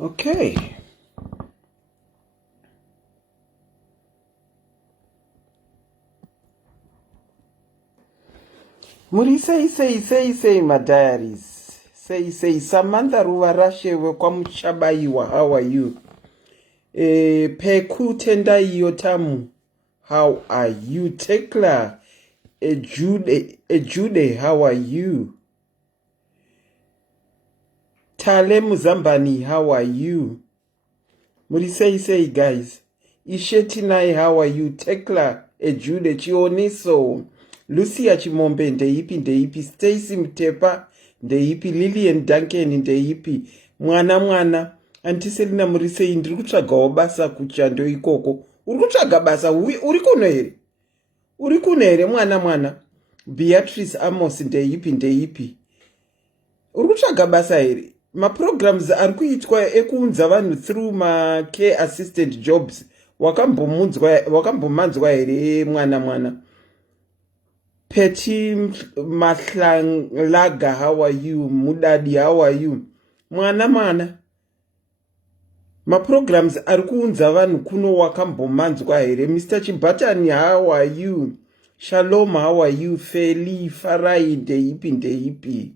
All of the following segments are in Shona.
Okay. Muri say my diaries. Say Samantha Ruvarashe kwamuchabaiwa. How are you? Peku tendai yotamu. How are you? Tekla Jude, how are you? Tale Muzambani, how are you? Muri say guys. Ishetinai, how are you? Tekla Jude Chioniso. Lucia Chimombe ndeipi Stacy Mtepa ndeipi Lillian Duncan ndeipi mwana antiselina murisei ndiri kutsvagawo basa kuchando ikoko. Uri kutsvaga basa uri kuno here mwana Beatrice Amos ndeipi uri kutsvaga basa here. Maprograms ari kuitwa ekuunza vanhu through care assistant jobs wakambomanzwa here mwana Peti Mahlanglaga, how are you? Mudadi, how are you? Mwana. Ma programs ari kuunza vanhu kuno wakambomanzwa here. Mr. Chibatani, how are you? Shalom, how are you? Feli, Farai, ndeipi.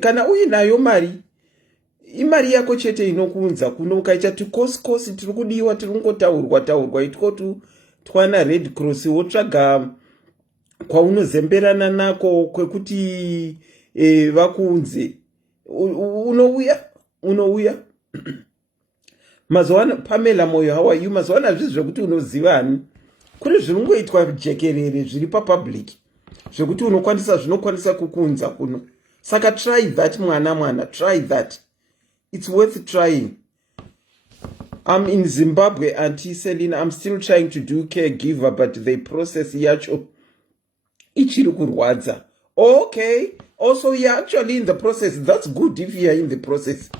Kana uinayo mari. Imari yako chete inokuunza kuno ukaita tukosi tiri kudiwa tiri kungotaurwa itiko twana Red Cross wotsvaga kwaunozemberana nako kwekuti vakuunze unouya mazuwana Pamela Moyo, how are you? Mazuwana zvizvi zvekuti unozivani kuri zvinongoitwa jekerere zviri papublic zvekuti zvinokwanisa kukunza kuno. Saka try that mwana, try that. It's worth trying. I'm in Zimbabwe, Auntie Selina. I'm still trying to do caregiver, but the process yacho ichiri kurwadza. Okay. Also, you're actually in the process. That's good if you are in the process.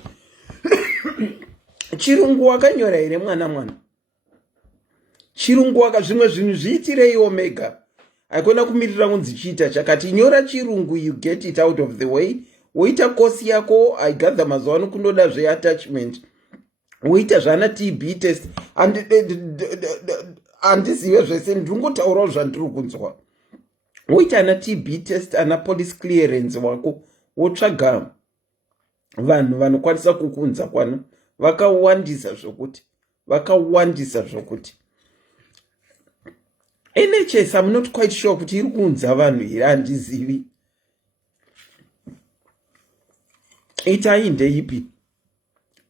Chirungu wakanyora here mwana. Chirungu zvimwe zvinhu zviitirei omega. Haikona kumirira kunzi chita chakati nyora chirungu, you get it out of the way. Woita kosi yako, I gather mazuano kunoda attachment. Woita zvana TB test handizive zvese ndingotaurawo zvandiri kunzwa. Woita ana TB test, ana police clearance wako, wotsvaga vanhu vanokwanisa kukunza kwano. Vakawandisa zvokuti NHS, I'm not quite sure kuti iri kuunza vanhu here, handizivi. Itai ndeipi?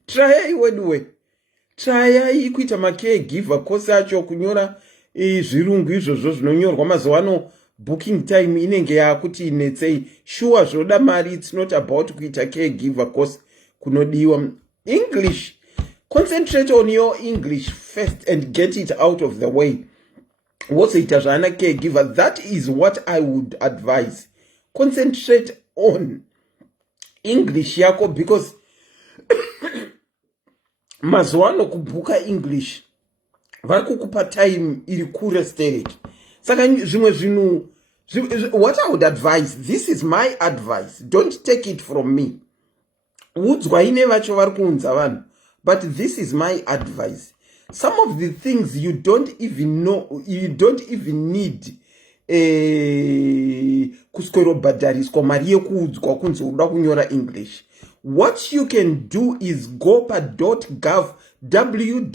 Tryai wedwe. Tryai kuita macaregiver kosi acho kunyora zvirungu izvozvo zvinonyorwa mazuwano. Booking time inenge yakuti inetsei. Sure zvoda mari, it's not about kuita caregiver kosi kunodiwa. English. Concentrate on your English first and get it out of the way. Wozoita zvana caregiver. That is what I would advise. Concentrate on English yako, because mazuwano kubhuka English vari kukupa time iri kure stereki. Saka zvimwe zvinhu, what I would advise, this is my advice, don't take it from me. Udzwa ine vacho vari kuunza vanhu, but this is my advice. Some of the things you don't even know, you don't even need kuswero bhadhariswa mari yekuudzwa kunzi uda kunyora English. What you can do is go pa .gov, www.gov.uk,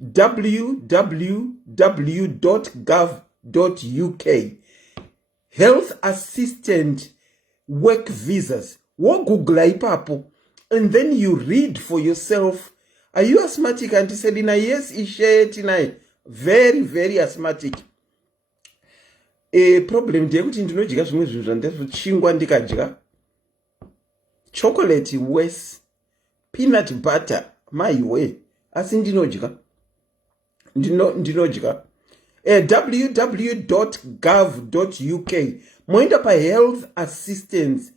www.gov.uk. Health assistant work visas. Wo Google ipapo, and then you read for yourself. Are you asthmatic, Auntie Selina? Yes, ishe tinai. Very, very asthmatic. Problem ndekuti ndinodya zvimwe zvinhu zvandachingwa ndikadya. Chocolate worse. Peanut butter my way. Asi ndinodya. www.gov.uk. Moenda pa health assistance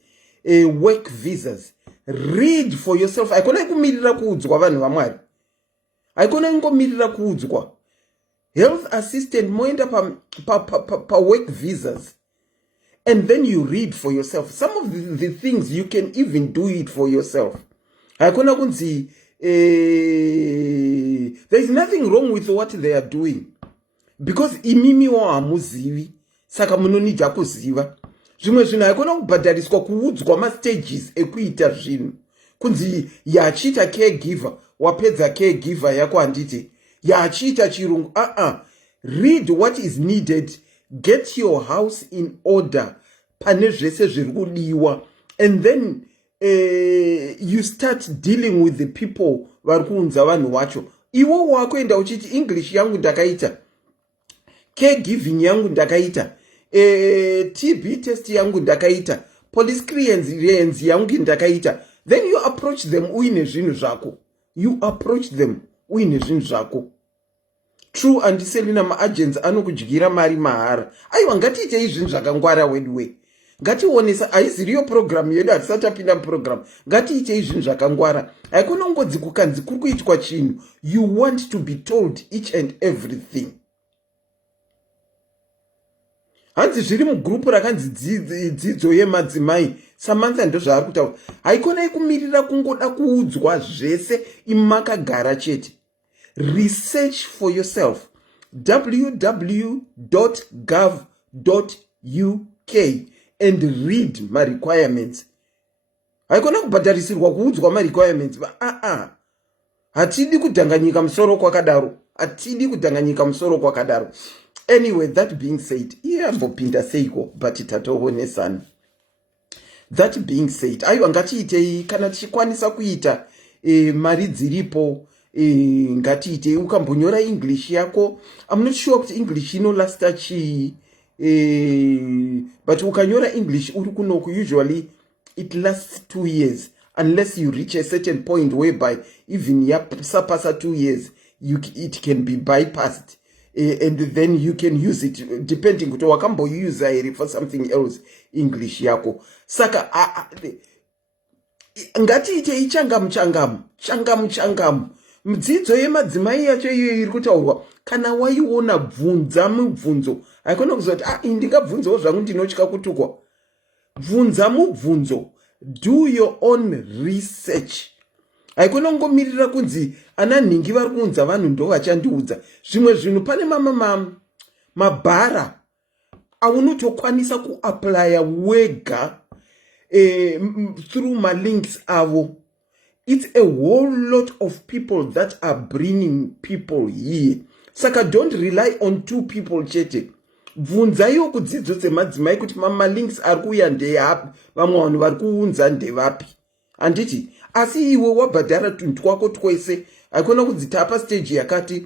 work visas. Read for yourself. Haikona kumirira kuudzwa vanhu vamwari. Haikona kungomirira kuudzwa. Health assistant moenda pa work visas. and then you read for yourself. Some of the things you can even do it for yourself. Hakuna kunzi, there is nothing wrong with what they are doing, because imimi wa hamuzivi saka munonidza kuziva. Zvimwe zvinhu haikona kubhadhariswa kuudzwa mastages ekuita zvinhu. Kunzi yachiita caregiver, wapedza caregiver yako handiti yachiita chirungu. Read what is needed, get your house in order pane zvese zviri kudiwa, and then you start dealing with the people vari kuunza vanhu vacho. Iwo wakuenda uchiti English yangu ndakaita, caregiving yangu ndakaita, TB test yangu ndakaita, police clearance yangu ndakaita. Then you approach them uine zvinhu zvako. You approach them uine zvinhu zvako. True andiselina maagents anokudyira mari mahara. Aiwa ngatiite izvinhu zvakangwara wedwe. Ngatiwonesa aiziriyo program yedu hatisati tapinda program. Ngatiite izvinhu zvakangwara. Haikona kungodzi kukanzi kuri kuitwa chinhu. You want to be told each and everything. Hanzi zviri mugrupu rakanzi dzidzo yemadzimai. Samantha ndo zvaari kutaura. Haikona ikumirira kungoda kuudzwa zvese imakagara chete. Research for yourself. www.gov.uk and read my requirements. Haikona kubhadharisirwa kuudzwa my requirements. Hatidi kudhanganyika musoro kwakadaro. Hatidi kudhanganyika musoro kwakadaro. Anyway, that being said, iyambopinda seiko but tatohonesana. That being said, aiwa ngatiite kana tichikwanisa kuita mari dziripo, ngatiite ukambonyora English yako. I'm not sure kuti English inolasta chii, but ukanyora English uri kunoku usually it lasts 2 years unless you reach a certain point whereby even yapasa 2 years it can be bypassed. And then you can use it depending kuti wakambousa here for something else English yako. Saka ngatiite ichangamu mudzidzo yemadzimai yacho iyo iri kutaurwa. Kana waiona bvunza mubvunzo. Haikona kuzoti ndingabvunzawo zvangu ndinotya kutukwa. Bvunza mubvunzo. Do your own research. Haikona kungomirira kunzi ananhingi vari kuunza vanhu ndo vachandiudza. Zvimwe zvinhu pane mabhara aunotokwanisa kuaplya wega through malinks avo. It's a whole lot of people that are bringing people here. Saka don't rely on 2 people chete. Bvunzaiwo kudzidzo dzemadzimai kuti malinks ari kuuya ndeyapi, vamwe vanhu vari kuunza ndevapi. Handiti asi iwe wabhadhara tunhu twako twese. Haikona kudzitapa stage yakati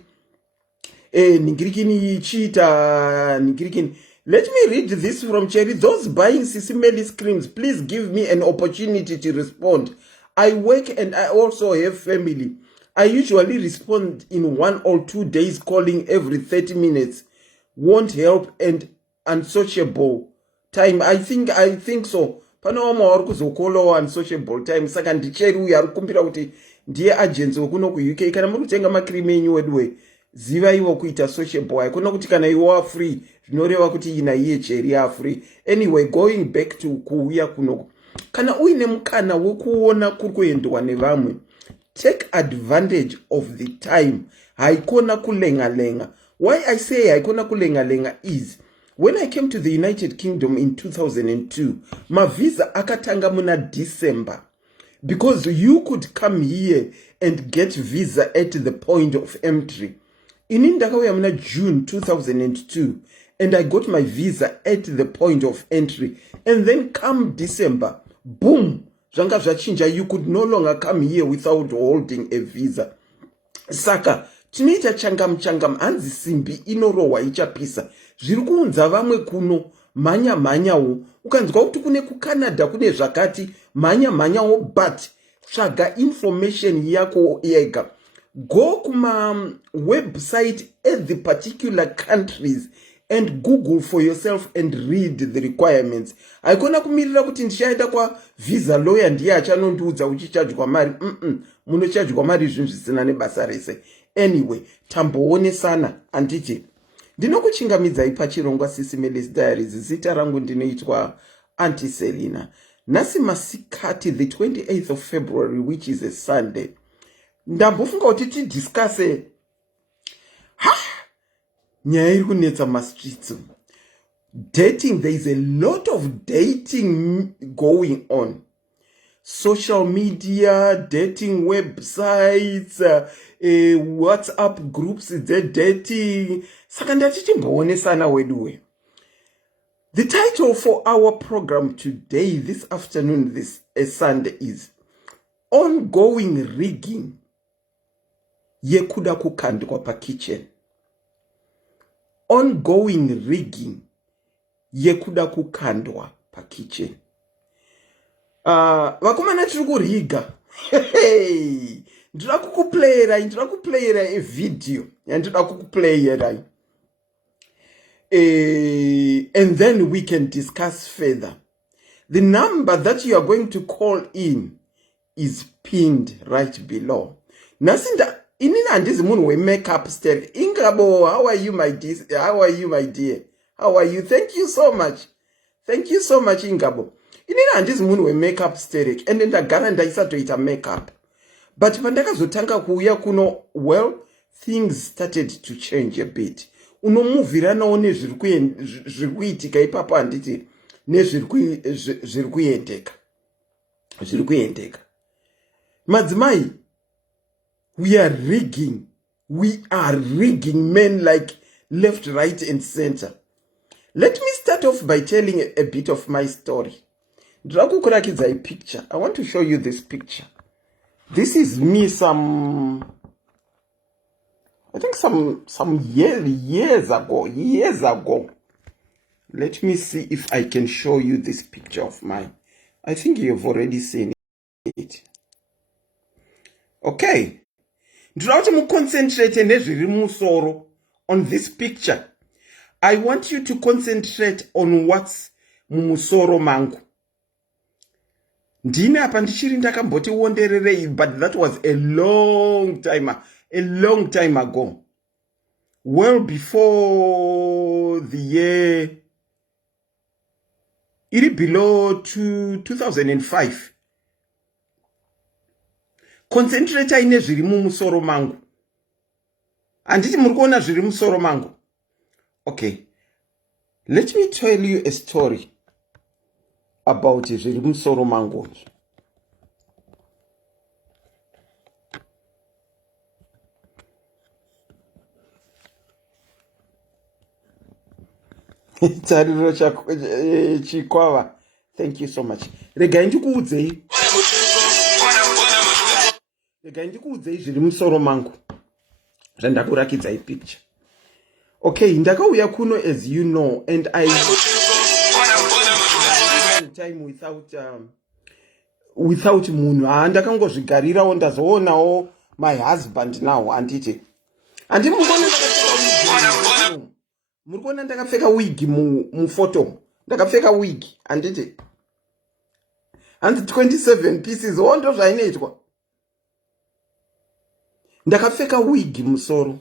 ningirikini ichiita ningirikini. Let me read this from Cherry. Those buying SIS MELLY screens, please give me an opportunity to respond. I work and I also have family. I usually respond in 1 or 2 days. Calling every 30 minutes won't help, and unsociable time. I think so. Pana wama vari kuzokola unsociable time. Saka ndicheri uyu ari kukumbira kuti ndiye agents wekuno ku-UK. Kana muri kutenga makrim enyu wedwe, ziva iwo kuita sociable. Haikona kuti kana iwo are free zvinoreva kuti ina iye Cherry are free. Anyway, going back to kuuya kunoko. Kana uine mukana wekuona kuri kuendwa nevamwe, take advantage of the time. Haikona kulenga. Why I say haikona kulenga is when I came to the United Kingdom in 2002, my visa akatanga muna December, because you could come here and get visa at the point of entry. In ndakauya muna June 2002, and I got my visa at the point of entry, and then come December, boom, zvanga zvachinja. You could no longer come here without holding a visa. Saka tinoita changam hanzi simbi inorohwa ichapisa. Zviri kuunza vamwe kuno mhanyawo. Ukanzwa kuti kune kuCanada kune zvakati mhanyawo, but tsvaga information yako yega. Go kuma website at the particular countries and Google for yourself and read the requirements. Haikona kumirira kuti ndichaenda kwa visa lawyer ndiye achanondiudza uchichajwa mari. Munochajwa mari zvinhu zvisina nebasa rese. Anyway, tamboonesana anditi Ndinokuchingamidzai pachirongwa SIS MELLY's Diaries. Zita rangu ndinoitwa Auntie Selina. Nasi masikati the 28th of February, which is a Sunday. Ndambofunga kuti tidiscusse nyaya iri kunetsa mastreets. Dating, there is a lot of dating going on. Social media, dating websites, WhatsApp groups, the dating. Saka ndati timboonesana weduwe. The title for our program today, this afternoon, this Sunday, is Ongoing Rigging Yekuda Kukandwa Pakitchen. Ongoing Rigging Yekuda Kukandwa Pakitchen. Vakomana tiri kuriga. Ndira kukuplayera a video yandira kukuplayera. And then we can discuss further. The number that you are going to call in is pinned right below. Nasinda inina andizi munhu we makeup style. Ingabo, how are you my dear? How are you my dear? How are you? Thank you so much. Thank you so much Ingabo. Inina andizi munhu we makeup style and ndagara ndaisatoita makeup. But pandakazotanga kuuya kuno, well, things started to change a bit. Unomuviranawo nezviri kuitika ipapo handiti nezviri kuendeka. Madzimai, we are rigging men like left, right and center. Let me start off by telling a bit of my story. Ndira kukurakidza a picture. I want to show you this picture. This is me I think some years ago. Let me see if I can show you this picture of mine. I think you've already seen it. Okay. Ndira kuti muconcentrate nezviri musoro on this picture. I want you to concentrate on what's mumusoro mangu. Ndine apa ndichiri ndakamboti wondererei, but that was a long time ago. Well before the year, iri below 2005. Concentrate ine zviri mumusoro mangu. Anditi muri kuona zviri musoro mangu. Okay. Let me tell you a story about zviri musoro mangu. Tariro chikwava. Thank you so much. Regai ndikuudzei zviri musoro mangu. Zvandakurakidzai picture. Okay, ndakauya kuno as you know, and I time without munhu. Ndakangozvigarirawo ndazoonawo my husband now anditi. Muri kuona ndakapfeka wig mufoto. Ndakapfeka wig anditi. And 27 pieces ondo zvainoitwa. Ndakapfeka wig musoro.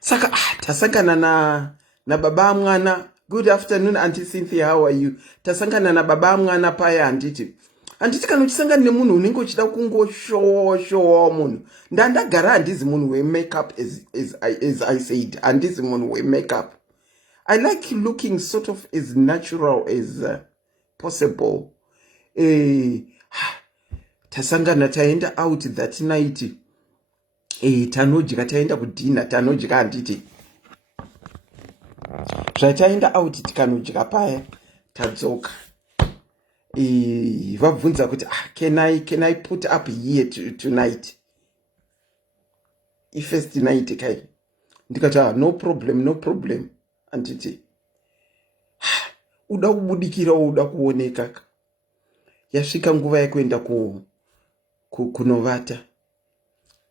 Saka tasangana na baba mwana. Good afternoon Auntie Cynthia, how are you? Tasangana na baba mwana paya anditi. Anditi kana uchisangana nemunhu unenge uchida kungoshowa munhu. Ndagara handizi munhu we makeup as I said. Handizi munhu we makeup. I like looking sort of as natural as possible. Tasangana taenda out that night. Tanodya taenda kudina, tanodya handiti. Zvataenda out tikanodya paya, tadzoka. Vabvunza kuti, can I put up here tonight? First night kai. Ndikati, no problem. Anditi. Uda kubudikira uda kuoneka. Yasvika nguva yekuenda kunovata.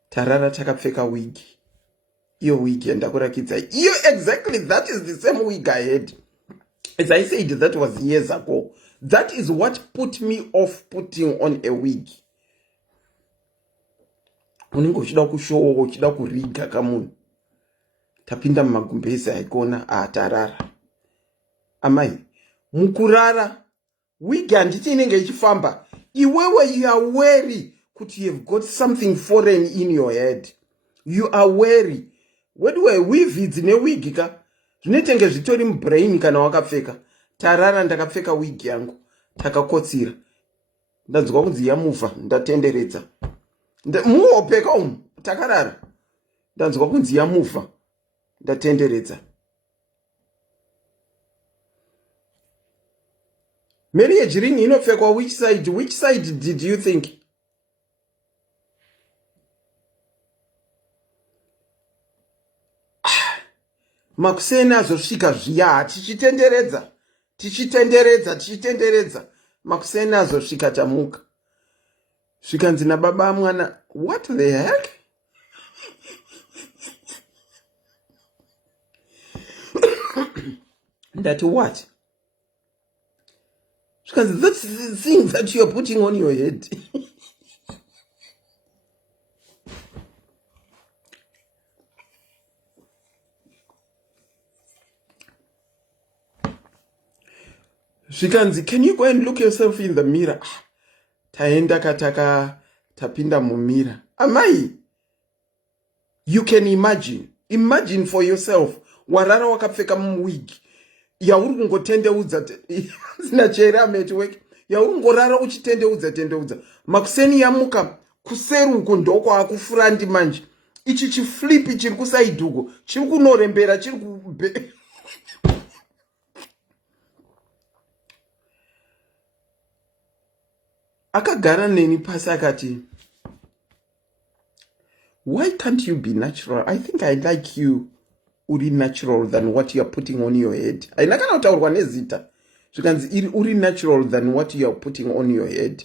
Tarara takapfeka wig. Iyo wig yandakurakidza. Iyo exactly, that is the same wig I had. As I said, that was years ago. That is what put me off putting on a wig. Unenge uchida kushowa, uchida kuriga kamunhu. tapinda mumagumbezi haikuona tarara. Amai, mukurara wigi handiti inenge ichifamba. Iwewe you are wary kuti you have got something foreign in your head. You are wary. Wedwe wividzi newigi ka zvinotenge zvitori mubrain kana wakapfeka. Tarara ndakapfeka wigi yangu takakotsira. Ndanzwa kunzi yamuva ndatenderedza. Muhopeka umu takarara. Ndanzwa kunzi yamuva ndatenderedza. Marriage ring inopfekwa which side? Which side did you think? Makusena azosvika zviya tichitenderedza makusena azosvika tamuka zvikanzi nababa mwana. What the heck? That what? Because that's the thing that you're putting on your head. Shikanzi, can you go and look yourself in the mirror? Taenda kataka tapinda mumira. Amai, you can imagine for yourself. Warara wakapfeka mumwigi. Yauri kungotendeudza sina chera network. Yauri ngorara uchitendeudza. Makuseni yamuka kuseru uko ndoko akufurandi manje. Ichi chiflipi chiri kusaiduko chiri kunorembera chiri kube. Akagara neni pasi akati, why can't you be natural? I think I like you uri natural than what you are putting on your head. Aina kana utaurwa nezita. Zvikanzi uri natural than what you are putting on your head.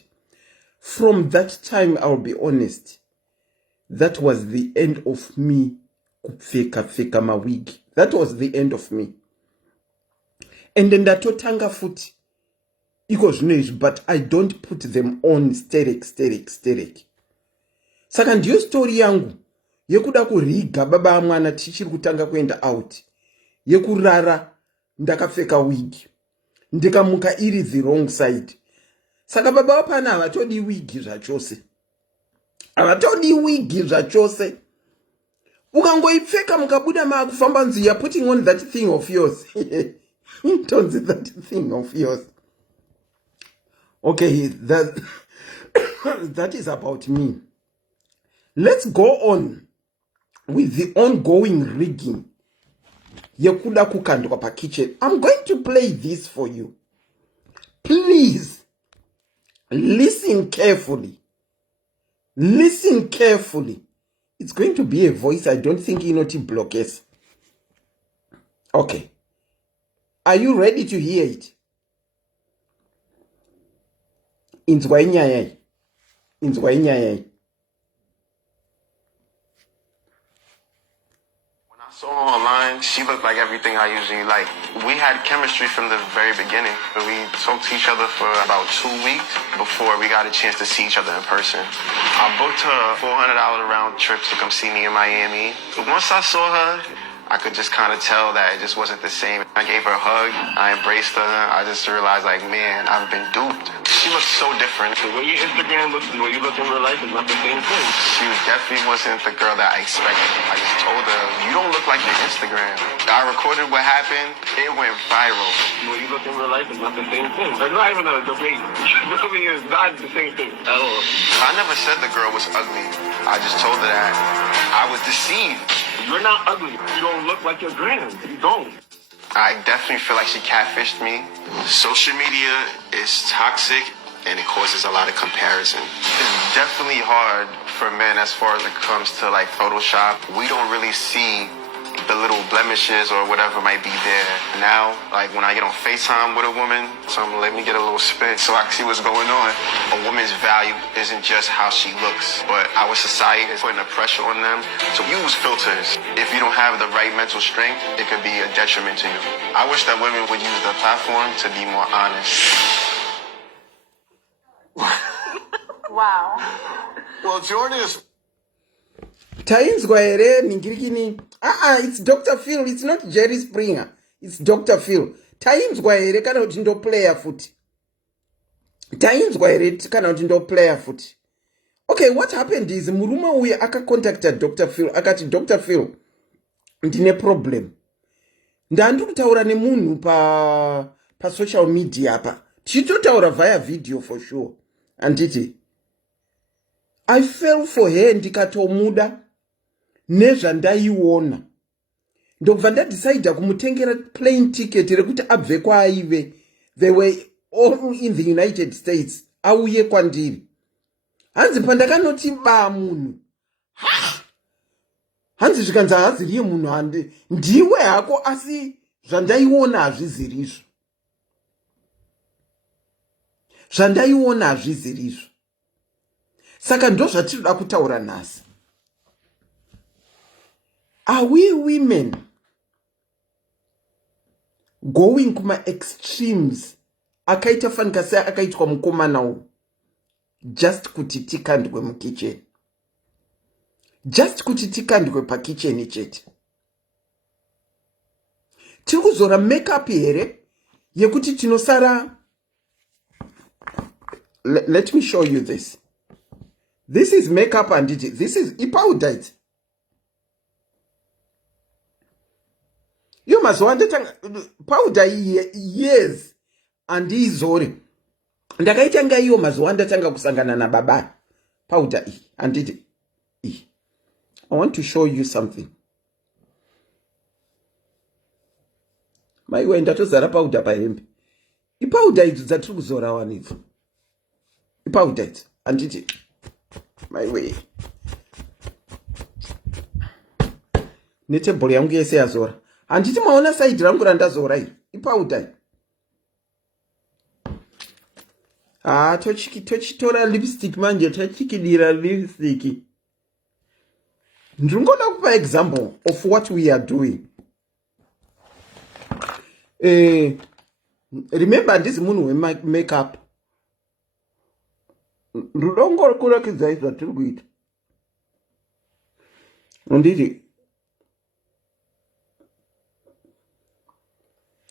From that time, I'll be honest, that was the end of me kupfeka mawig. That was the end of me. And then ndatotanga futi iko zvinoizvi, but I don't put them on sterek. Saka ndiyo story yangu yekuda kuriga baba amwana tichiri kutanga kuenda out, yekurara ndakapfeka wig ndikamuka iri the wrong side. Saka baba wapana havatodi wig zvachose. Ukangoipfeka mukabuda maakufamba nzi you're putting on that thing of yours. Tonzi that thing of yours. Okay, that is about me. Let's go on with the ongoing rigging. Yekuda kukandwa pakitchen. I'm going to play this for you. Please listen carefully. It's going to be a voice I don't think inoti blockers. Okay. Are you ready to hear it? Inzwa inyaya. Saw her online, she looked like everything I usually like. We had chemistry from the very beginning. We talked to each other for about 2 weeks before we got a chance to see each other in person. I booked her a $400 round trip to come see me in Miami. Once I saw her, I could just kind of tell that it just wasn't the same. I gave her a hug, I embraced her, I just realized like, man, I've been duped. She looks so different. The way your Instagram looks and the way you look in real life is not the same thing. She definitely wasn't the girl that I expected. I just told her, you don't look like your Instagram. I recorded what happened, it went viral. The way you look in real life is not the same thing. It's not even a debate. Looking is not the same thing at all. I never said the girl was ugly. I just told her that I was deceived. You're not ugly. You don't look like your gram. You don't. I definitely feel like she catfished me. Social media is toxic and it causes a lot of comparison. It's definitely hard for men as far as it comes to like Photoshop. We don't really see the little blemishes or whatever might be there. Now, like when I get on FaceTime with a woman, so I'm let me get a little spin so I can see what's going on. A woman's value isn't just how she looks, but our society is putting a pressure on them to use filters. If you don't have the right mental strength, it could be a detriment to you. I wish that women would use the platform to be more honest. Wow. Well, Jordan is... tainzwa here ningirikini it's Dr. Phil, it's not Jerry Springer, it's Dr. Phil. Tainzwa here kana kuti ndo player futi, tainzwa here kana kuti ndo player futi. Okay, what happened is murume uyu akacontacta Dr. Phil akati Dr. Phil, ndine problem, ndandiri kutaura nemunhu pa social media apa, tichitotaura via video for sure, anditi I fell for her ndikatomuda nezvandaiona, ndobva ndadecide kumutengera plane ticket rekuti abve kwaaive, they were all in the United States, auye kwandiri. Hanzi pandakanoti ba munhu, hanzi zvikanzi haaziriye munhu ndiwe hako, asi zvandaiona hazvizirizvo, zvandaiona hazvizirizvo. Saka ndo zvatinoda kutaura nhasi. Are we women going kuma extremes akaita fanika sei akaitwa mukomana uyu, just kuti tikandwe mukitchen, just kuti tikandwe pakitchen chete? Tiri kuzora makeup here yekuti tinosara. Let me show you this. This is makeup and this is powder. You must want powder years and izore. Ndakaita nga iyo mazuva ndatanga kusangana na baba powder and I want to show you something. Maiwe ndatozara powder pahembe. Powder idzi dzatiri kuzora wanidzo. Powder and my way. Netebhori yangu yese yazora. Handiti maona side rangu randazora iri. Ipowder. Tochitora lipstick manje, tochikidira lipstick. Ndingoda kupa example of what we are doing. Remember this munhu we makeup. Ndongora kurakidza zvatiri kuita. Ndiri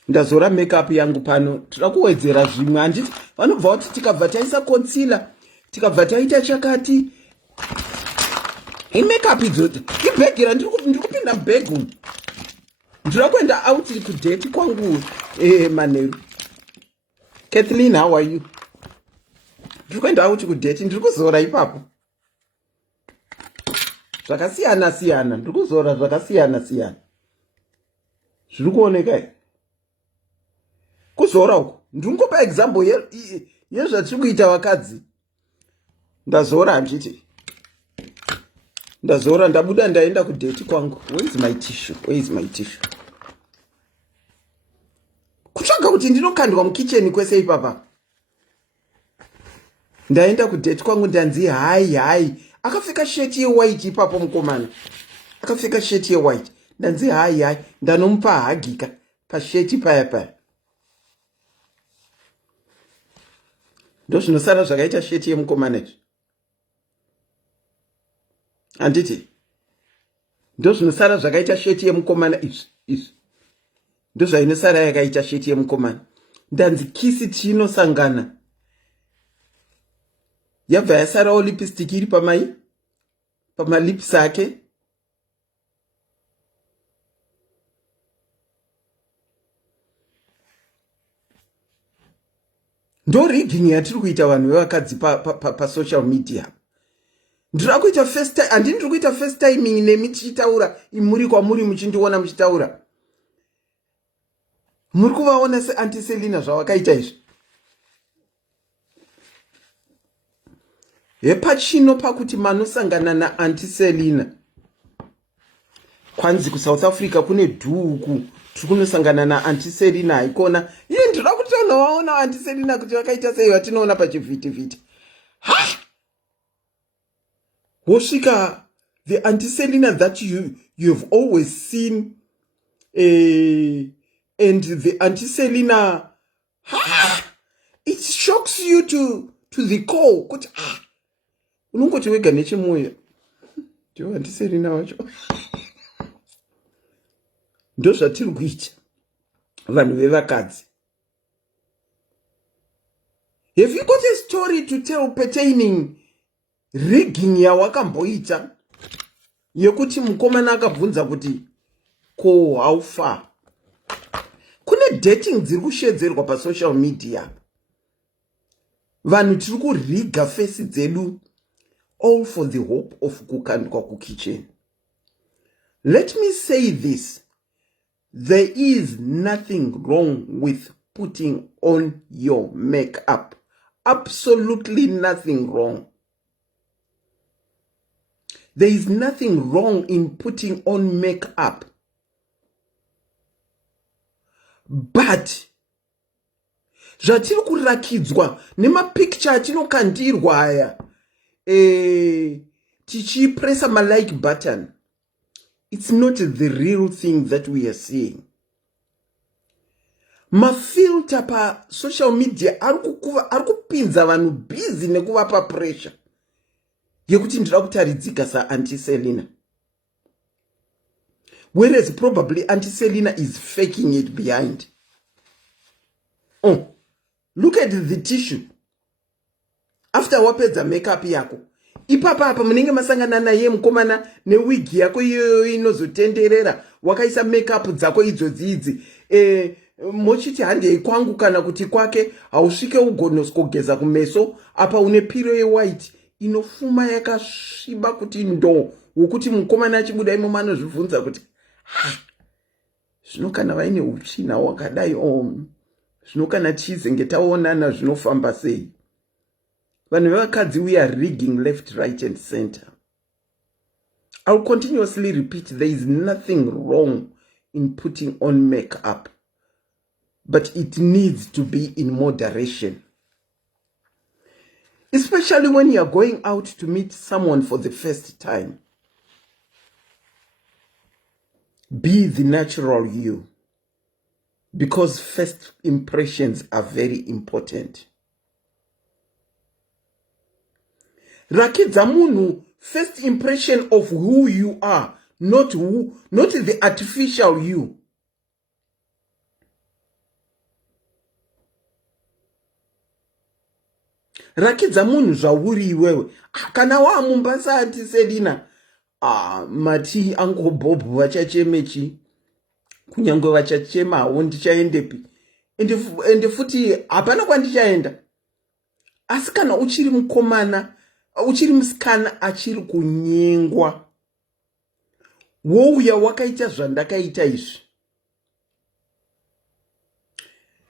ndazora makeup yangu pano, tira kuwedzera zvimwe. Handiti vanobva kuti tikabva taisa concealer, tikabva taita chakati, makeup idzoti ibhegera. Ndiri kupinda bag umu, ndiri kuenda out kudate kwangu manheru. Kathleen, how are you? Ndiri kuenda out kudate, ndiri kuzora ipapo zvakasiyana siyana, ndiri kuzora zvakasiyana siyana. Zviri kuoneka kuzora uko. Ndingopa example yezvatiri kuita vakadzi. Ndazora handiti, ndazora ndabuda ndaenda kudate kwangu. Where is my tissue? Where is my tissue? Kutsvaga kuti ndinokandwa mukitchen kwese ipapa. Ndaenda kudate kwangu ndanzi hai. Akapfeka shirt white ipapo mukomana. Akapfeka shirt white. Ndanzi hai. Ndanomupa hagika pa shirt paya. Ndo zvinosara zvakaita shirt yemukomana izvi. Handiti ndo zvinosara zvakaita shirt yemukomana izvi. Ndo zvainosara yakaita shirt yemukomana. Ndanzi kisi tinosangana. Yabva yasarawo lipstick iri pamalips ake. Ndo rigging yatiri kuita vanhu vevakadzi pa social media. Ndiri kuita first time, handini ndiri kuita first timing nemi tichitaura, imuri kwamuri muchindiona muchitaura. Muri kuvaona se Auntie Selina zvavakaita izvi. Hepachino pakuti manosangana na Auntie Selina. Kwanzi ku South Africa kune dhuku, tiri kunosangana na Auntie Selina haikona. Ndinoda kutonoona Auntie Selina kuti vakaita sei vatinoona pachivhiti. Wosvika the Auntie Selina that you've always seen, and the Auntie Selina, it shocks you to the core. Kuti unongoti wega nechemwoyo. Ndo handiseri wacho. Ndo zvatiri kuita vanhu vevakadzi. Have you got a story to tell pertaining rigging yawakamboita yekuti mukomana akabvunza kuti ko how far? Kune dating dziri kushedzerwa pasocial media. Vanhu tiri kuriga face dzedu all for the hope of kukandwa kukitchen. Let me say this. There is nothing wrong with putting on your makeup. Absolutely nothing wrong. There is nothing wrong in putting on makeup. But zvatiri kurakidzwa nemapicture atinokandirwa aya tichipressa malike button, it's not the real thing that we are seeing. Mafilter pa social media arikupinza vanhu busy nekuvapa pressure yekuti ndira kutaridzika sa-Auntie Selina, whereas probably Auntie Selina is faking it behind. Oh, look at the tissue. After wapedza makeup yako, ipapa munenge masangana naye mukomana newig yako iyoyo inozotenderera, wakaisa makeup dzako idzodzidzi, mochiti handei kwangu kana kuti kwake hausvike ugonoskogeza kumeso, apa une piro yewhite inofuma yakasviba kuti ndo, wokuti mukomana achibuda imomo anozvibvunza kuti zvino kana vaine utsvina wakadai zvino kana tizenge taonana zvinofamba sei? Vanhu vevakadzi, we are rigging left, right and center. I'll continuously repeat, there is nothing wrong in putting on makeup, but it needs to be in moderation. Especially when you are going out to meet someone for the first time. Be the natural you, because first impressions are very important. Rakidza munhu first impression of who you are, not the artificial you. Rakidza munhu zvauri iwewe. Kana waMombasa Auntie Selina, mati Uncle Bob vachachemechi, kunyangwe vachachema hawo ndichaendepi, ende futi hapana kwandichaenda. Asi kana uchiri mukomana, uchiri musikana achiri kunyengwa, wouya wakaita zvandakaita izvi.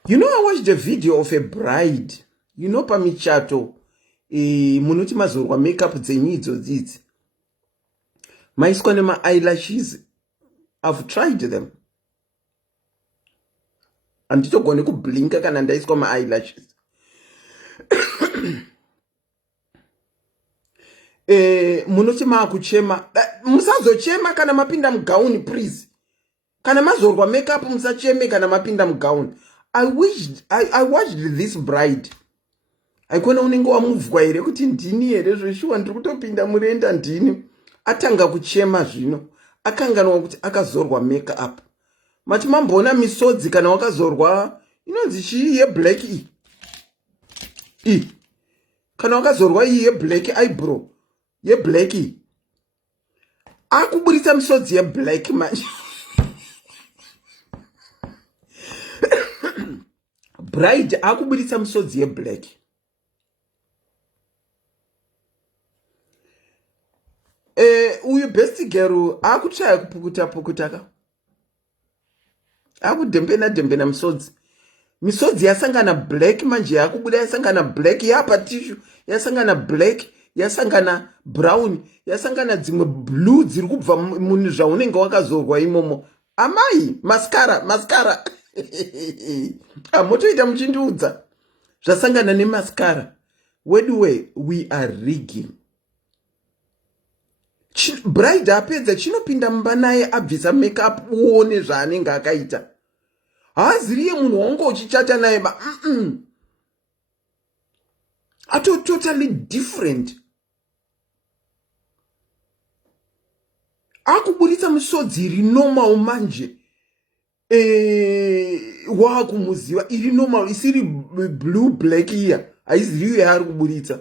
You know, I watched a video of a bride. You know, pamichato, munoti mazorwa makeup dzenyu idzodzidzi. Maiswa nema eyelashes. I've tried them. Anditogone kublinka kana ndaiswa ma eyelashes. Munoti maakuchema. Musazochema kana mapinda mugauni, please. Kana mazorwa makeup musacheme kana mapinda mugauni. I watched this bride. Aikona unenge wamuvwa here kuti ndini here zveshuwa ndiri kutopinda murenda ndini. Atanga kuchema zvino. Akanganwa kuti akazorwa makeup. Mati mambona misodzi kana wakazorwa inonzi chii ye-black kana wakazorwa iyi ye-black eyebrow ye-black akuburitsa misodzi ye-black manje. Bride akuburitsa misodzi ye-black. Uyu best girl akuchaya kupukuta akudembena misodzi. Misodzi yasangana black manje yakubuda, yasangana black yapa tissue, yasangana black, yasangana brown, yasangana dzimwe blue dziri kubva munhu zvaunenge wakazorwa imomo. Amai, mascara. Amotoita muchindiudza zvasangana nemascara. Wedwe, we are rigging. Bride apedza chinopinda mumba naye abvisa makeup uone zvaanenge akaita. Haaziriye munhu wangu uchichata naye ba. Totally different. akuburitsa misodzi iri normal manje wakumuziva iri normal isiri blue black iya aiziviwe yaari kuburitsa.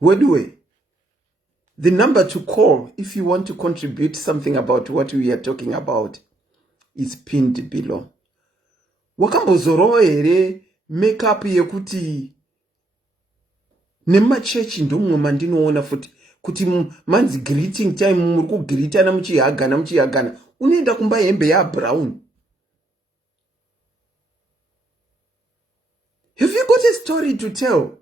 Wedwe, the number to call if you want to contribute something about what we are talking about is pinned below. Wakambozorowa here makeup yekuti nemachechi ndomwe mandinoona futi kuti manzi greeting time muri kugreetana muchihagana unoenda kumba hembe yabrown. Have you got a story to tell?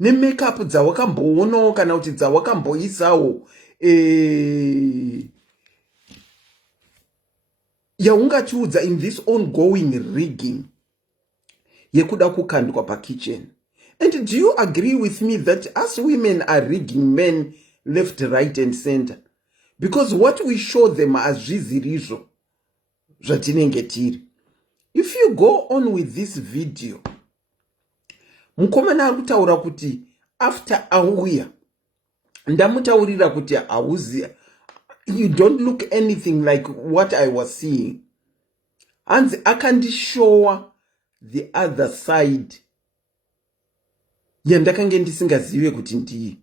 Nemakeup dzawakamboonawo kana kuti dzawakamboisawo yaungatiudza in this ongoing rigging yekuda kukandwa pakitchen. And do you agree with me that us women are rigging men left, right and center? Because what we show them as zvizirizvo zvatinenge tiri. If you go on with this video, mukomana ari kutaura kuti after auya ndamutaurira kuti hauzi, you don't look anything like what I was seeing. Hanzi akandishowa the other side yandakange ndisingazive kuti ndii.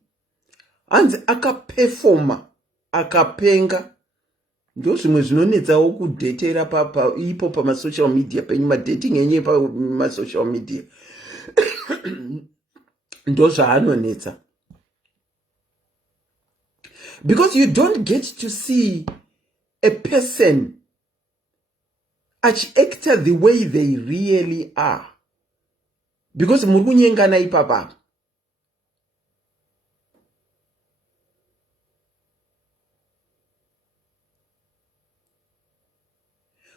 Hanzi akaperforma akapenga. Ndo zvimwe zvinonetsawo kudhetera ipo pamasocial media penyu madating enye pamasocial media. Ndo zvaanonetsa. Because you don't get to see a person achiacta the way they really are. Because muri kunyengana ipapa.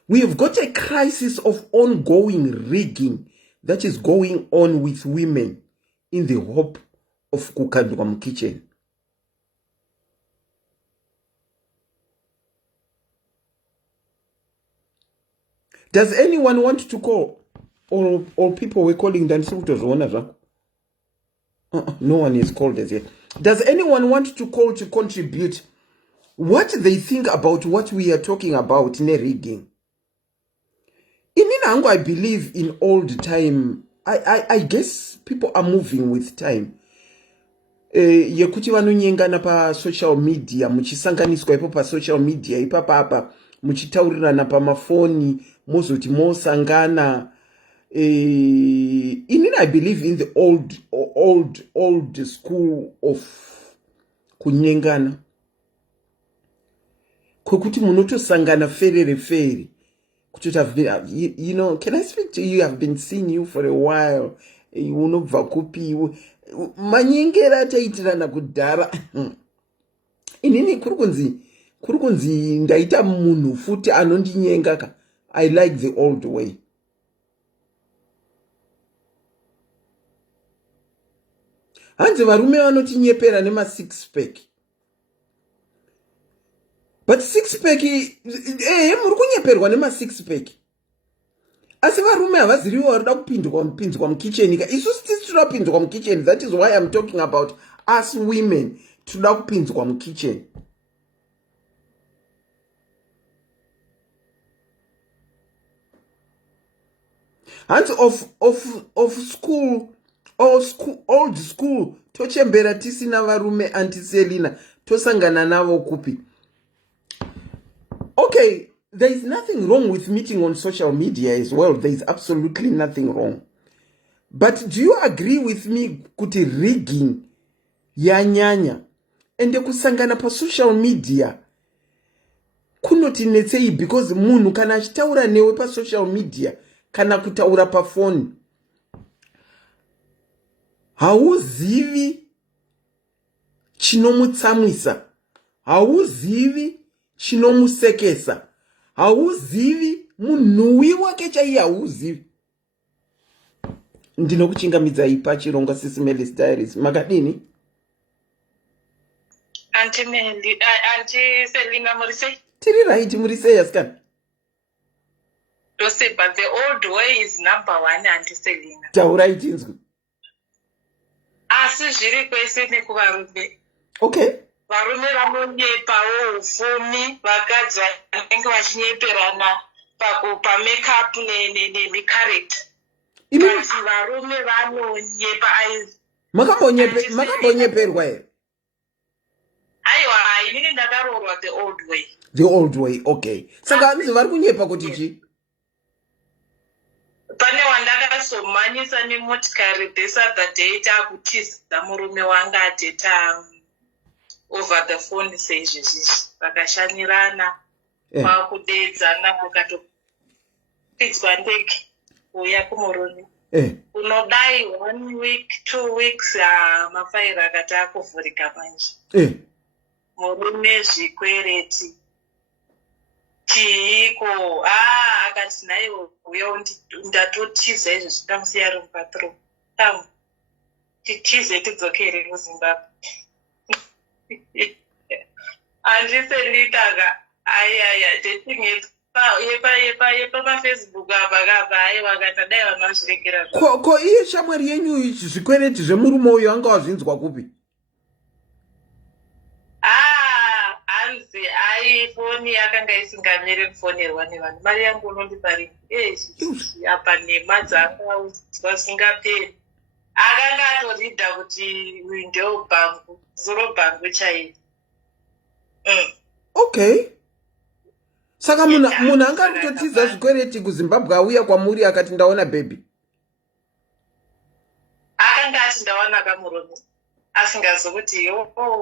We have got a crisis of ongoing rigging that is going on with women in the hope of kukandwa kitchen. Does anyone want to call? Or people were calling no one is called as yet. Does anyone want to call to contribute what they think about what we are talking about in rigging? In Inango, I believe in old time. I guess people are moving with time. Yekuti vanonyengana pa social media, muchisanganiswa ipo pa social media, ipapa muchitaurirana pa mafoni, mozoti mosangana. I believe in the old school of kunyengana. Kokuti munoto sangana feri. You know, can I speak to you? I've been seeing you for a while. You know, vakupi. Manyengera taitirana kudara. Inini kurukunzi ndaita munhu futi anondinyengaka. I like the old way. Hanzi varume vanotinyepera nema 6-pack. But 6-pack, muri kunyeperwa nema 6-pack. Asi varume havaziriwo varida kupinzwa mukitchen. Isusu tisi toda kupinzwa mukitchen. That is why I'm talking about us women. Toda kupinzwa mukitchen. Hands of school, old school, tochembera tisina varume antiselina, tosangana navo kupi. Okay, there is nothing wrong with meeting on social media as well. There is absolutely nothing wrong. But do you agree with me kuti rigging yanyanya ende kusangana pa social media kunotinetsei because munhu kana achitaura newe pa social media kana kutaura pa phone hauzivi chinomutsamwisa, hauzivi chinomusekesa, hauzivi munhuwi wake chaiye hauzivi. Ndinokuchingamidzai pachirongwa SIS MELLY's Diaries. Makadini? Auntie Selina Morisei. Tiri right Morisei yaskana. Don't say, but the old way is number one, Auntie Selina. Taura itinzku. Asi zviri kwese nekuvarume. Okay. Varume vanonyepawo ufumi, vakadzi vanenge vachinyeperana pamakeup necharacter. Kasi varume vanonyepa makambonyeperwa here? Aiwa, inini ndakaroorwa the old way. The old way, okay. Saka hanzi vari kunyepa kuti chi? Pane wandakasomhanyisa nemotikari this other day taakutiza murume wanga ateta over the phone seizvizvizvi. Vakashanyirana, kwakudedzana, vakatopidzwa ndege kuuya kumurume. Unodai 1 week, 2 weeks, mafaira akati akuvhurika manje. Murume zvikwereti. Chiiko, akati naye uya ndatotiza izvo zvitamusiya ari mupatrol. Titize tidzokere kuZimbabwe. Handisenditaka dating yepamafacebook apa aiwa kana dai vanhu vazvirekera. Ko iye shamwari yenyu zvikwereti zvemurume uyu anga wazvinzwa kupi? Hanzi foni yakanga isingamiri kufonerwa nevanhu. Mari yangu unondipari apa nhema dzanga uzwa singaperi. Akanga atoridha kuti uyu ndeo bhangu, zuro bhangu chaivo. Okay. Saka munhu anga ari kutotiza zvikwereti kuZimbabwe auya kwamuri akati ndaona baby. Akanga ati ndaona kamurume. Asingazokuti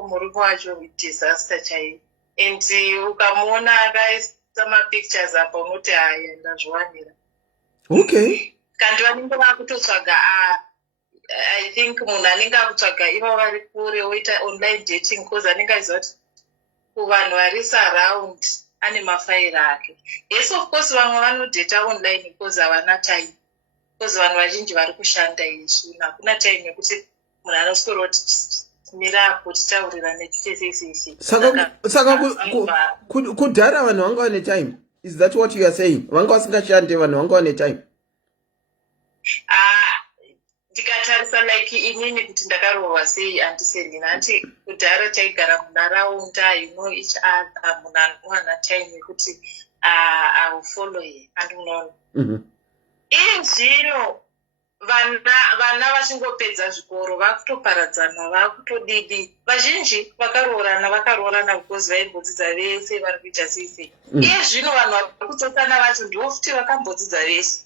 murume wacho disaster chaivo. And ukamuona akaisa mapictures apa unoti haya ndazviwanira. Okay. Kandi vanenge vakutotsvaga I think munhu anenge akutsvaga ivo vari kure woita online dating because anenge aziva kuti kuvanhu vari surround ane mafaira ake. Yes, of course vamwe vanodata online because havana time. Because vanhu vazhinji vari kushanda izvi. Hakuna time yekuti munhu anoswera kuti mira apo titaurirane tichesesese. Saka kudhara vanhu vanga vane time. Is that what you are saying? Vanga vasingashande vanhu vanga vane time. Ndikatarisa like inini kuti ndakarohwa sei handisendina. Hanti kudhara taigara munharaunda, you know each other, munhu anowana time yekuti I will follow you and unoona. Zvino vana vachingopedza zvikoro vakutoparadzana, vakutodidi. Vazhinji vakaroorana because vaimbodzidza vese vari kuita sei. Zvino vanhu vari kutosana vacho ndivo futi vakambodzidza vese.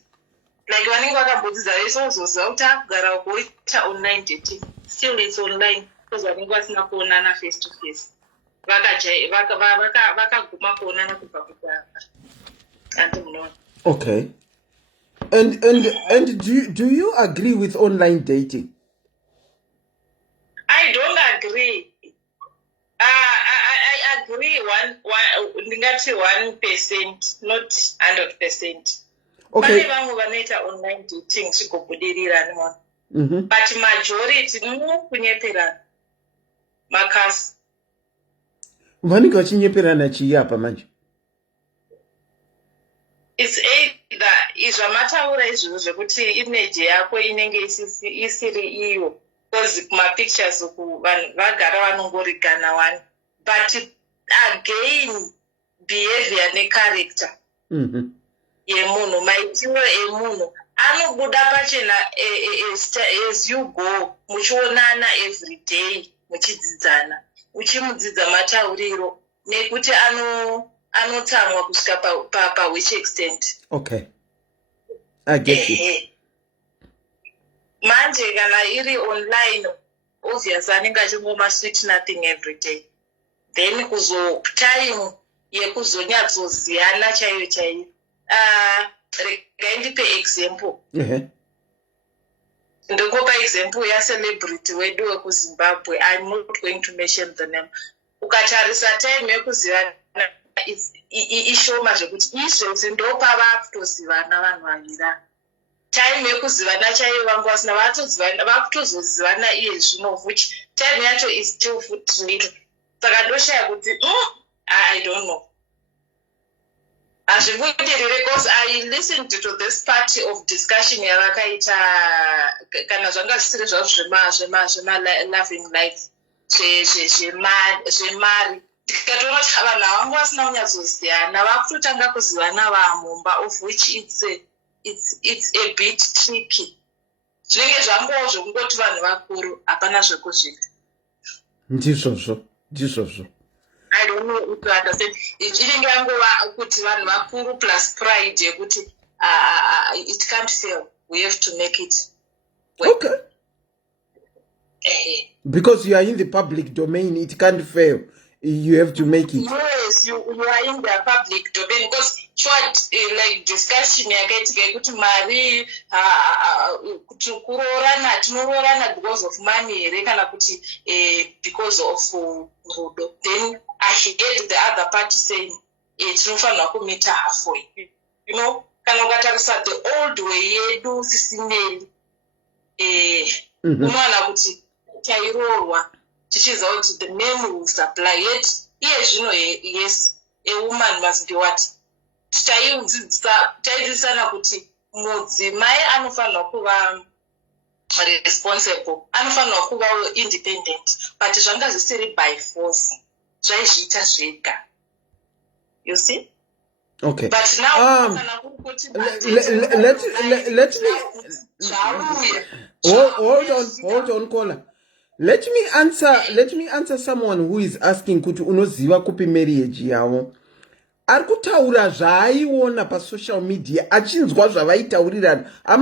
Like vanenge vakambodzidza vese vozoziva kuti akugara kuita online dating. Still it's online because vanenge vasina kuonana face to face. Vakaguma kuonana kubva kudhara. Handi munoona. Okay. And do you agree with online dating? I don't agree. I agree 1%, not 100%. Okay. Pane vamwe vanoita online dating chikobudirira nemwana. But majority kunyeperana. Makasi. Vanenge vachinyeperana chii apa manje? It's either izvamataura izvozvo zvekuti image yako inenge isiri iyo. Because kumapictures vanhu vagara vanongorigana one. But again, behavior necharacter yemunhu, maitiro emunhu anobuda pachena as you go, muchionana every day, muchidzidzana, uchimudzidza matauriro, nekuti anotsamwa kusvika pa which extent. Okay. I get you. Manje kana iri online, obviously anenge achingoma sweet nothing every day. Then kuzo time yekuzonyatsoziyana chaiyo. Rega ndipe example. Ndokupa example ya celebrity wedu wekuZimbabwe. I'm not going to mention the name. Ukatarisa time yekuzivana ishoma zvekuti izvozvi ndopa vakutozivana vanhu vavira. Time yekuzivana chaiyo vangu vasina vakutozozivana iye zvino, which time yacho is still foot little. Saka ndoshaya kuti I don't know. Because I listened to this part of discussion yavakaita kana zvanga zvisiri zvazvo zvema loving life. zvemari tikatoona kuti vanhu havangu vasina kunyatsoziyana vakutotanga kuzivana vamumba, of which it's a bit tricky. Zvinenge zvangowo zvokungoti vanhu vakuru hapana zvekuzvita. Ndizvozvo. I don't know if you understand. Inenge yangova kuti vanhu vakuru plus pride yekuti it can't fail. We have to make it work. Okay. Because you are in the public domain, it can't fail. You have to make it. Yes, you are in the public domain because short like discussion yakaitika yekuti mari kuroorana tinoroorana because of money here kana kuti because of rudo. Then I heard the other party saying tinofanira kumita halfway. You know, kana ukatarisa the old way yedu SIS MELLY unowana kuti chairoorwa chichiziva kuti the men will supply yet iye zvino yes a woman must be what taidzidzisana kuti mudzimai anofanira kuva responsible, anofanira kuva independent, but zvanga zvisiri by force, zvaizviita zvega. You see? Okay. But now hold on, caller. Let me answer someone who is asking kuti unoziva kupi marriage yavo. Ari kutaura zvaaiona pa social media achinzwa zvavaitaurirana. I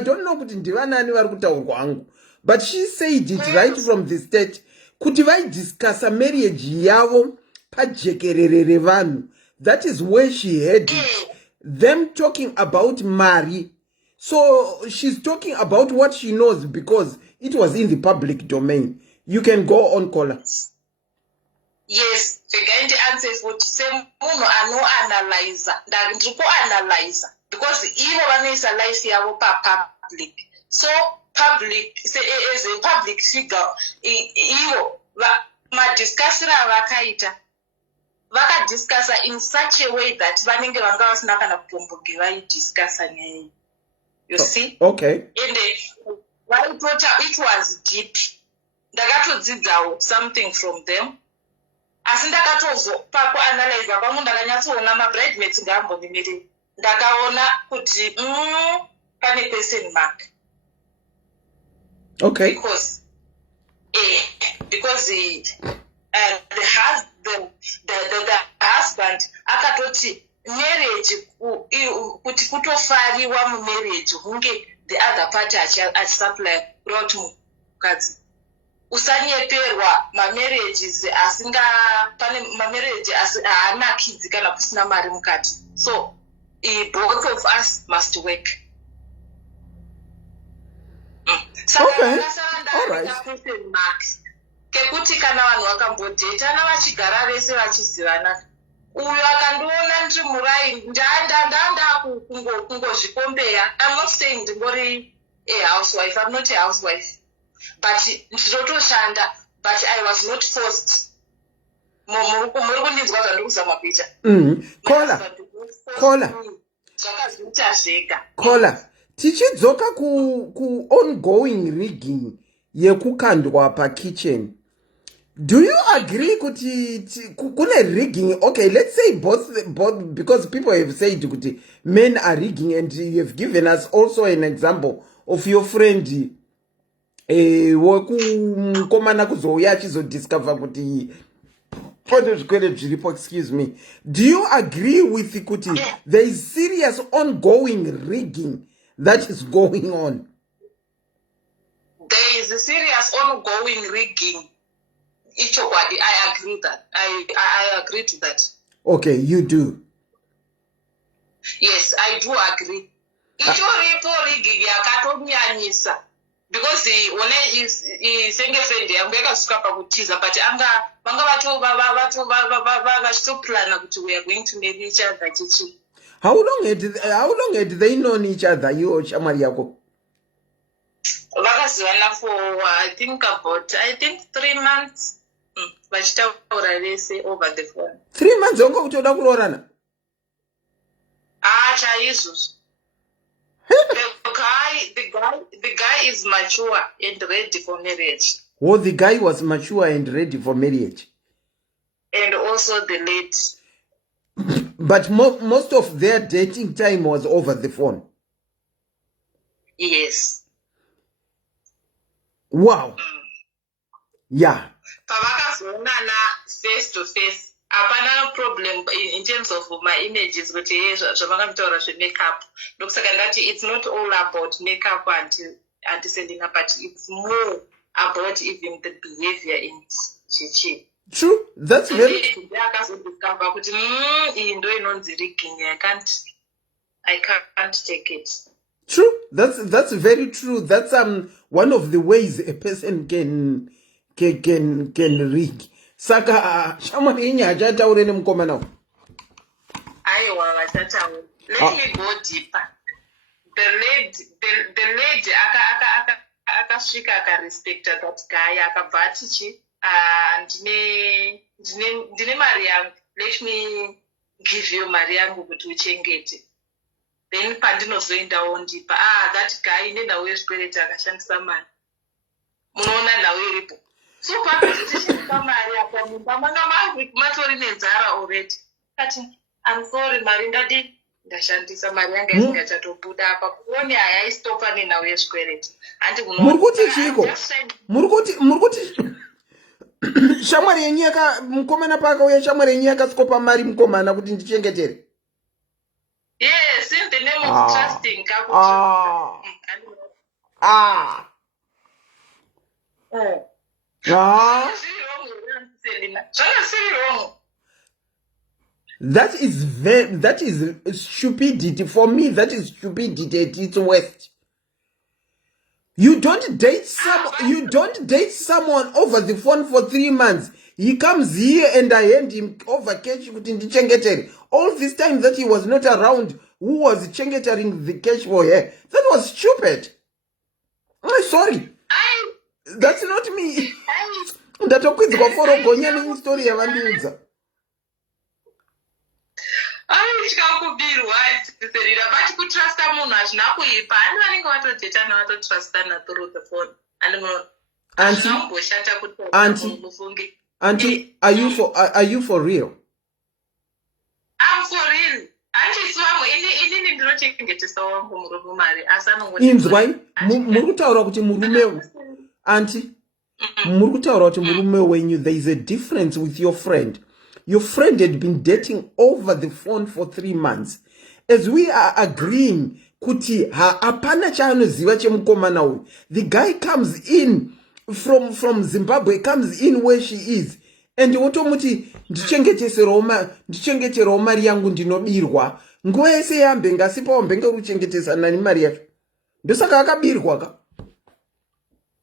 don't know kuti ndivanani vari kutaurwa hangu. But she said it right from the start kuti vaidiscussa marriage yavo pajekerere revanhu. That is where she heard it. Them talking about Mari. So she's talking about what she knows because it was in the public domain. You can go on, caller. Yes, ndingaende answer futhi semunhu anoanalyza ndikuanalyza because ivo vanoisa life yavo papublic. So public as a public figure ivo madiscussira avakaita vakadiscussa in such a way that vanenge vanga vasina kana kutombonge vaidiscussa nyaya. You see? Okay. And it was deep. Ndakatodzidzawo something from them. Asi ndakatozopa kuanalyze kwangu ndakanyatsoona mabridesmaids ngaambondimirira. Ndakaona kuti pane question mark. Okay. Because the husband akatoti marriage kuti kutofariwa mumarriage hunge the other party achisupply kuti mukadzi usanyeperwa mamarriages asinga pane mamarriage haana kids kana kusina mari mukati. So both of us must work. Okay. All right. Kekuti kana vanhu vakambodhetana vachigara vese vachizivana uyo akandiona ndiri murai ndanda kungozvikombeya. I'm not saying ndingori a housewife, I'm not a housewife, but ndinotoshanda, but I was not forced. Muri kundinzwa zvandiri kuzama kuita. Zvakazoita zvega. Caller, tichidzoka ku ongoing rigging yekukandwa pakitchen. Do you agree kuti kune rigging? Okay, let's say both because people have said kuti men are rigging, and you have given us also an example of your friend wekukomana kuzouya achizodiscover kuti pane zvikwere zviripo. Excuse me. Do you agree with kuti there is serious ongoing rigging that is going on? There is a serious ongoing rigging. Ichokwadi, I agree that. I agree to that. Okay, you do. Yes, I do agree. Ichoripo rigging yakatonyanyisa because one is senge friend yangu yakasuka pakutiza, but vanga vachitoplana kuti we are going to marry each other chichi. How long had they known each other, you or shamari yako? Vakazivana for I think 3 months. Vachitaura vese over the phone. 3 months onga kutoda kuroorana? Chaizvozvo. The guy is mature and ready for marriage. Oh, the guy was mature and ready for marriage. And also the lady. But most of their dating time was over the phone. Yes. Wow. Yeah. Pavakazoonana face to face. Hapana problem in terms of my images, but zvamakamutaura zvemakeup. Ndokusaka ndati it's not all about makeup and Selena, but it's more about even the behavior in Chichi. True. That's very true. I can't take it. True. That's very true. That's one of the ways a person can rig. Saka shamwari inyaya ataure nemukomana. Aiwa vachataura. Let me go deeper. The lady akasvika akarespecta that guy akabva atichi ndine mari yangu, let me give you mari yangu kuti uchengete. Then pandinozoendawo ndipa that guy nenhau yezvikwereti akashandisa mari. Munoona nhau iripo. So pakuti tishandisa mari apa mumba manga matori nenzara already. Kati I'm sorry mari ndashandisa mari yanga isingachatobuda apa kuone hayaisitopa nenhau yezvikwereti. Handi murikuti chiko murikuti shamwari yenyu mukomana paakauya shamwari yenyu yakasikopa mari mukomana kuti ndichengetere. Yes, in the name of trusting. That is stupidity. For me, that is stupidity at its worst. You don't date someone over the phone for 3 months. He comes here and I hand him over cash kuti ndichengetere. All this time that he was not around, who was chengetering the cash for her? That was stupid. I'm sorry. That's not me. Ndatokwidzwa forogonya nestory yavandiudza. Chikakubirwa serira but kutrusta munhu hazvina kuipa. Ani vanenge vatodetana vatotrustana through the phone. Auntie, are you for real? I'm for real. Auntie swamo ini ndinochengetesa wangu murume mari asanongoti. Inzwai murikutaura kuti murume auntie murikutaura kuti murume wenyu there is a difference with your friend. Your friend had been dating over the phone for 3 months. As we are agreeing kuti hapana chaanoziva chemukomana uyu. The guy comes in from Zimbabwe, comes in where she is. And wotomuti ndichengeterawo mari yangu ndinobirwa. Nguva yese yambe ngasipawo mbenge ruchengetesa nani mari yacho. Ndosaka akabirwa ka.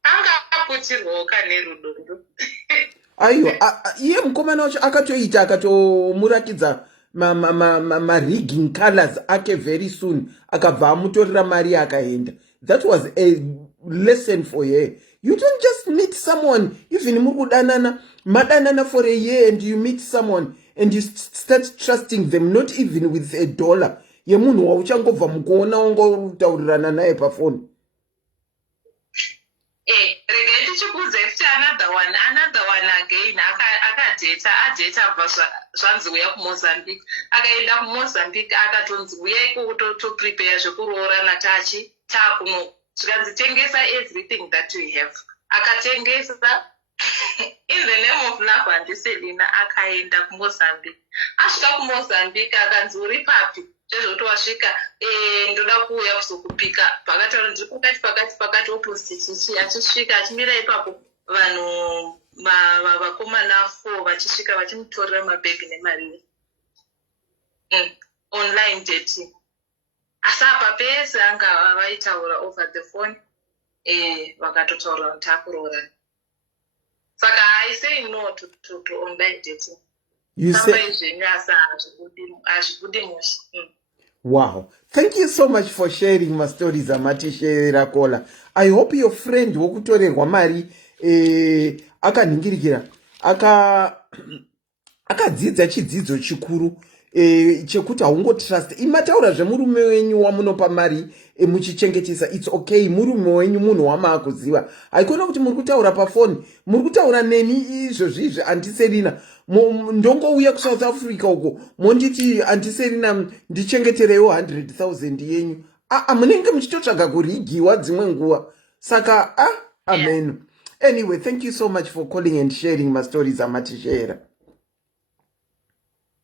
Anga aputirwa kanerudo. Aiwa, iye mukomana wacho akatoita akatomuratidza rigging colors ake very soon. Akabva amutorera mari akaenda. That was a lesson for her. You don't just meet someone, even madanana for a year, and you meet someone and you start trusting them, not even with $1. Yemunhu wauchangobva mukuona ongotaurirana naye pafoni. Regai tichikuudza futi another one again adeta bva zvanzi uya kuMozambique. Akaenda kuMozambique akatonzi uyai kutoprepare zvekuroorana takuno zvikanzi tengesa everything that we have. Akatengesa in the name of love and Selena akaenda kuMozambique. Asvika kuMozambique akanzi uri papi? Zvezvoti wasvika ndoda kuuya kuzokupika. Pakataura ndiri pakati opposite achisvika achimira ipapo vanhu vakomana 4 vachisvika vachimutorera mabhegi nemari. Online dating. Asi apa pese anga vaitaura over the phone vakatotaura kuti akuroorana. Saka I say no to online dating. You say wow. Thank you so much for sharing my stories, Amati Sherakola. I hope your friend wokutorerwa mari akaningirikira akadzidza chidzidzo chikuru chekuti haungotrust. Imataura zvemurume wenyu wamunopa mari muchichengetesa, it's okay. Murume wenyu munhu wamaakuziva. Haikona kuti muri kutaura pafoni, muri kutaura neni izvozvizvi. Antiserina ndongouya kuSouth Africa uko monditi Antiserina ndichengetereiwo 100,000 yenyu. Munenge muchitotsvaga kurigiwa dzimwe nguva. Saka amen. Anyway, thank you so much for calling and sharing my stories amatishera.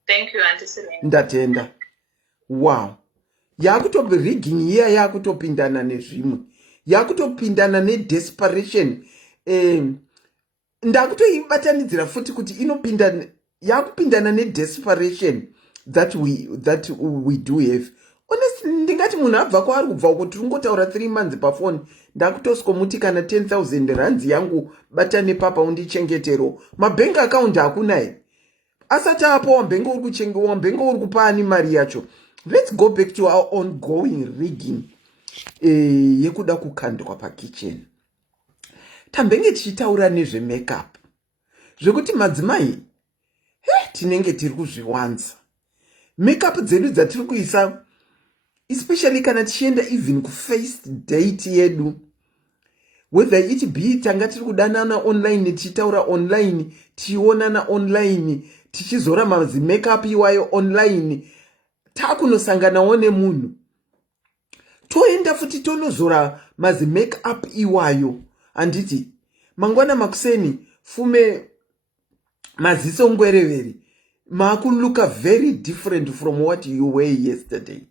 Thank you, Auntie Selena. Ndatenda. Wow. Yakutopi rigging iya yakutopindana nezvimwe. Yakutopindana nedesperation. Ndakutoibatanidzira futi kuti inopindana, yakupindana nedesperation that we do have. Honestly, ndingati munhu abva kwaari kubva uko tiringotaura 3 months pafoni, ndakutosikomuti kana 10,000 rands yangu batane papa undichengetero. Mabank account hakuna here. Asati apo wambenga uri kupa ani mari yacho. Let's go back to our ongoing rigging yekuda kukandwa pakitchen. Tambenge tichitaura nezve makeup. Zvekuti madzimai tinenge tiri kuzviwanza. Makeup dzedu dzatiri kuisa, especially kana tichienda even ku-first date yedu, whether it be tanga tiri kudanana online, tichitaura online, tichionana online, tichizora mazi makeup iwayo online, takunosanganawo nemunhu, toenda futi tonozora mazi makeup iwayo. Anditi mangwana makuseni fume maziso ngwereveri makuluka very different from what you were yesterday.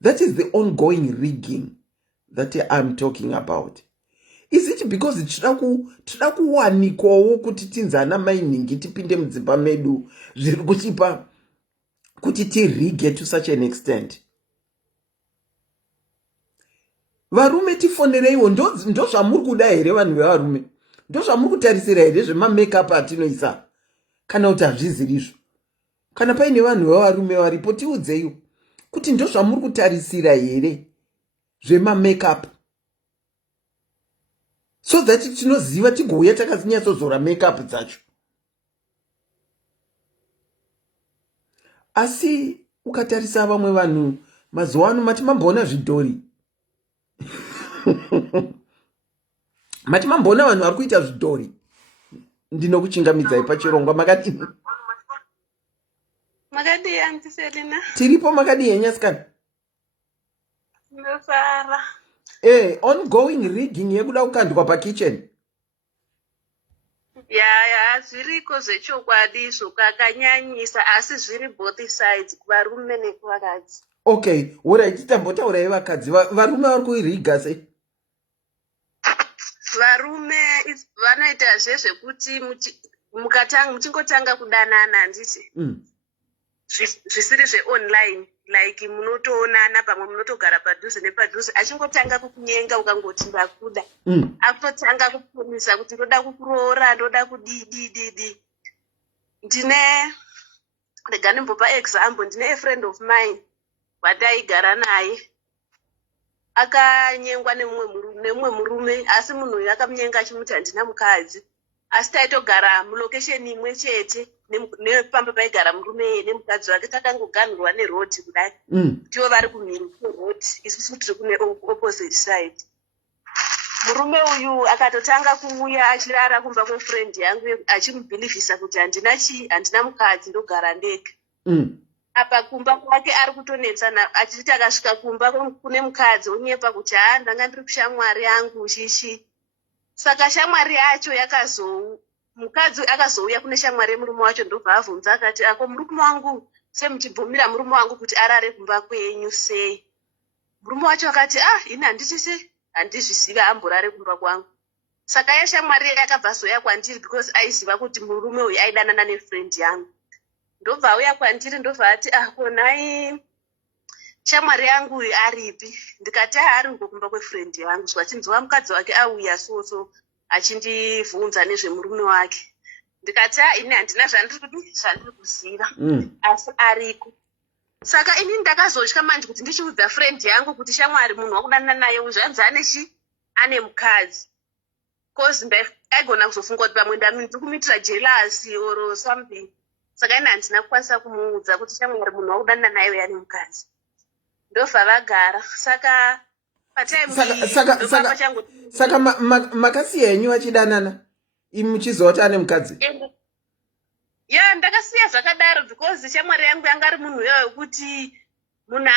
That is the ongoing rigging that I'm talking about. Is it because tida kuwanikwawo kuti tinzana mainingi tipinde mudzimba medu zviri kutipa kuti tirige to such an extent? Varume tifonereiwo, ndo zvamuri kuda here vanhu vevarume? Ndo zvamuri kutarisira here zvemamakeup atinoisa? Kana kuti hazviziri izvo? Kana paine vanhu vevarume varipo tiudzeiwo kuti ndo zvamuri kutarisira here zvemamakeup, so that tinoziva tigouya takazinyatsozora makeup dzacho. Asi ukatarisa vamwe vanhu mazuva ano mati mamboona zvidhori. Mati mamboona vanhu vari kuita zvidhori. Ndinokuchingamidzai pachirongwa. Makadini? Makadi Auntie Selena. Tiripo makadini nyaskana? Ndosara. Ongoing rigging yekuda kukandwa pakitchen. Ya, zviriko zvechokwadi zvakanyanyisa, asi zviri both sides, kuvarume nekuvakadzi. Okay, alright, tambotaurai vakadzi. Varume vari kuiriga sei? Varume vanoita zvekuti muchingotanga kudanana, handiti? Zvisiri zveonline, like munotoonana pamwe munotogara padhuze nepadhuze, achingotanga kukunyenga ukangoti ndakuda. Akutotanga kukumisa kuti ndoda kukuroora, ndoda kudidididi. Ndega ndimbopa example, ndine a friend of mine wataigara naye. Akanyengwa nemumwe murume, asi munhu uyu akamunyenga achimuti handina mukadzi. Asi taitogara mulocation imwe chete nepamba paigara murume nemukadzi wake, takangoganhurwa nerodi kudai. Tivo vari kumhiri kwerodi, isusu tiri kune opposite side. Murume uyu akatotanga kuuya achirara kumba kwefriend yangu, achimubhilivhisa kuti handina mukadzi, ndogara ndega. Apa kumba kwake ari kutonetsana, achiti akasvika kumba kune mukadzi onyepa kuti ndanga ndiri kushamwari yangu chichi. Saka shamwari yacho mukadzi akazouya kune shamwari yemurume wacho, ndobva abvunza akati, ako murume wangu semuchibvumira murume wangu kuti arare kumba kwenyu sei? Murume wacho akati, ini handizviziva, amborare kumba kwangu. Saka yeshamwari yakabva zoya kwandiri because aiziva kuti murume uyu aidanana nefriend yangu. Ndobva auya kwandiri ndobva ati, konai shamwari yangu uyu aripi? Ndikati ari ngokumba kwefriend yangu. Zvachinzwa mukadzi wake auya soso achindibvunza nezvemurume wake. Ndikati ini handina zvandiri kuziva, asi ariko. Saka ini ndakazotya manje kuti ndichiudza friend yangu kuti shamwari munhu wakudanana naye zvanzi ane mukadzi. Cause aigona kuzofunga kuti pamwe ndiri kumitira jealousy or something. saka ina handina kukwanisa kumuudza kuti shamwari munhu wakudanana naye yani mukadzi ndobva vagara saka saka makasiya henyu vachidanana imi muchiziva kuti ane mukadzi ya ndakasiya zvakadaro because shamwari yangu yanga ari munhu uyo wekuti munhu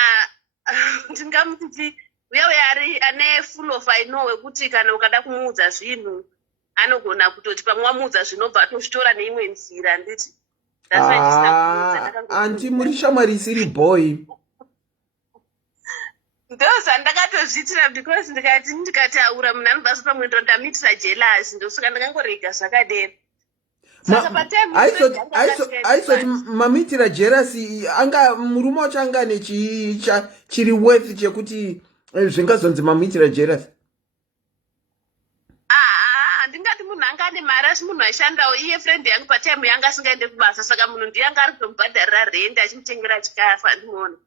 ndingamutiti uya ari ane full of I know wekuti kana ukada kumuudza zvinhu anogona kutoti pamwe wamuudza zvinobva atozvitora neimwe nzira nditi anti muri shamwari isiri boy ndozvandakatozviitira because ndikataura munhu anobva pamwe ndo ndamitira jealous ndosaka ndakangorega zvakadero aizoti mamitira jealousy anga murume wacho anga chiri worth chekuti zvingazonzi mamitira jealousy handingati munhu anga ane mari asi munhu aishandawo iye friend yangu patime yanga asingaende kubasa saka munhu ndiye anga ari kutomubhadharira rende achimutengera chikafu andinoona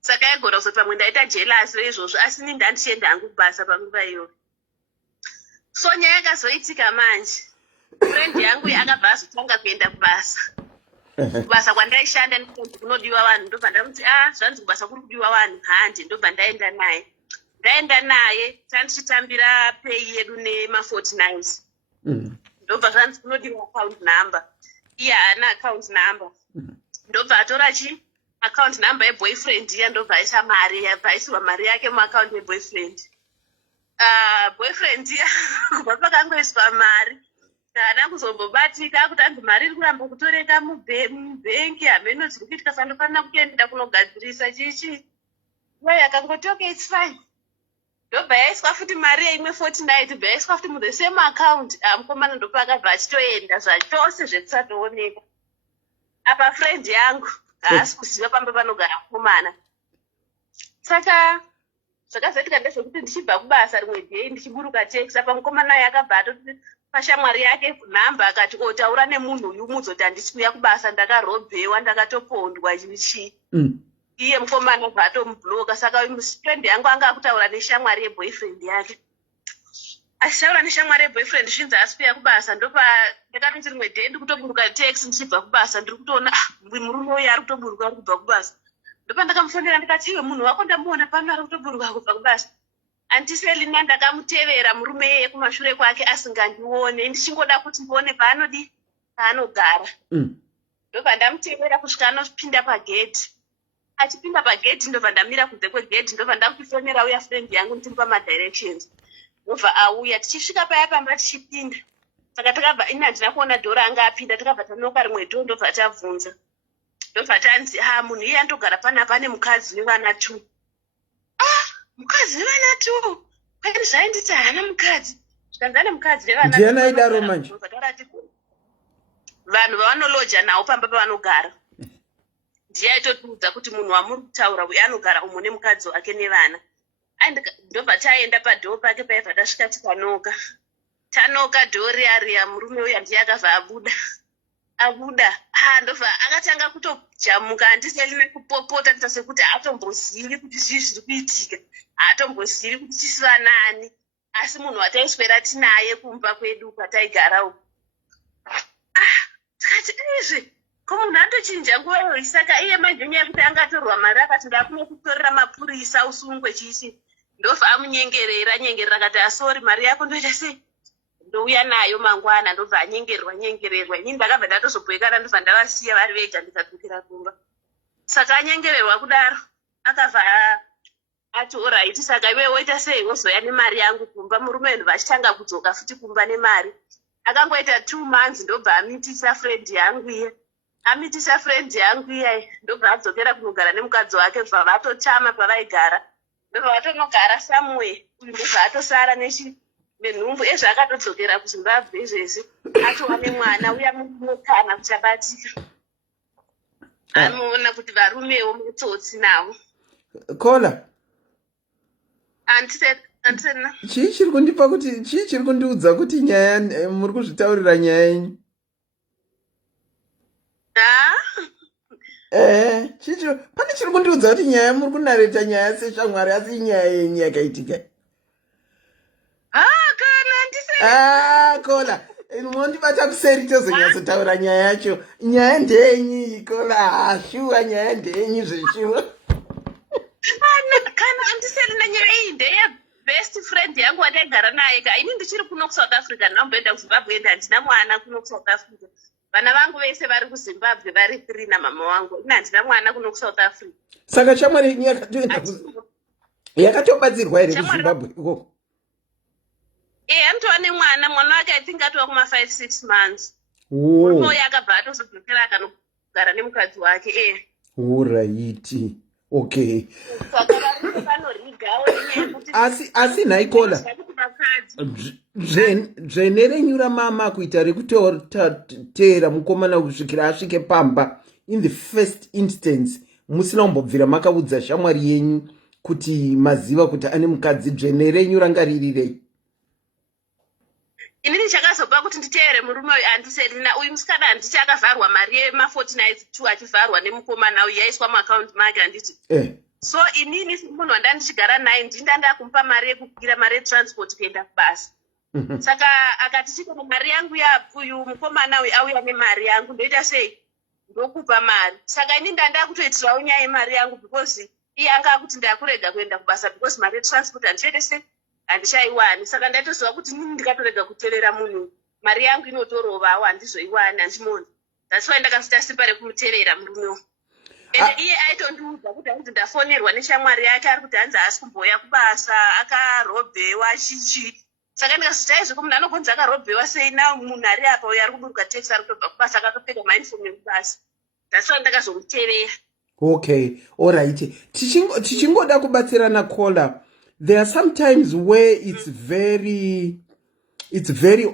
saka aigona kuzoti pamwe ndaita jealous reizvozvo asi ini ndandichienda hangu kubasa panguva iyoyo so nyaya yakazoitika manje friend yangu akabva azotanga kuenda kubasa kwandaishanda ndikonzi kunodiwa vanhu ndobva ndakuti zvanzi kubasa kuri kudiwa vanhu handi ndobva ndaenda naye tandichitambira pei yedu nema49 ndobva zvanzi kunodiwa account number iye haana account number ndobva atora account number yeboyfriend iya ndobva aisa mari yabvaisirwa mari yake muaccount yeboyfriend boyfriend iya kubva pakangoiswa mari haana kuzombobatika kuti anzi mari iri kuramba kutoreka mubhengi hameno zviri kuitika sandofanira kuenda kunogadzirisa chichi uye akangoti okay its fine ndobva yaiswa futi mari yeimwe 49 bva yaiswa futi muthe same account mukomana ndopa akabva achitoenda zvachose zvetisatooneka apa friend yangu haasi kuziva pamba panogara mukomana saka zvakazoitika ndezvekuti ndichibva kubasa rimwe dhei ndichiburuka taxi apa mukomana ayo akabva atoti pashamwari yake nhamba akati taura nemunhu uyu muzoti handisi kuuya kubasa ndakarobhewa ndakatopondwa chichi iye mukomana abva atomubloka saka friend yangu anga akutaura neshamwari yeboyfriend yake achitaura neshamwari yeboyfriend zvinzi asi kuuya kubasa ndopa ndakatoti rimwe dhei ndikutoburuka taxi ndichibva kubasa ndiri kutoona murume uyu ari kutoburuka ari kubva kubasa ndopa ndakamufonera ndikati iwe munhu wako ndamuona pano ari kutoburuka kubva kubasa andiselina ndakamutevera murume yeye kumashure kwake asingandione ndichingoda kuti ndione paanogara ndobva ndamutevera kusvika anopinda pagedhi achipinda pagedhi ndobva ndamira kunze kwegedhi ndobva ndakufonera uya friend yangu ndiripa madirections ndobva auya tichisvika paya pamba tichipinda saka takabva ini handina kuona dhora anga apinda takabva tanoka rimwe dho ndobva tabvunza ndobva tanzi munhu iye andogara panapa ane mukadzi nevana 2 mukadzi nevana 2 kwani zvainditi haana mukadzi zvikanzi ane mukadzi nevana ndiana aidaro manje vanhu vavanolodya nawo pamba pavanogara ndiye aitotiudza kuti munhu wamuri kutaura uye anogara umo nemukadzi wake nevana ndobva taenda padhoo pake paibva tasvika tanoka dhoo riya murume uyu ndiye akabva abuda ndobva akatanga kutojamuka handiselime kupopota kuita sekuti haatombozivi kuti zvii zviri kuitika haatombozivi kuti tisiva nani asi munhu wataiswera tinaye kumba kwedu kwataigara uku tikati izvi ko munhu atochinja nguva iyoyi saka iye manje nyaya yekuti angatorwa mari akati ndakuno kutorera mapurisa usungwe chichi ndobva amunyengerera akati asori mari yako ndoita sei ndouya nayo mangwana ndobva anyengererwa inini ndakabva ndatozobhoekana ndobva ndavasiya vari vega ndikadzokera kumba saka anyengererwa kudaro akabva ati oraiti saka iwe woita sei wozoya nemari yangu kumba murume wenhu vachitanga kudzoka futi kumba nemari akangoita 2 months ndobva amitisa friend yangu iye ndobva adzokera kunogara nemukadzi wake bva vatotama pavaigara ndobva vatonogara somewhere uyu ndobva atosara nenhumbu ezvaakatodzokera kuzimbabwe izvezvi atova nemwana uya mukana kuchabatika anoona kuti varumewo mutsotsi navo kola andisena chii chiri kundipa kuti chii chiri kundiudza kuti nyaya muri kuzvitaurira nyaya yenyu pane chiri kundiudza kuti nyaya muri kunareta nyaya seshamwari asi nyaya yenyu yakaitika kana andisena kola Mondibata kuseri tozonyatsotaura nyaya yacho. Nyaya ndenyi kola shuwa nyaya ndenyi zveshuwa. Kana andiselina nyaya iyi ndeyebest friend yangu wandaigara naye ka ini ndichiri kuno kuSouth Africa ndamboenda kuZimbabwe ende handina mwana kuno kuSouth Africa. Vana vangu vese vari kuZimbabwe vari 3 namama wangu. Ina handina mwana kuno kuSouth Africa. Saka shamwari yenyu yakatoenda yakatobatsirwa here kuZimbabwe ikoko? Anotova nemwana wake I think atova kuma 5-6 months. Oh. Murume akabva atozodzokera akanogara nemukadzi wake. Alright. Okay. Saka vari panorigawo nenyaya yekuti Asi naikola. Dzvene renyu ramama kuita rekutotera mukomana kusvikira asvike pamba, in the first instance musina kumbobvira makaudza shamwari yenyu kuti maziva kuti ane mukadzi, dzvene renyu ranga ririrei? Inini chakazopa kuti nditeere murume uyu andiserina uyu musikana handiti akavharwa mari yema49 achivharwa nemukomana uyu yaiswa muaccount make handiti. So inini munhu wanda ndichigara naye ndinda kumpa mari yekukwira mari yetransport kuenda kubasa. Saka akati chikomo mari yangu uyu mukomana uyu auya nemari yangu ndoita sei? Ndokupa mari. Saka inini ndanda kutoitirawo nyaya yemari yangu because iye anga akuti ndakurega kuenda kubasa because mari yetransport handichaite sei? Handichaiwani. Saka ndatoziva kuti nini ndikatorega kuteerera munhu mari yangu inotorovawo handizoiwani handimoni. That's why ndakasita simba rekumuteerera murume. Ende iye aitondiudza kuti hanzi ndafonerwa neshamwari yake ari kuti hanzi haasi kumboya kubasa akarobhewa chichi. Saka ndikazoti izvo munhu anogonza akarobhewa sei na munhu ari apa uyo ari kuburuka taxi ari kutobva kubasa akatopfeka mainifomu ekubasa. That's why ndakazomuteerera. Okay, alright. Tichingoda kubatsirana kola. There are some times where it's very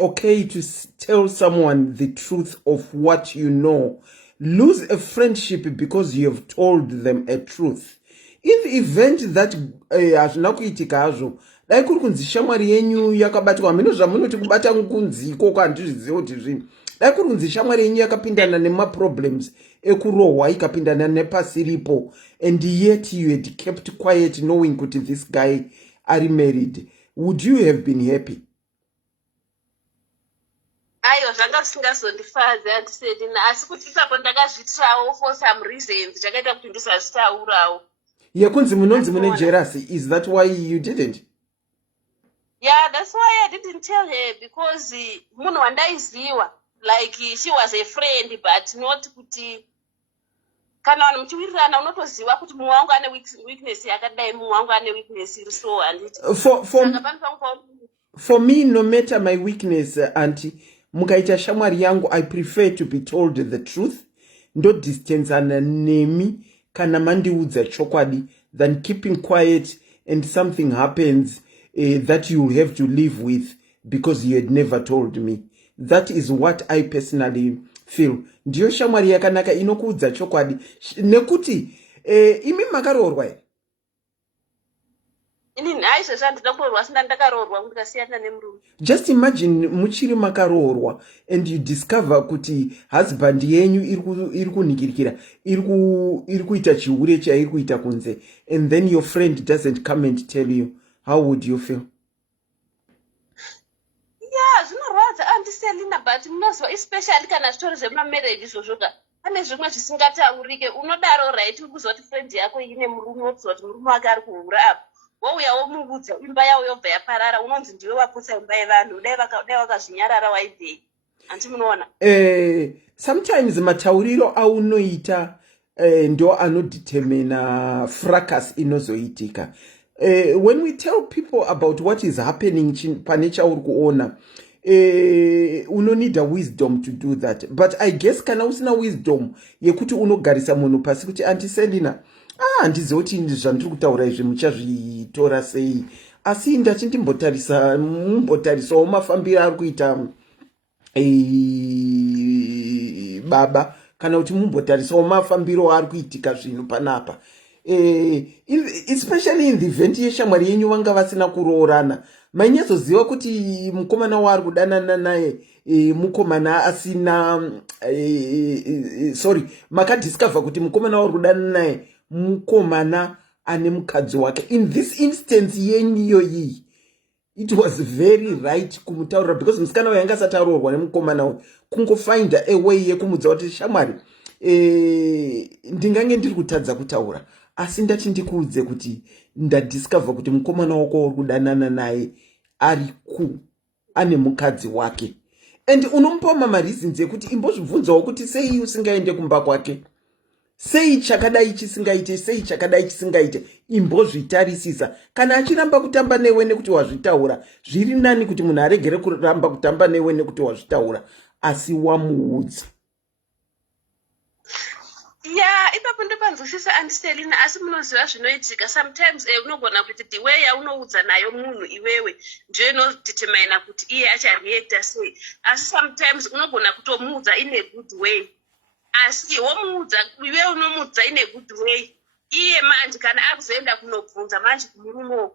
okay to tell someone the truth of what you know. Lose a friendship because you have told them a truth. In the event that hazvina kuitika hazvo, dai kuri kunzi shamwari yenyu yakabatwa, hamino zvamunoti kubata kunzi ikoko handizvizivi kuti zvinhu. Dai kuri kunzi shamwari yenyu yakapindana nemaproblems ekurohwa ikapindana nepasiripo, and yet you had kept quiet knowing kuti this guy are married, would you have been happy? Aiyo zvanga zvisingazondifadzi handisedina, asi kuti ipapo ndakazvitirawo for some reasons zvakaita kuti ndisazvitaurawo. Yekunzi munonzi mune jealousy, is that why you didn't? Yeah, that's why I didn't tell her, because munhu wandaiziva, like she was a friend, but not kuti kana vanhu muchiwirirana unotoziva kuti mumwe wangu ane weakness yakadai, mumwe wangu ane weakness iri so handiti. For me, no matter my weakness, auntie, mukaita shamwari yangu, I prefer to be told the truth, ndo distance ana nemi kana mandiudza chokwadi, than keeping quiet and something happens that you have to live with because you had never told me. That is what I personally feel. Ndiyo shamwari yakanaka inokuudza chokwadi, nekuti imi makaroorwa here. Just imagine muchiri makaroorwa and you discover kuti husband yenyu iri kunikirikira, iri kuita chihure chairi kuita kunze, and then your friend doesn't come and tell you. How would you feel? Yeah, zvinorwadza andiselina, but munozwa especially kana zvitori zvemamarriage izvozvoka pane zvimwe zvisingataurike. Unodaro right ukuzwa kuti friend yako ine murume, wokuzwa kuti murume wake ari kuhura apa, wouya womuudza imba yawo yobva yaparara, unonzi ndiwe waputsa imba yevanhu, dai wakazvinyarara waibvei. Hanti munoona? Sometimes matauriro aunoita ndo anodetermina fracas inozoitika. When we tell people about what is happening pane chauri kuona, unonida wisdom to do that. But I guess kana usina wisdom yekuti unogarisa munhu pasi kuti antiselina, handizivi kuti zvandiri kutaura izvi muchazvitora sei, asi ndati ndimbotarisawo mafambiro ari kuita baba, kana kuti mumbotarisawo mafambiro ari kuitika zvinhu panapa. Especially in the event yeshamwari yenyu vanga vasina kuroorana, mainyazoziva kuti mukomana waari kudanana naye mukomana asina makadiscover kuti mukomana waari kudanana naye mukomana ane mukadzi wake. In this instance yenyu iyoyi, it was very right kumutaurira because musikana wayo anga asati aroorwa nemukomana uyu kungofinda away yekumudza kuti shamwari ndingange ndiri kutadza kutaura asi ndati ndikuudze kuti ndadiscover kuti mukomana wako uri kudanana naye ane mukadzi wake and unomupawo mareasons ekuti imbozvibvunzawo kuti sei usingaende kumba kwake, sei chakadai chisingaite, sei chakadai chisingaite, imbozvitarisisa. Kana achiramba kutamba newe nekuti wazvitaura, zviri nani kuti munhu aregere kuramba kutamba newe nekuti wazvitaura, asi wamuudza. Yeah, ipapo ndopanzwisisa andiselina, asi munoziva zvinoitika sometimes unogona kuti the way yaunoudza nayo munhu iwewe ndiyo inodetermina kuti iye achareacta sei. Asi sometimes unogona kutomuudza in a good way, asi womuudza iwe unomuudza in a good way, iye manje kana akuzoenda kunobvunza manje kumurume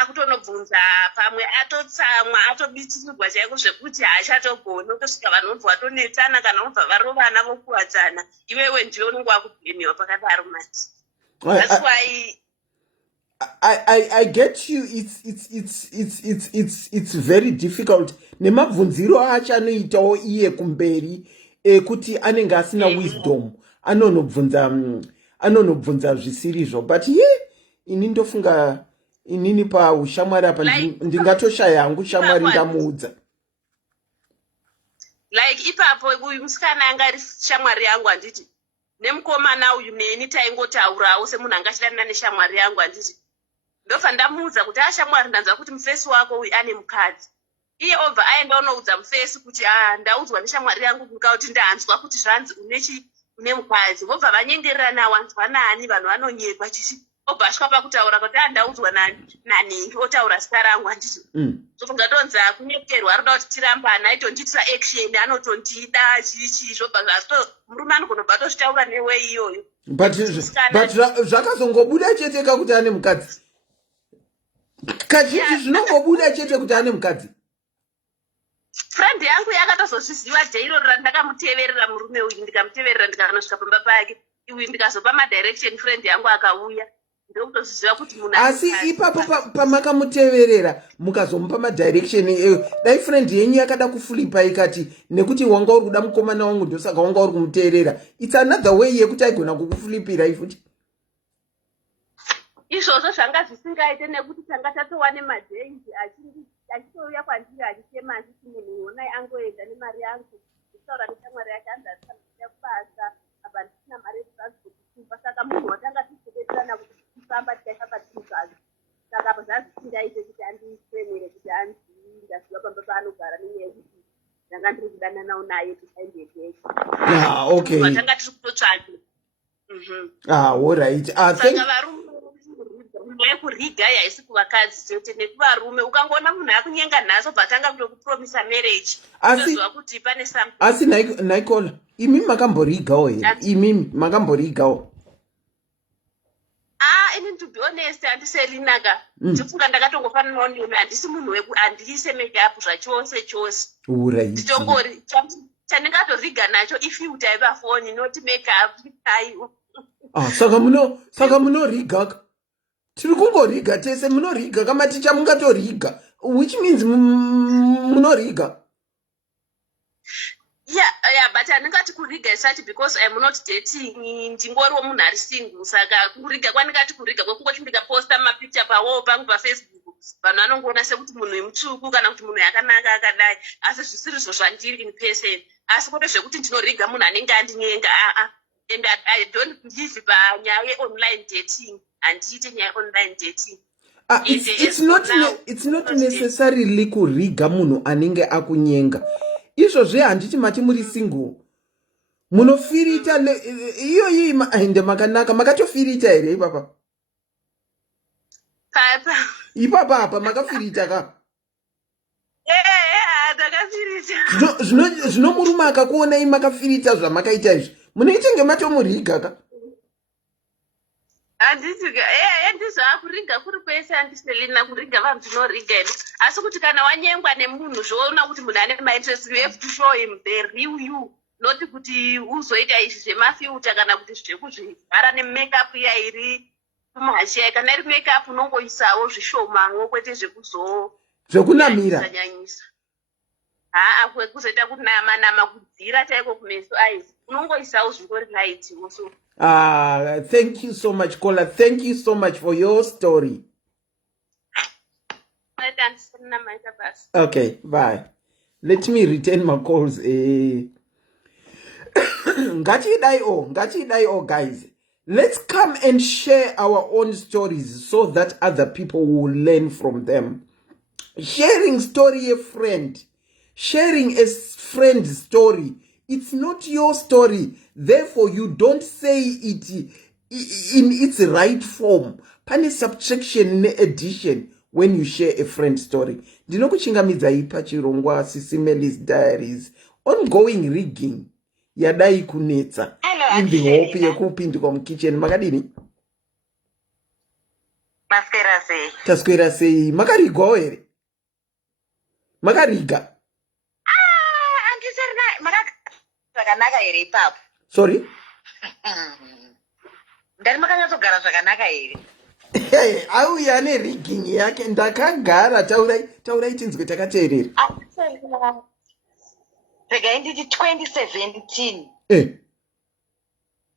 akutonobvunza pamwe atotsamwa atobitirirwa chaiko zvekuti haachatogoni, utosvika vanobva vatonetsana kana vobva varovana vokuwadzana, iwewe ndiwe unenge wakubhemiwa pakadaro manje. That's why I get you. It's very difficult. Nemabvunziro acho anoitawo iye kumberi kuti anenge asina wisdom, anonobvunza zvisirizvo, but ini ndofunga inini paushamwari apa ndingatoshaya hangu shamwari ndamuudza. Like ipapo uyu musikana anga ari shamwari yangu handiti, nemukomana uyu neni taingotaurawo semunhu anga achidanana neshamwari yangu handiti, ndobva ndamuudza kuti ashamwari ndanzwa kuti mufesi wako uyu ane mukadzi. Iye obva aenda unoudza mufesi kuti ndaudzwa neshamwari yangu kuti ndanzwa kuti zvanzi une mukadzi. Vobva vanyengererana wanzwa nani, vanhu vanonyekwa chichi. Obva asvika pakutaura kuti ndaudzwa nani otaura zita rangu handiti. Zvofungatonza kunyekerwa arikuda kuti tirambana, aitondiitira action, anotondida chichi zvobva zvasto murume anogona atozvitaura newe iyoyo. But zvakazongobuda chete kuti ane mukadzi. Kazhinji zvinongobuda chete kuti ane mukadzi. Friend yangu yakatozozviziva jairo randakamuteverera murume uyu, ndikamuteverera ndikanosvika pamba pake, iwe ndikazopa madirection friend yangu akauya, ndokutozviziva kuti munhu. Asi ipapo pamakamuteverera mukazomupa madirection, dai friend yenyu yakada kuflipa ikati nekuti wanga uri kuda mukomana wangu ndosaka wanga uri kumuteerera, it's another way yekuti aigona kukuflipira ifuti. Izvozvo zvanga zvisingaite nekuti tanga tatowane madhays achitouya kwandiri achisema achiti munhu wonai angoenda nemari yangu, ndichitaura neshamwari yake anzi atisa kubasa apa ndisina mari yekuzazikupa, saka munhu watanga tichidetserana kuti tifamba tikashamba timukazi, saka apa zvazisingaite kuti andifemere kuti ndaziva pamba paanogara nenyaya yekuti ndanga ndiri kudananawo naye tisaindeteke. Okay. Watanga tiri kutotsvaka. All right. Saka varume yekuriga yaisi kuvakadzi chete, nekuvarume ukangoona munhu akunyenga nhasi bvatanga kutokupromisa marriage, unoziva kuti pane something. Asi naikola imimi makamborigawo here, imimi makamborigawo. Ini to be honest handiselinaka, ndifunga ndakatongofananawo newe, handisi munhu handise makeup zvachose chose. Nditongori chandingatoriga nacho ifiuta yepafoni not makeup aiwo. Saka munoriga. Tiri kungoriga tese, munoriga kama ticha mungatoriga, which means munoriga. Yeah, but handingati kuriga isati because I'm not dating, ndingoriwo munhu ari single, saka kuriga kwandingati kuriga kwekungoti ndikaposta mapicture pawall pangu paFacebook, vanhu vanongoona sekuti munhu mutsvuku kana kuti munhu yakanaka akadai, asi zvisirizvo zvandiri in person. Asi kwete zvekuti ndinoriga munhu anenge andinyenga, and I don't believe panyaya ye-online dating. Handiti nyaya online dating. It's not necessarily kuriga munhu anenge akunyenga. Izvozve handiti mati muri single munofirita iyoyi ende makanaka, makatofirita here ipapa? Ipapa apa makafirita ka? Ndakafirita. Zvino murume akakuonai makafirita zvamakaita izvi, munoitenge matomuriga ka? Handizva kuriga kuri kwese handiselina kuriga vanhu tinoriga ino, asi kuti kana wanyengwa nemunhu zvoona kuti munhu ane mainterest, you have to show him the real you, not kuti uzoita izvi zvemafiuta kana kuti zvekuzvivhara nemakeup iya iri kumashaya. Kana iri makeup unongoisawo zvishomawo, kwete zvekuzo zvekunamira Kunyanyisa. Kwekuzoita kuti nama kudzira chaiko kumeso aizi. Unongoisawo zvingori light also. Thank you so much, Kola. Thank you so much for your story. Okay, bye. Let me return my calls. Ngachidai, guys. Let's come and share our own stories so that other people will learn from them. Sharing story a friend. Sharing a friend's story. It's not your story. Therefore, you don't say it in its right form. Pane subtraction addition when you share a friend's story. Ndinokuchingamidza pachirongwa SIS MELLY's diaries. Ongoing rigging. Yadai kunetsa. In the hope yekupindwa mukitchen. Makadini? Maswera sei. Taswera sei. Makarigwa here. Makariga. Zvakanaka here ipapo. Sorry? Ndari makanyatsogara zvakanaka here. Hey, auya nerigging yake ndakagara taurai tinzwe takateerera. Regai nditi 2017.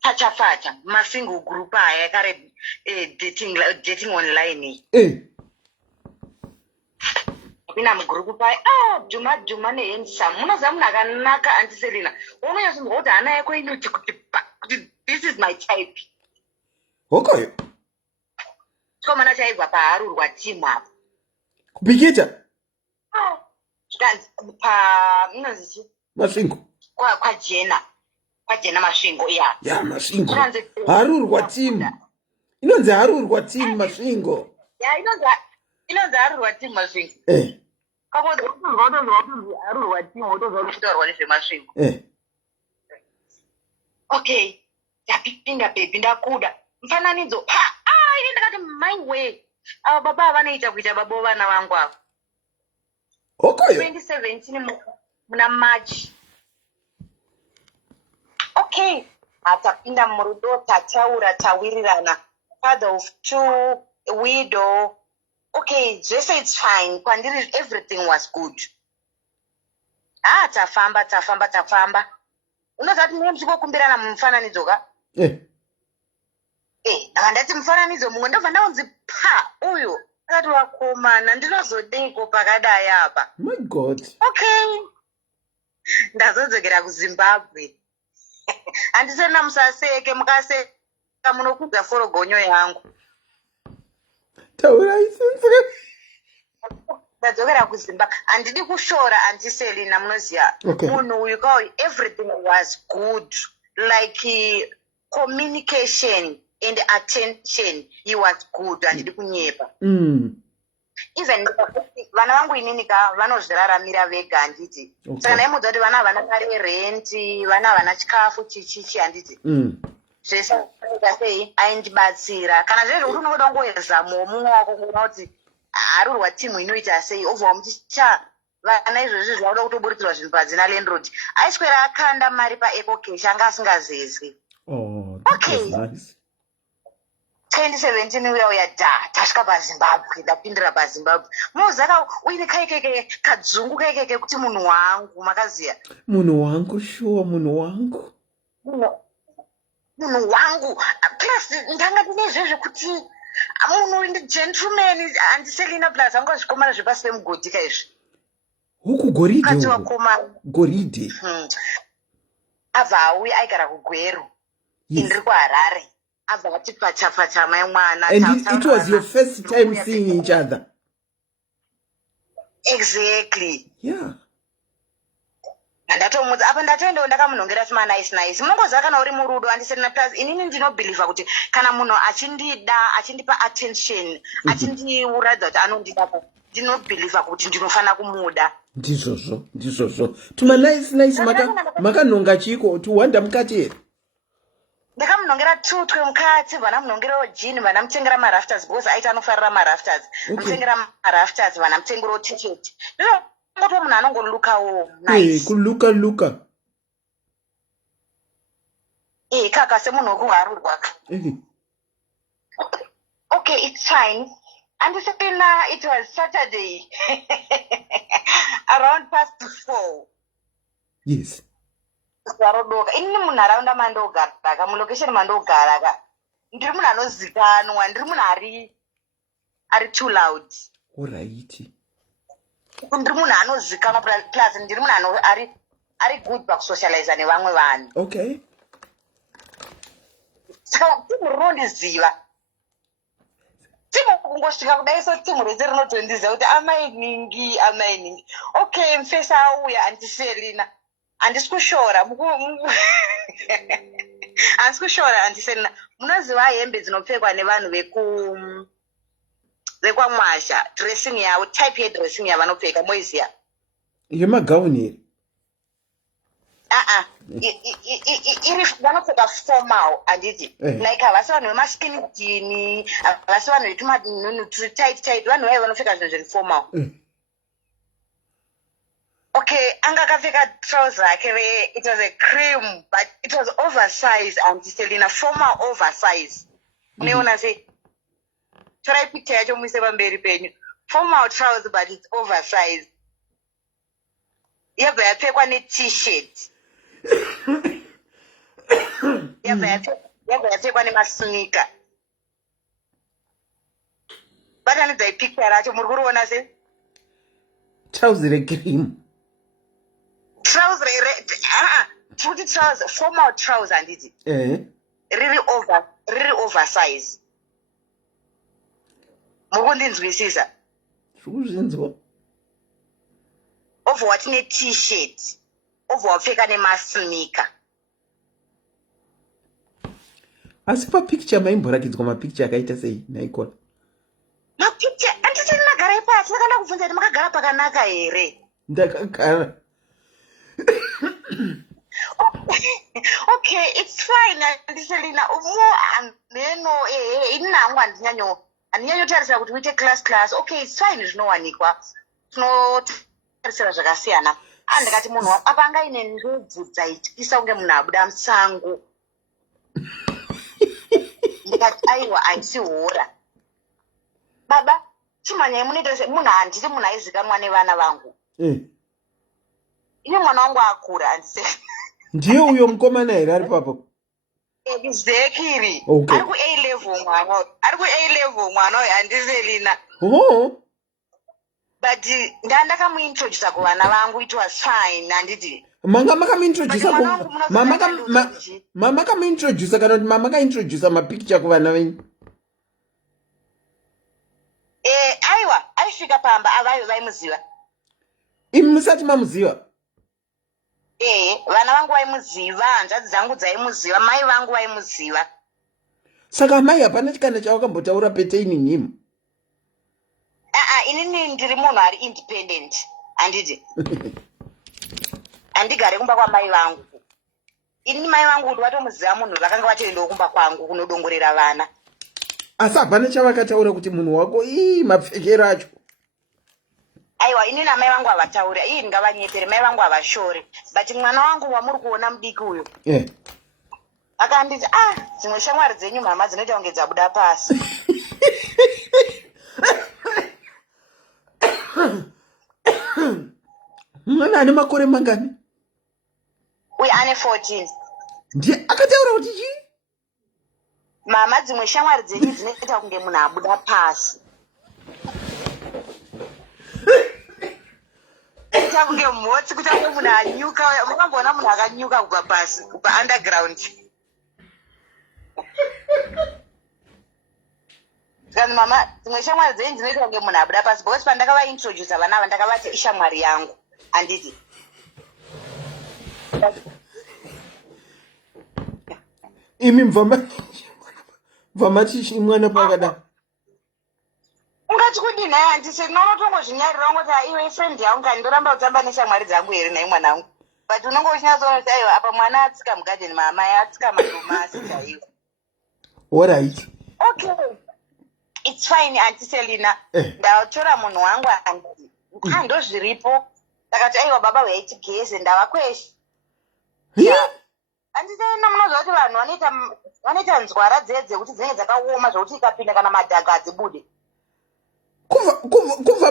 Facha masingle group aya yakare dating online. Mina mugroup pai Juma nehandsome. Munoziva munhu akanaka Auntie Selina. Unonyatsoziva kuti hana yako inoti kuti this is my type. Okay. Komana chaibva paharurwa team apo. Kupikita? Inonzi Masvingo. Kwajena Masvingo, yeah. Yeah, Masvingo. Harurwa team. Inonzi harurwa team Masvingo. Yeah, inonzi harurwa team Masvingo. Harurwa team otozotaurwa nezvemasvingo. Okay. Ndapinda baby ndakuda. Mufananidzo ine ndakati my way. Ava baba vanoita kuita baba vana vangu ava. Okay. 2017 muna March. Okay. Atapinda murudo tawirirana. Father of two, widow. Okay, just say it's fine. Pandiri, everything was good. Tafamba. Unozati mumsiko kumbirana mumufananidzo ka? Ndati mufananidzo mumwe ndobva ndaunzi uyu akati wakomana ndinozodiko pakadai apa. My God. Okay. Ndazodzokera kuZimbabwe. Handisena musaseke mukaseka munokudza forogonyo yangu. Taurai sensei. Ndadzokera kuZimbabwe. Handidi kushora Auntie Selina munoziva. Munhu uyu kauyu everything was good. Like communication and attention, he was good. Handidi kunyepa. Even vana vangu inini vanozviraramira vega handiti. Saka naimudza kuti vana havana mari yerenti, vana havana chikafu chichichi handiti. Zvese sei aindibatsira. Kana zvezvo kuti unoda kungoezamowo mumwe wako kuona kuti harurwa timu inoita sei, obva wamuti vana izvozvi zvauda kutoburitirwa zvinhu padzina landlord. Aiswera akanda mari paeco cash anga asingazezwi. Okay. Nice. 2017 uya tasvika paZimbabwe, ndapindira paZimbabwe. Muzaka uine kaikeke kadzungu kaikeke kuti munhu wangu makaziya. Munhu wangu sure, munhu wangu. Munhu wangu. Plus ndanga ndinezvezvo kuti munhu ndi gentleman Andiselina plus anga zvikomana zvepasi pemugodhi izvi. Huku goridhe. Kati wakomana. Goridhe. Abva auya aigara kuGweru. Indiri kuHarare. And it was your first time seeing each other. Exactly. Yeah. And apa ndatoenda ndakamunhongera sima nice. Mungoziva kana uri murudo Andiselina plus inini ndinobhelievha kuti kana munhu achindipa attention, achindiuradza kuti anondida, ndinobhelievha kuti ndinofana kumuda. Ndizvozvo. Tuma nice makanhonga chiko tuwanda mukati here. Ndakamunhongera tutwe mukati, vanamunhongerawo jini, vanamutengera marafters because aita anofarira marafters. Mutengera marafters, vanamutengerawo t-shirt. Ngoto munhu anongolukawo nice. Kuluka. Kaka semunhu wokuharurwa. Okay, it's fine. And it was Saturday, around past 4. Yes. Sarodoka. Inni munharaunda mandogara, mulocation mandogara. Ndiri munhu anozikanwa, ndiri munhu ari too loud. Alright. Ndiri munhu anozikanwa plus ndiri munhu ari good pakusocialize nevamwe vanhu. Okay. Saka timu rinondiziva. Timu kungosvika kudai so timu rese rinotondiziva kuti amainingi. Okay, mfesa auya andiselina. Handisi kushora handisi kushora andiselina. Munoziva hembe dzinopfekwa nevanhu vekwamwasha, dressing yavo, type yedressing yavanopfeka moiziya. Yemagauni here. Vanopfeka formal handiti. Like havasi vanhu vemaskin jean, havasi vanhu vetumanhunu tight, vanhu vaya vanopfeka zvinhu zviri formal. Okay, anga akapfeka trouser yake, it was a cream, but it was oversized and Selina formal oversize. Uneona sei? Torai picture yacho muise pamberi penyu. Formal trouser but it's oversized. Yabva yapfekwa ne-t-shirt. Yabva yapfekwa nemasneaker. Batanidzai picture racho muri kuriona sei? Trouser recream. Trouser truly trouser, formal trouser handiti. Really oversize. Mukundinzwisisa? Zvekuzvinzwa. Over what ne t-shirt. Over wapfeka nemasneaker. Asi papicture maimborakidzwa mapicture akaita sei naikona? Mapicture handiti ndinagara pasi, ndakanda kubvunza kuti makagara pakanaka here? Ndakagara. Okay, it's fine. Andiselina neno inangu handinyanyotarisira kuti uite class. Okay, it's fine zvinowanikwa. Tinotarisira zvakasiyana. Ndikati munhu apa anga ine ndudzi dzaityisa kunge munhu abuda musango. Ndikati aiwa aisihora. Baba, chimanyai munoita munhu handiti munhu aizikanwa nevana vangu. Ini mwana wangu akura handisei. Ndiye uyo mukomana here ari papo? Exactly. Okay. Ari ku-A-level mwana uyu handiselina. But ndandakamuintroduce kuvana vangu, it was fine handiti. Manga makamuintroduce mama kamuintroduce kana kuti mama kaintroduce mapicture kuvana venyu? Aiwa, aisvika pamba avayo vaimuziva. Imi musati mamuziva? Vana vangu vaimuziva, hanzvadzi dzangu dzaimuziva, mai vangu vaimuziva. Saka mai hapana chikana chawakambotaura petaining him? Inini ndiri munhu ari independent handiti. Handigare kumba kwamai vangu. Inini mai vangu kuti vatomuziva munhu vakanga vatoendawo kumba kwangu kunodongorera vana. Asi hapana chavakataura kuti munhu wako mapfekero acho? Aiwa, inini namai vangu havatauri, ngavanyetere, mai vangu havashore. But mwana wangu wamuri kuona mudiki uyu. Akanditi, dzimwe shamwari dzenyu mama dzinoita kunge dzabuda pasi. Mwana ane makore mangani? Uye ane 14. Ndiye akataura kuti chii? Mama, dzimwe shamwari dzenyu dzinoita kunge munhu abuda pasi. Kuita kunge mhotsi, kuita kunge munhu anyuka. Mukamboona munhu akanyuka kubva pasi, kubva underground. Kandi mama, dzimwe shamwari dzenyu dzinoita kunge munhu abuda pasi. Because pandakavaintroduce vana ava ndakavati ishamwari yangu. Handiti. Imi mvamati mwana pakada. Ungati kudini naye handisi, ndinotongozvinyarira ungoti iwe friend yangu kandi ndoramba kutamba neshamwari dzangu here naye mwanangu. But unenge uchinyatsona kuti aiwa apa mwana atsika mugadheni, mama yatsika madomasi chaiwo. Alright. Okay. It's fine, Auntie Selina. Ndatora munhu wangu handiti. Ndozviripo. Ndakati aiwa baba weitigeze ndavakwesha. Handitena munoziva kuti vanhu vanoita nzwara dzedze kuti dzinenge dzakaoma zvokuti ikapinda kana madhaga adzibude. kuva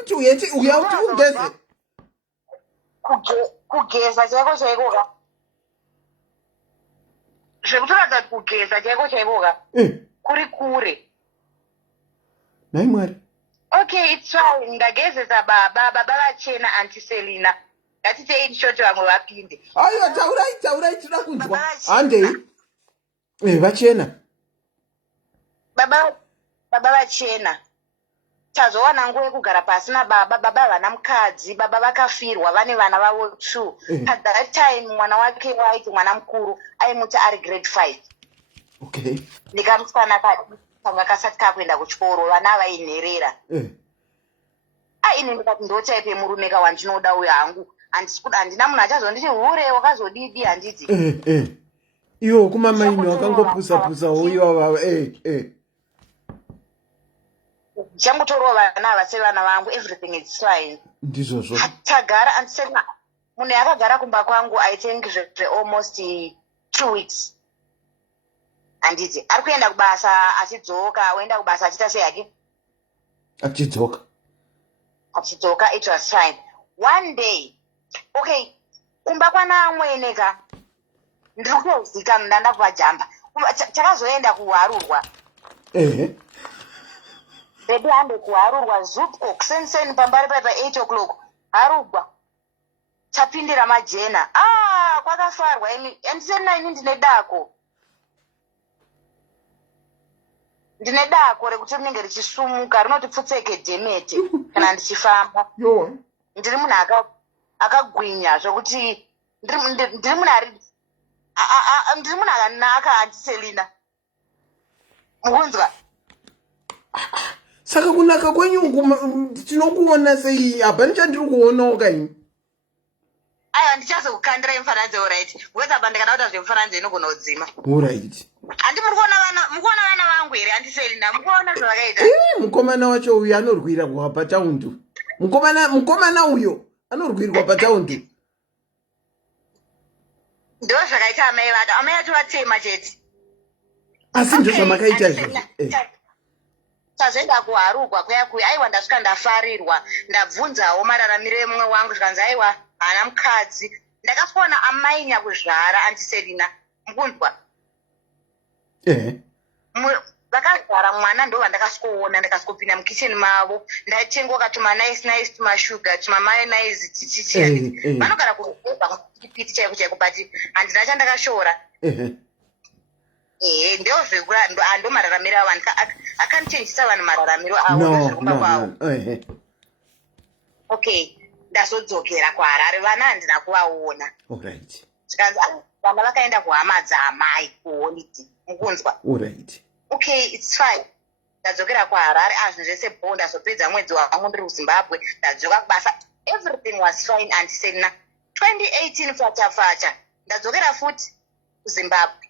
mtu yeti uyauti ugeze kugeza chaiko chaikoka zvekutoratidza kugeza chaiko chaikoka kuri kure. nai mwari. Okay, it's fine. Ndagezesa baba vachena anti Selina. Ngatite in short vamwe vapinde. Aiwa, taurai tinoda kunzwa. Handei. Vachena. Baba vachena. Tazowana nguva yekugara pasi nababa. Baba vana mukadzi. Baba vakafirwa vane vana vavo 2. At that time mwana wake waiti mwana mukuru aimuti ari grade 5. Okay. Ndikamusana kanga kasati kakuenda kuchikoro vana vainherera. Ini ndikati ndotaipe murume wandinoda uyo hangu. Handina munhu achazonditi hure wakazodidi handiti. Iwo kumamaini wakangopusa uyo wavo. Ndichangotorowa vana ava sevana vangu, everything is fine. Ndizvozvo. Tagara andisema munhu yakagara kumba kwangu I think almost 2 weeks. Handiti ari kuenda kubasa achidzoka, oenda kubasa achiita sei hake? Achidzoka, it was fine. One day, okay, kumba kwana amweneka ndiri kuzika mndanda kuvajamba chakazoenda kuharurwa. Bebe hambe kuharurwa zupo kusenseni pambari pa 8 o'clock harurwa chapindira majena kwakafarwa ini andisena ini ndine dako rekuti rinenge richisumuka rinoti pfutseke dhemete kana ndichifamba. Ndiri munhu akagwinya zvokuti ndiri munhu akanaka anti Selina. Mukunzwa? Saka kunaka kwenyu tinokuona sei hapana chandiri kuonawo kaini. Aiwa ndichazokukandira mufananidzo right. Weza bandikada kuti zvemufananidzo inogona kudzima. Alright. Andi mukuona vana vangu here anti Selina mukuona zvavakaita. Mukomana wacho uyu anorwirwa pataundi. Mukomana uyo anorwirwa pataundi. Ndo zvakaita amai vacho. Amai vacho vatema chete. Asi ndo zvamakaita izvozvo. Tazoenda kuharurwa kuya aiwa ndasvika ndafarirwa ndabvunzawo mararamiro emumwe wangu zvikanzi aiwa hana mukadzi. Ndakasvikaona amai nyakuzvara anti Selina. Mukunzwa? Vakazvara mwana ndo vandakasvikoona ndakasvikopinda mukitchen mavo ndatenga katuma nice tumashuga tumamayonnaise tichicheni vanogara kureza chipiti chaiko but handina chandakashora. Ndo zvekura ando mararamiro avo akanichenjisa vanhu mararamiro avo zvekumba kwavo. Okay, ndazodzokera kuHarare vana handina kuvaona. Zvikanzi vana vakaenda kuhama dzaamai kuholiday. Mukunzwa? Okay, it's fine. Ndadzokera kuHarare zvinhu zvese bho ndazopedza mwedzi wangu ndiri kuZimbabwe ndadzoka kubasa. Everything was fine anti Selina. 2018 facha ndadzokera futi kuZimbabwe.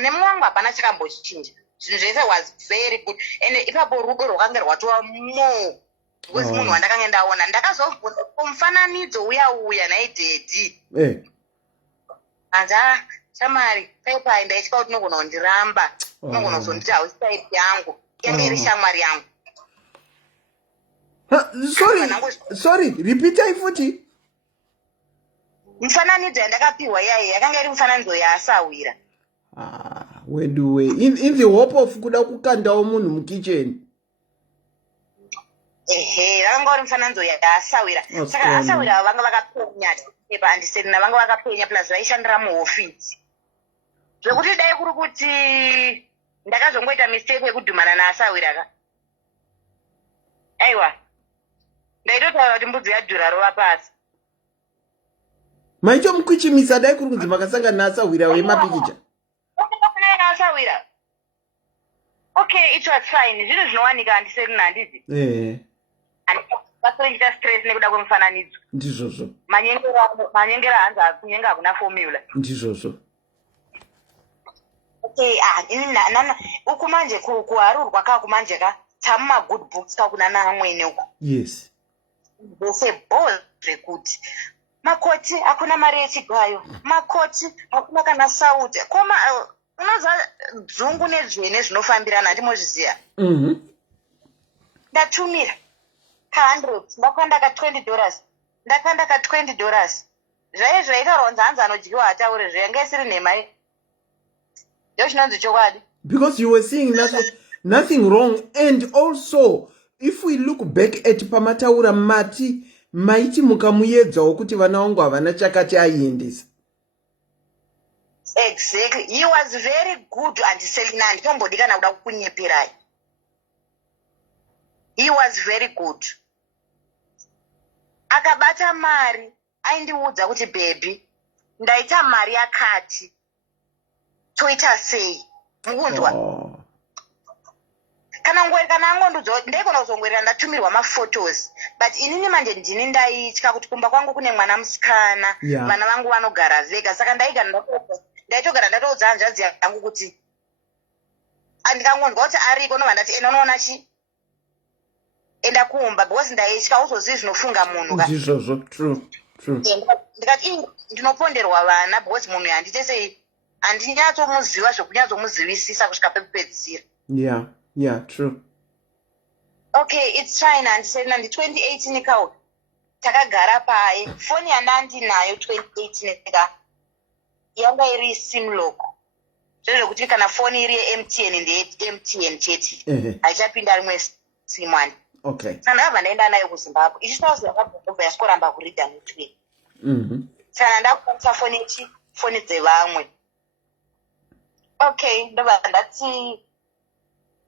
Nemumwe wangu hapana chakambochinja. Zvinhu zvese was very good. Ende ipapo rudo rwakanga rwatova more. Because munhu wandakanga ndaona ndakazobvunza mufananidzo uya naidhedhi. Anzi shamwari paipai ndaitya kuti unogona kundiramba unogona kuzonditi hausi type yangu yange iri shamwari yangu. Sorry, repeatai futi. Mufananidzo yandakapiwa yaiye yakanga iri mufananidzo yaasawira. Weduwe in the hope of kuda kukandawo munhu mukitchen. Vakanga vari mufananidzo yaasawira. Saka asawira vanga vakapenya pa anti Selina vanga vakapenya plus vaishandira muhofisi. Zvekuti dai kuri kuti ndakazongoita mistake yekudhumana naasawira ka. Aiwa. Ndaitotaura kuti mbudzi yadhura rova pasi. Maitomukwichimisa dai kuri kunzi makasangana naasawira wemapikicha. Asawira. Okay, it was fine. Zvinhu zvinowanika anti Selina handizi. Vasoita stress nekuda kwemufananidzo. Ndizvozvo. Manyengero hanzi kunyenga hakuna formula. Ndizvozvo. Okay, uku manje kuharurwa kumanje tamuma good books kuna naamwene uku. Yes. Vese ball zvekuti makoti hakuna mari yechigwayo, makoti hakuna kana sauti. Koma Unoziva dzungu nedzvene zvinofambirana ndimozviziva. Ndatumira ka100 ndakanda ka$20 ndakanda ka$20 zvaiye zvaitaurwa kunzi hanzi anodyiwa hataure zvainge isiri nhema iyi ndo chinonzi chokwadi. Because you were seeing nothing wrong. And also, if we look back at pamataura mati, maiti mukamuyedzawo kuti vana vangu havana chakati aiendesa. Exactly. He was very good and Selina nditombodi kana kuda kukunyeperai. He was very good. Akabata mari aindiudza kuti baby ndaita mari yakati toita sei mukunzwa. Kana angondudzo ndaikona kuzongwerera ndatumirwa maphotos but inini manje ndini ndaitya kuti kumba kwangu kune mwana musikana vana vangu vanogara vega saka ndaitogara ndatoudza hanzvadzi yangu kuti andikangonzwa kuti ariko nova ndati unoona chi enda kuumba because ndaitya uzozivi zvinofunga munhu izvozvo. True. ndikati ndinoponderwa vana because munhu handite sei handinyatsomuziva zvokunyatsomuzivisisa kusvika pekupedzisira. Yeah, true. Okay, it's fine. And said, "Nandi 2018 kau takagara paye phone yandinayo 2018 eka yanga iri sim lock zvino kuti kana phone iri MTN ndi MTN cheti aichapinda rimwe sim one." Okay. Sana vanenda nayo kuZimbabwe ichitazi yakabva yasikoramba kuread network. Sana ndakupa phone dzevamwe. Okay, ndova ndati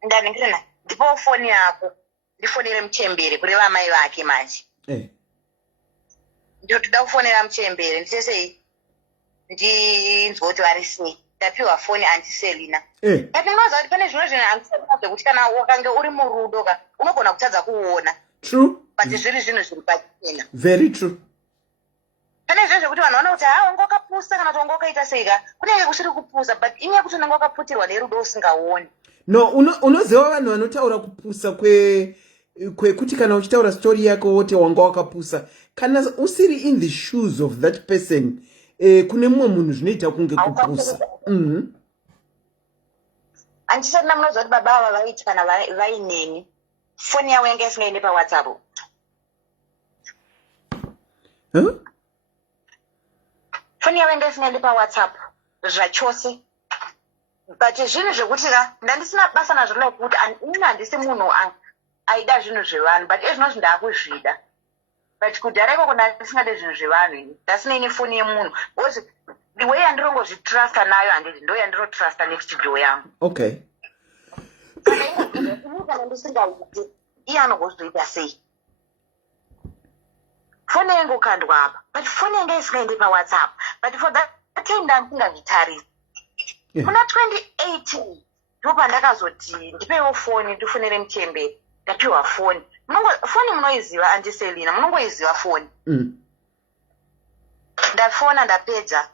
ndaningirana ndipo phone yako ndifonere Mchembere kureva mai vake manje. Ndio toda kufonera Mchembere ndisesei ndinzwa kuti vari sei ndapiwa phone anti Selina. Kati unoziva kuti pane zvimwe zvinhu handisaiona zvekuti kana wakange uri murudo unogona kutadza kuona. True. But zviri zvinhu zviri pachena. Very true. Pane zviro zvekuti vanhu vanokuti wanga wakapusa kana kuti wanga wakaita seika kunenge kusiri kupusa but inyaya kuti unenge wakaputirwa nerudo usingaoni. No, unoziva vanhu vanotaura kupusa kwekuti kana uchitaura story yako wote wanga wakapusa kana usiri in the shoes of that person kune mumwe munhu zvinoita kunge kupusa. Handisati munoziva kuti baba ava vaiti kana vaineni foni yavo yanga isingaende paWhatsApp. Foni yavo yanga isingaende paWhatsApp zvachose. But zvinhu zvekuti ndandisina basa nazvo lokuti ini handisi munhu aida zvinhu zvevanhu but ezvinozvi ndakuzvida but kudhara ikoko ndandisingade zvinhu zvevanhu ndasina ine foni yemunhu because the way yandirongozvitrusta nayo handiti ndo yandirotrusta nestudio yangu. Okay. Kana ndisingaiti iye anogozvoita sei foni yangu ukandwa apa but foni yanga isingaende paWhatsApp but for that time ndandisingazvitarisa. Kuna 2018 ndipo pandakazoti ndipewo foni ndifonere Mchembere ndapiwa foni. Foni munoiziva anti Selina munongoiziva foni. Ndafona ndapedza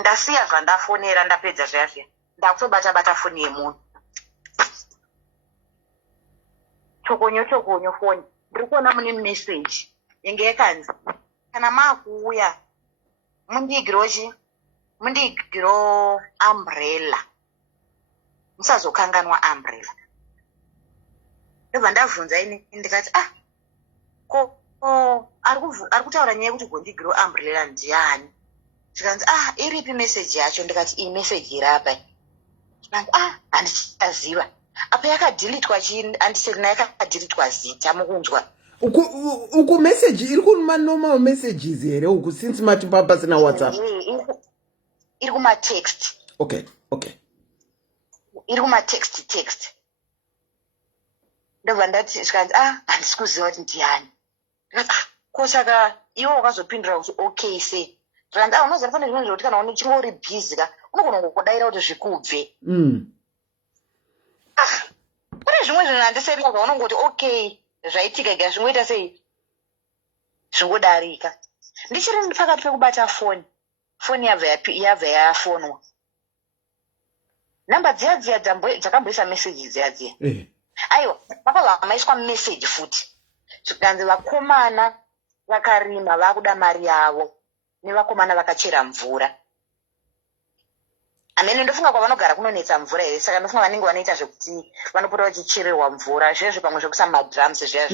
ndasiya zvandafonera ndapedza zvazvo ndakutobata foni yemunhu. Chokonyo foni ndiri kuona mune message yenge yakanzi kana maakuuya mundigiro umbrella musazokanganwa umbrella. Ndobva ndabvunza ini ndikati ari kutaura nyaya yekuti gondigiro umbrella ndiani. Zvikanzi iripi message yacho ndikati iyi message iri apa handichaziva apa yakadhilitwa chii handiserina yakadhilitwa zita mukunzwa. Uku message iri kuma normal messages here uku since mati pasina WhatsApp. Iri kuma text. Okay. Iri kuma text. Ndobva ndati zvikanzi handisi kuziva kuti ndiani. Kosaka iwe wakazopindura kuti okay sei. Zvikanzi unoziva pane zvimwe zvekuti kana uchinge uri busy unogona kungokudaira kuti zvikubve. Pane zvimwe zvinhu handiserina zvaunongoti okay zvaitika ega zvingoita sei zvingodarika. Ndichiri pakati pekubata foni yabva yafonwa. Namba dziya dzakamboisa message dziya. Aiwa vakabva maiswa message futi. Zvikanzi vakomana vakarima vakuda mari yavo nevakomana vakachera mvura. amene ndofunga kwa vanogara kunonetsa mvura here saka ndofunga vanenge vanoita zvekuti vanopota vachicherewa mvura zvezvo pamwe zvekuisa madrums zviya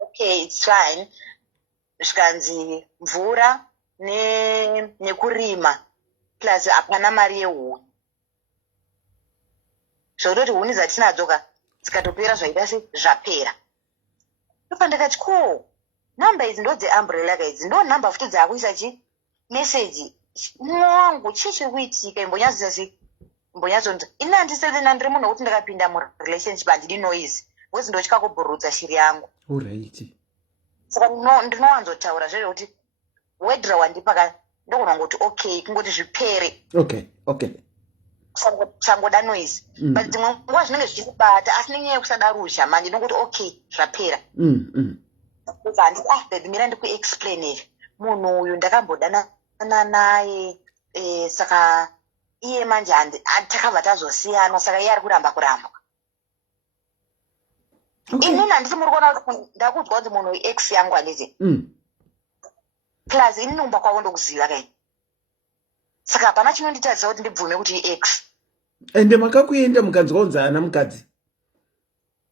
okay it's fine zvikanzi mvura nekurima plus hapana mari yehuni zvokutoti huni dzatinadzoka dzikatopera zvaita se zvapera ndopa ndikati ko namba idzi ndo dzeumbrella idzi ndo namba futi dzaakuisa meseji mwangu chii chiri kuitika imbonyatsonza ini handiserina ndiri munhu wekuti ndakapinda murelationship handidi noise wezi ndotya kubhurudza shiri yangu saka ndinowanzotaura zvezvo kuti wedra wandipaka ndogona ngoti okay kungoti zvipere kusangoda noise but dzimwe nguva zvinenge zvichibata asi nenyaya yekusada ruzha manje ndinongoti okay zvapera handiti baby mira ndikuexplainere munhu uyu ndakambodana naye saka iye manje takabva tazosiyana saka iye ari kuramba inini handiti muri kuona kuti ndakudzwa kuti munhu ex yangu handiti plus ini nomba kwavo ndokuziva kaini saka hapana chinonditadzisa kuti ndibvume kuti iex ende makakuenda mukanzwaunzana mukadzi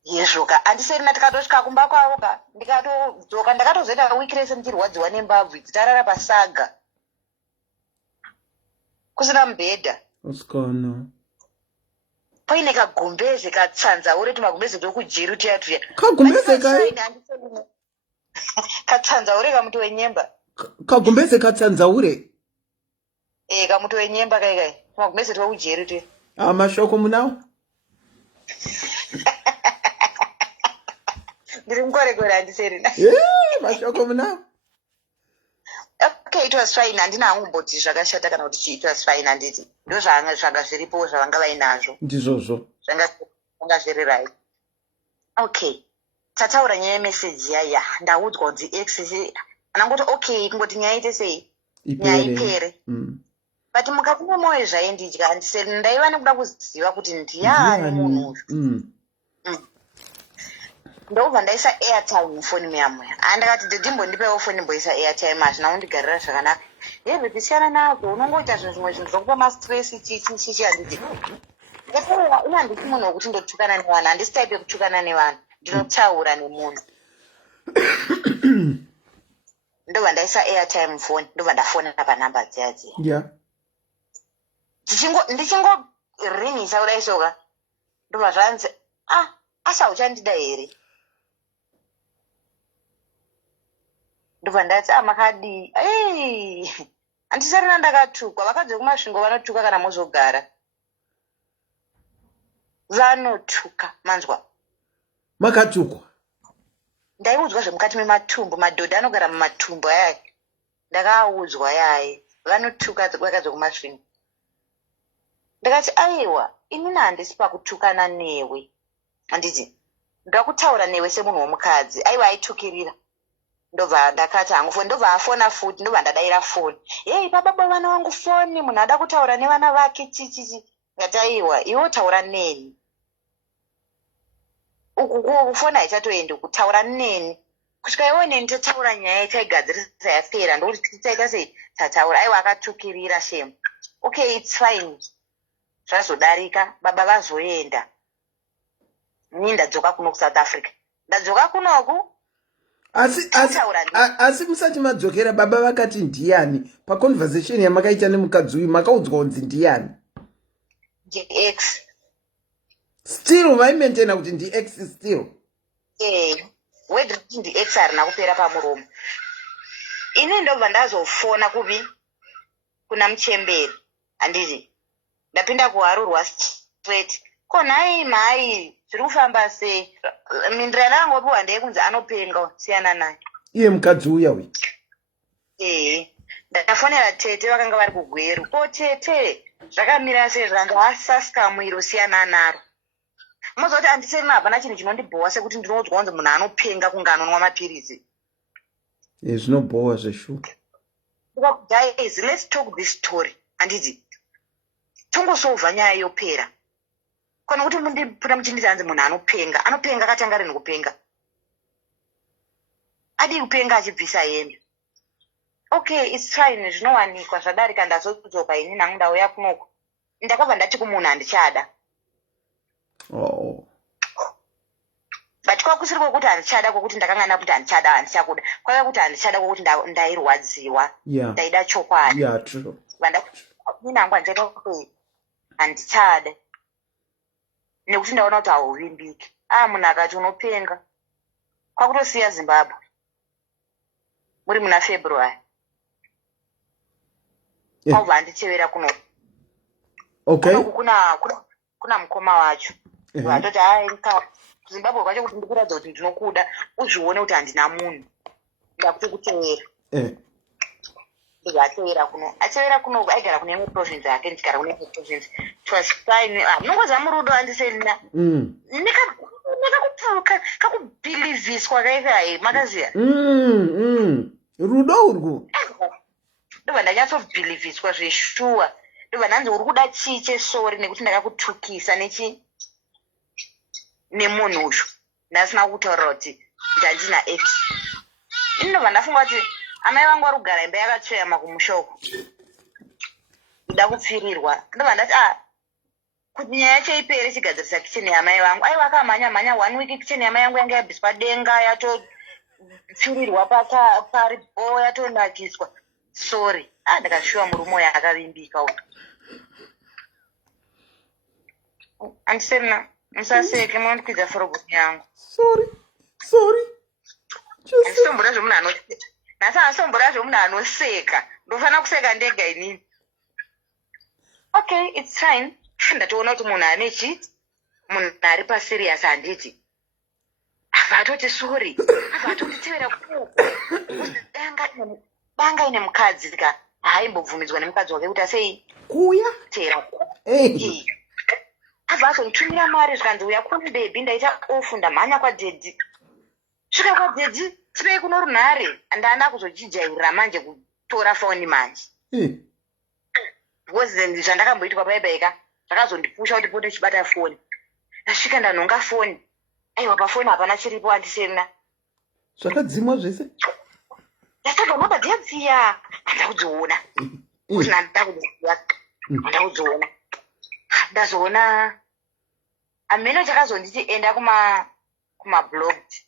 yezvoka handiserina tikatosvika kumba kwavo ka ndikatodzoka ndakatozoita wikirese ndichirwadziwa nembabvu dzitarara pasaga kusina mubhedha usikana paine kagumbeze katsanzaure tumagumbeze tokujeri tuya kagumbeze kai katsanzaure kamuti wenyemba kagumbeze katsanzaure kamuti wenyemba kai tumagumbeze tokujeri tuya mashoko munawo ndiri mukorekore handiserina mashoko munawo okay it was fine handina hangu mboti zvakashata kana kuti it was fine handiti ndo zvanga zviripo zvavanga vainazvo ndizvozvo zvanga zviri right okay tataura nyaya yemeseji yaya ndaudzwa kunzi ex anangoti okay kungoti nyaya ite sei nyaya ipere but mukati memwoyo zvaindidya handiseri ndaiva nekuda kuziva kuti ndiani munhu uyu ndobva ndaisa airtime mufoni meyamoya andakati ndimbondipewo foni mboisa airtime hazvina kundigarira zvakanaka yezvo tisiyana nazvo unongoita zvimwe zvinhu zvokupa mastress chichi handiti ndataura ina handiti munhu wekuti ndotukana nevanhu handisi type yekutukana nevanhu ndinotaura nemunhu ndobva ndaisa airtime mufoni ndobva ndafona panhamba dziya ndichingorinhisa kudai soka ndobva zvanzi asa uchandida here ndobva ndati makadi handisarina ndakatukwa vakadzi vekumasvingo vanotuka kana mozogara vanotuka manzwa makatukwa ndaiudzwa zvemukati mematumbu madhodha anogara mumatumbu ayaya ndakaudzwa yaye vanotuka vakadzi vekumasvingo ndakati aiwa inini handisi pakutukana newe handiti ndakutaura newe semunhu womukadzi aiwa aitukirira ndobva ndakati hangu foni ndobva afona futi ndobva ndadaira foni yei pababa vana vangu foni munhu ada kutaura nevana vake chichichi ngati aiwa iwe taura neni uku kufona haichatoendi kutaura neni kusvika iwe neni totaura nyaya taigadzirisa yapera ndokuti taita sei tataura aiwa akatukirira shemu okay it's fine zvazodarika baba vazoenda ini ndadzoka kuno kuSouth Africa ndadzoka kunoku asi musati madzokera baba vakati ndiani paconversation yamakaita nemukadzi uyu makaudzwa kunzi ndiani ex still vaimaintaina kuti ndi-ex still wedri kuti ndi-ex harina kupera pamuromo ini ndobva ndazofona kuvi kuna muchemberi handiti ndapinda kuharurwa straight konhai mhai zviri kufamba sei mindira yanangopiwa ndeyekunzi anopenga siyana naye iye mukadzi uya uyu ndafonera tete vakanga vari kugweru ko tete zvakamira sei zvanga asasika mwiro siyana naro mozoti handiserina hapana chinhu chinondibhowa sekuti ndinoudzwa kunzi munhu anopenga kunge anonwa mapirizi zvinobhowa zveshuka guys let's talk this story handiti tongosovha nyaya yopera kana kuti mundipfuta muchinditi hanzi munhu anopenga akatanga rini kupenga adi kupenga achibvisa hembe okay, it's fine, zvinowanikwa zvadarika ndazodzoka ini nangu ndauya kunoko. Ndakabva ndati kumunhu handichada. Oh. But kwakusiri kwokuti handichada kwokuti ndakangana kuti handichada handichakuda. Kwaiva kuti handichada kwokuti ndairwadziwa. Yeah. Ndaida chokwadi. Yeah, true. Ini nangu handichada kuti handichada. Nekuti ndaona kuti hauvimbiki. Munhu akati unopenga. Kwakutosiya Zimbabwe. Muri muna February. Kwabva handitevera kuno. Okay. Kuna mukoma wacho. Vatoti Zimbabwe kwacho kuti ndikuradza kuti ndinokuda uzvione kuti handina munhu. Ndakutokutevera. Atevera kuno aigara kune imwe province yake ndikara kune imwe province. It was fine. Munongoza murudo handisena. Ndakakupuka kakubhilivhiswa kaivai makaziya. Rudo urwu. Ndobva ndanyatsobhilivhiswa zveshuwa. Ndobva ndanzi uri kuda chii chesori nekuti ndakakutukisa nemunhu uyu. Ndasina kutaura kuti ndandina x. Ini ndobva ndafunga kuti amai vangu vari kugara imba yakatsveyama kumushoko. Kuda kupfirirwa. Ndobva ndati kuti nyaya yacho ipere chigadzirisa kicheni yamai vangu. Aiva akamhanya 1 week kicheni yamai yangu yanga yabviswa denga yatopfirirwa paripo yatonakiswa. Sorry. Ndakashuva murume uyo akavimbika uyu. Andisena musaseke munondikwidza forogoni yangu. Sorry. Handisombora zvomunhu anoseka. Nhasi handisombora zvomunhu anoseka. Ndofanira kuseka ndega inini. Okay, it's fine. Ndatoona kuti munhu ane chiti. Munhu ari pasirias handiti. Atoti sorry. Atotitevera kuko. Danga ine mukadzi ka haimbobvumidzwa nemukadzi wake kuti asei kuya tera. Azonitumira mari zvikanzi uya kuni bebi ndaita ofu ndamhanya kwadhedhi. Svika kwadhedhi tipei kuno runhare handana kuzochijairira manje kutora foni manje. Because zvandakamboitwa paibaika zvakazondipusha kuti pote chibata foni. Ndasvika ndanhonga foni. Aiwa pafoni hapana chiripo handisena. Zvakadzimwa zvese. Ndasaka nhamba dziyadziya handakudziona. Kuti handakudziona. Ndazoona ameno chakazonditi enda kumablogged.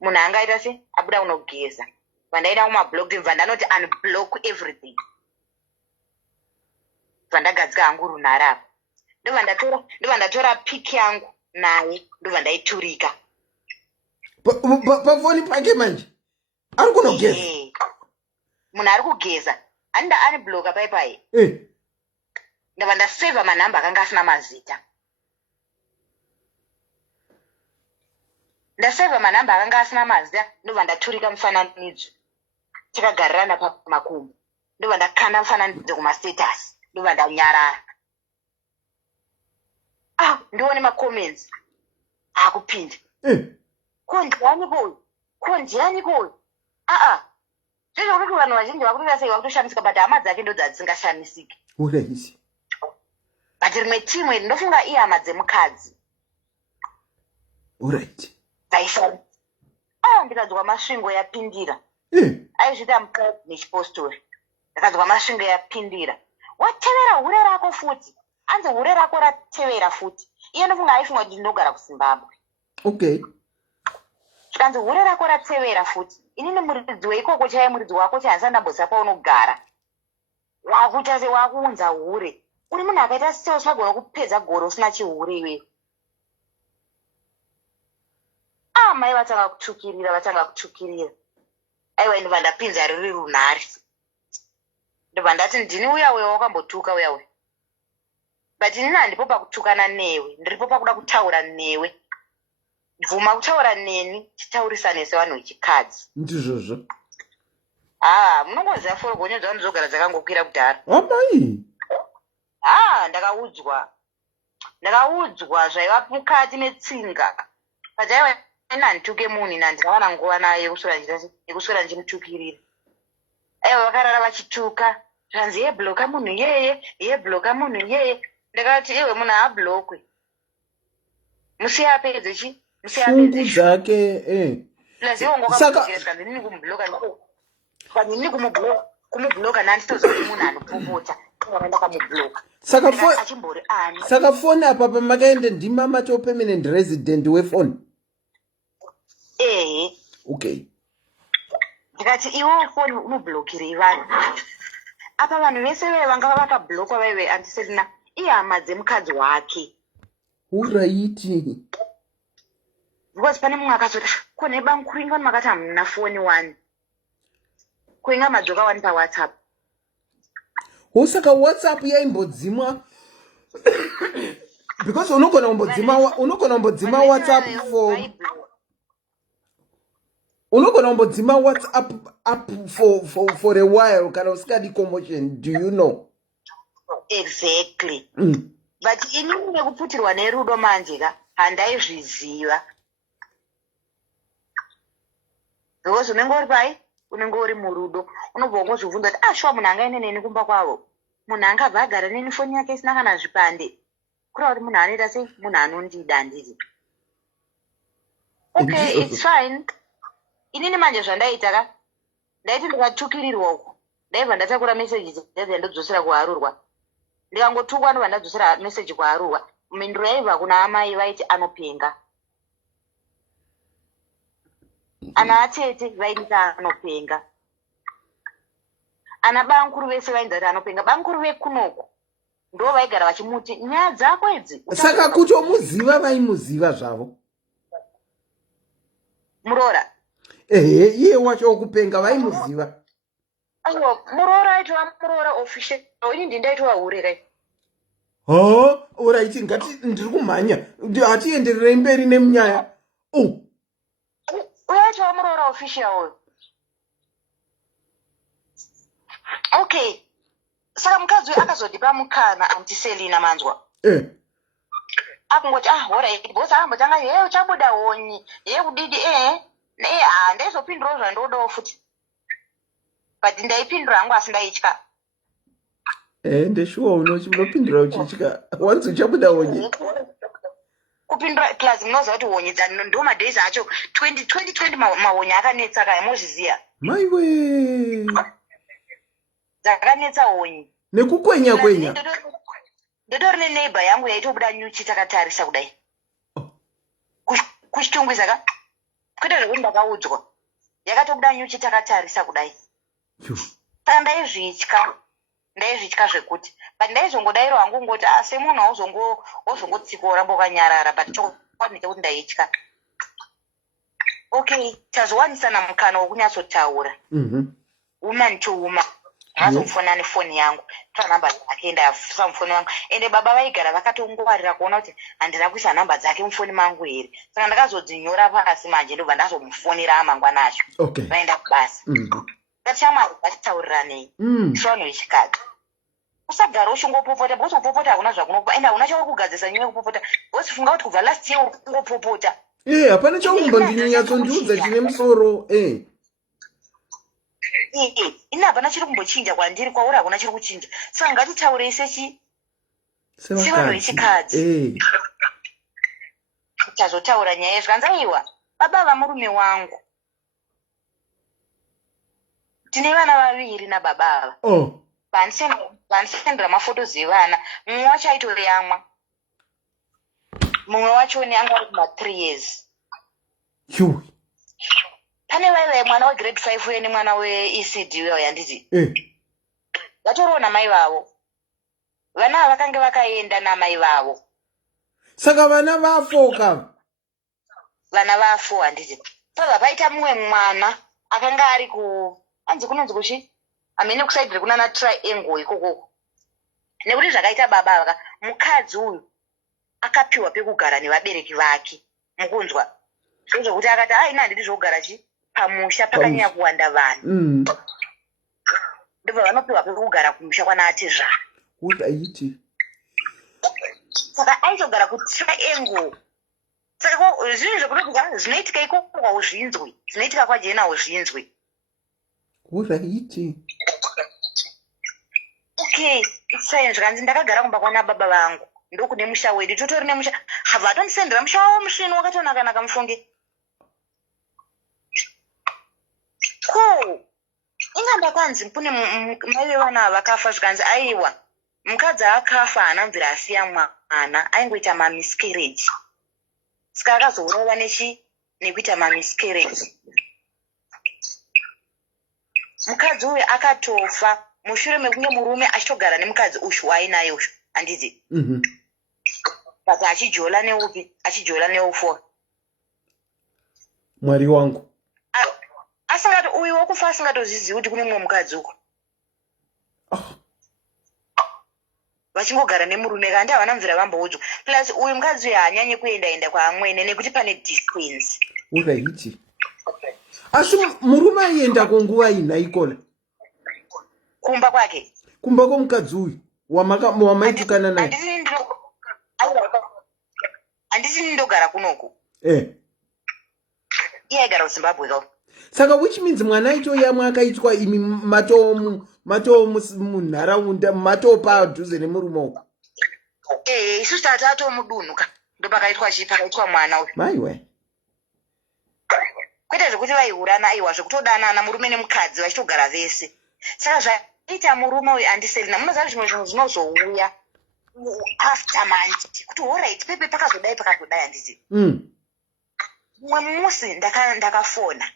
Munhu angaita se abuda kunogeza. Vandaenda kumablogged mva ndanoti unblock everything. Vandagadzika hangu runhare apa. Ndobva ndatora pic yangu naye ndobva ndaiturika. Pafoni pake manje ari kunogeza. Munhu ari kugeza. Anda ani bloga paipai. Ndabva ndaseva manhamba akanga asina mazita. Ndobva ndaturika mufananidzo. Takagarirana pamakumbo. Ndobva ndakanda mufananidzo kumastatus. Ndobva ndanyarara. Ndione macomments. Hakupinda. Kondiani boy. Zvizvo kuti vanhu vazhinji vakutotaseiwa kutoshamisika but hama dzake ndo dzadzisingashamisiki. Uraisi. But rimwe timwe ndofunga ihama dzemukadzi. Alright. Dzaishama. Ndikadzwa masvingo yapindira. Aizvita mukadzi nechipostori. Ndakadzwa masvingo yapindira. Watevera hure rako futi. Anzi hure rako ratevera futi. Iye ndofunga aifunga kuti ndinogara kuZimbabwe. Okay. Zvikanzi hure rako ratevera futi. Inini muridzi weikoko chaiye muridzi wako chahanisa ndamboziva paunogara. Wakuita se wakuunza hure. Uri munhu akaita seo usagona kupedza gore usina chihure iwe. Mai vatanga kutukirira. Aiwa ini vandapinza riri runhare. Ndobva ndati ndini uya uya wakambotuka uya uya. But inini handipo pakutukana newe. Ndiripo pakuda kutaura newe. Bvuma kutaura neni titaurisane sevanhu vechikadzi. Ndizvozvo. Munongoziva forogonyo dzavanozogara dzakangokwira kudhara. Amai. Ndakaudzwa zvaiva mukati metsinga. Pachaiva handituke munhu handisavana nguva naye yekuswera ndichimutukirira. Aiva vakarara vachituka. Zvanzi yebloka munhu yeye. Ndakati iwe munhu haablokwe. Musiya apedze chi? Shungu dzake. plus iwo ngokamublokera saka ndini kumubloka ndini kumubloka nanditozokuti munhu anopopota akaenda kamubloka achimbori ani saka foni apa pamakaenda ndimama to permanent resident wefoni. Okay. Ndikati iwo foni unoblokirei vanhu apa vanhu vese vanga vakablokwa vaive andiserina ihama dzemukadzi wake. Uraiti because pane mumwe akazoti kone bangu kuinga makati hamuna foni 1 kuinga madzoka 1 paWhatsApp. Saka WhatsApp yaimbodzimwa because unogona kumbodzima WhatsApp for unogona kumbodzima WhatsApp up for a while kana usikadi commotion. Do you know? Exactly. But inini nekuputirwa nerudo manje ka handaizviziva because unenge uri pai unenge uri murudo unobva ungozvibvunza kuti shuwa munhu angaende neni kumba kwavo munhu angabva agara neni foni yake isina kana zvipande kureva kuti munhu anoita sei munhu anondida handiti. Okay, it's fine. Inini manje zvandaita ka ndaiti ndikatukirirwa uko ndaibva ndatakura meseji dzedze ndodzosera kuharurwa ndikangotukwa ndobva ndadzosera meseji kuharurwa mhinduro yaibva kuna amai vaiti anopenga ana atete vaidita anopenga ana bankuru vese vainza kuti anopenga bankuru vekunoko ndo vaigara vachimuti nyaya dzako idzi. Saka kutomuziva vaimuziva zvavo Muroora iye wacho okupenga vaimuziva. Muroora aitova muroora official ini ndindaitova hure kai. Alright, ngati ndiri kumhanya hatiendererei mberi nemunyaya. Uyaitova muroora official uyu. Okay, saka mukadzi uyu akazodipa mukana antiselina manzwa akungoti alright bosi akambotanga uchabuda honyi kudidi ndaizopindurawo zvandodawo futi but ndaipindura hangu asi ndaitya. Ndeshuwa unopindura uchitya once uchabuda honyi kupindura plus munoziva kuti honyi ndo madhays acho 2020 mahonyi akanetsa kaya mozviziya maiwe dzakanetsa honyi nekukwenya ndotori neneighbor yangu yaitobuda nyuchi takatarisa kudai kuchitungwiza ka kwete zvekuti ndakaudzwa yakatobuda nyuchi takatarisa kudai saka ndaizvitya zvekuti but ndaizongodairo hangu ngoti semunhu auzongotsikwa urambo wakanyarara but chokwadi kuti ndaitya. Okay, tazowanisana mukana wokunyatsotaura woman to woman azofona nefoni yangu namba dzake ndafusa mufoni wangu ende baba vaigara vakatongwarira kuona kuti handina kuisa namba dzake mufoni mangu here saka ndakazodzinyora pasi manje ndobva ndazomufonera amangwana acho vaenda kubasa ngatichama vatitaurirane svanhu vechikadzi usagara uchingopopota bosi kupopota hakuna zvakunokupa ende hakuna chaurikugadzisa nyaya yekupopota bosi funga kuti kubva last year uri kungopopota hapana chaumbondinyatsondiudza chine musoro ini hapana chiri kumbochinja kwandiri kwauri hakuna chiri kuchinja saka ngatitaurei sevanhu vechikadzi tazotaura nyaya zvanzaiwa baba vamurume wangu tine vana vaviri nababa ava vandisendera mafotozi evana mumwe wacho aitoreyamwa mumwe wacho anga ari kuma3 years. Pane vaive mwana wegrade 5 uye nemwana weECD uyo yanditi vatoriwo namai vavo vana ava vakange vakaenda namai vavo saka vana vafoka vana vafo handiti pabva paita mumwe mwana akanga ari anzi kunonzi kuchi amene kusaidhiri kuna na triangle ikokoko nekuti zvakaita baba vaka mukadzi uyu akapiwa pekugara nevabereki vake mukunzwa zvokuti akati ina handidi zvogara pamusha pakanyanya kuwanda vanhu ndobva vanopiwa pekugara kumusha kwana atezva udaiti saka aitogara kutriangle saka zvinhu zvekuti zvinoitika ikoko hauzvinzwi zvinoitika kwajena hauzvinzwi uraiti. Okay, it's zvakanzi ndakagara kumba kwana baba vangu ndokune musha wedu totori nemusha havha atondisendera musha wavo mushini wakatonakanaka mufunge ko inga ndakanzi kune mai vevana vakafa zvikanzi aiwa mukadzi akafa haana mvira asiya mwana aingoita mamiscarriage saka akazourayiwa nekuita mamiscarriage. Mukadzi uyu akatofa mushure mekunge murume achitogara nemukadzi ushu waainaye ushu handiti but achijola neupi achijola neufour. Mwari wangu asingati uyu wokufa asingatozvizivi kuti kune mumwe mukadzi uko vachingogara nemurume kandi havana mvira vamboudzwa plus uyu mukadzi uyu haanyanye kuendaenda kwaamwene nekuti pane distance. Uraiti. Asi murume aienda konguva inaikola kumba kwake kumba kwomukadzi uyu wamaitukana naye. handisi ndogara kunoku iye aigara kuzimbabwe kao. Saka which means mwana aito yamwe akaitwa imi matoo munharaunda matoo padhuze nemurume uyu. Isusu tatatu mudunhu ka ndopakaitwa pakaitwa mwana uyu. Maiwe kwete zvekuti vaihurana aiwa zvekutodanana murume nemukadzi vachitogara vese. Saka zvaita murume uyu andiserina munoziva zvimwe zvinhu zvinozouya after manje kuti alright pepe pakazodai handiti. Mumwe musi ndakafona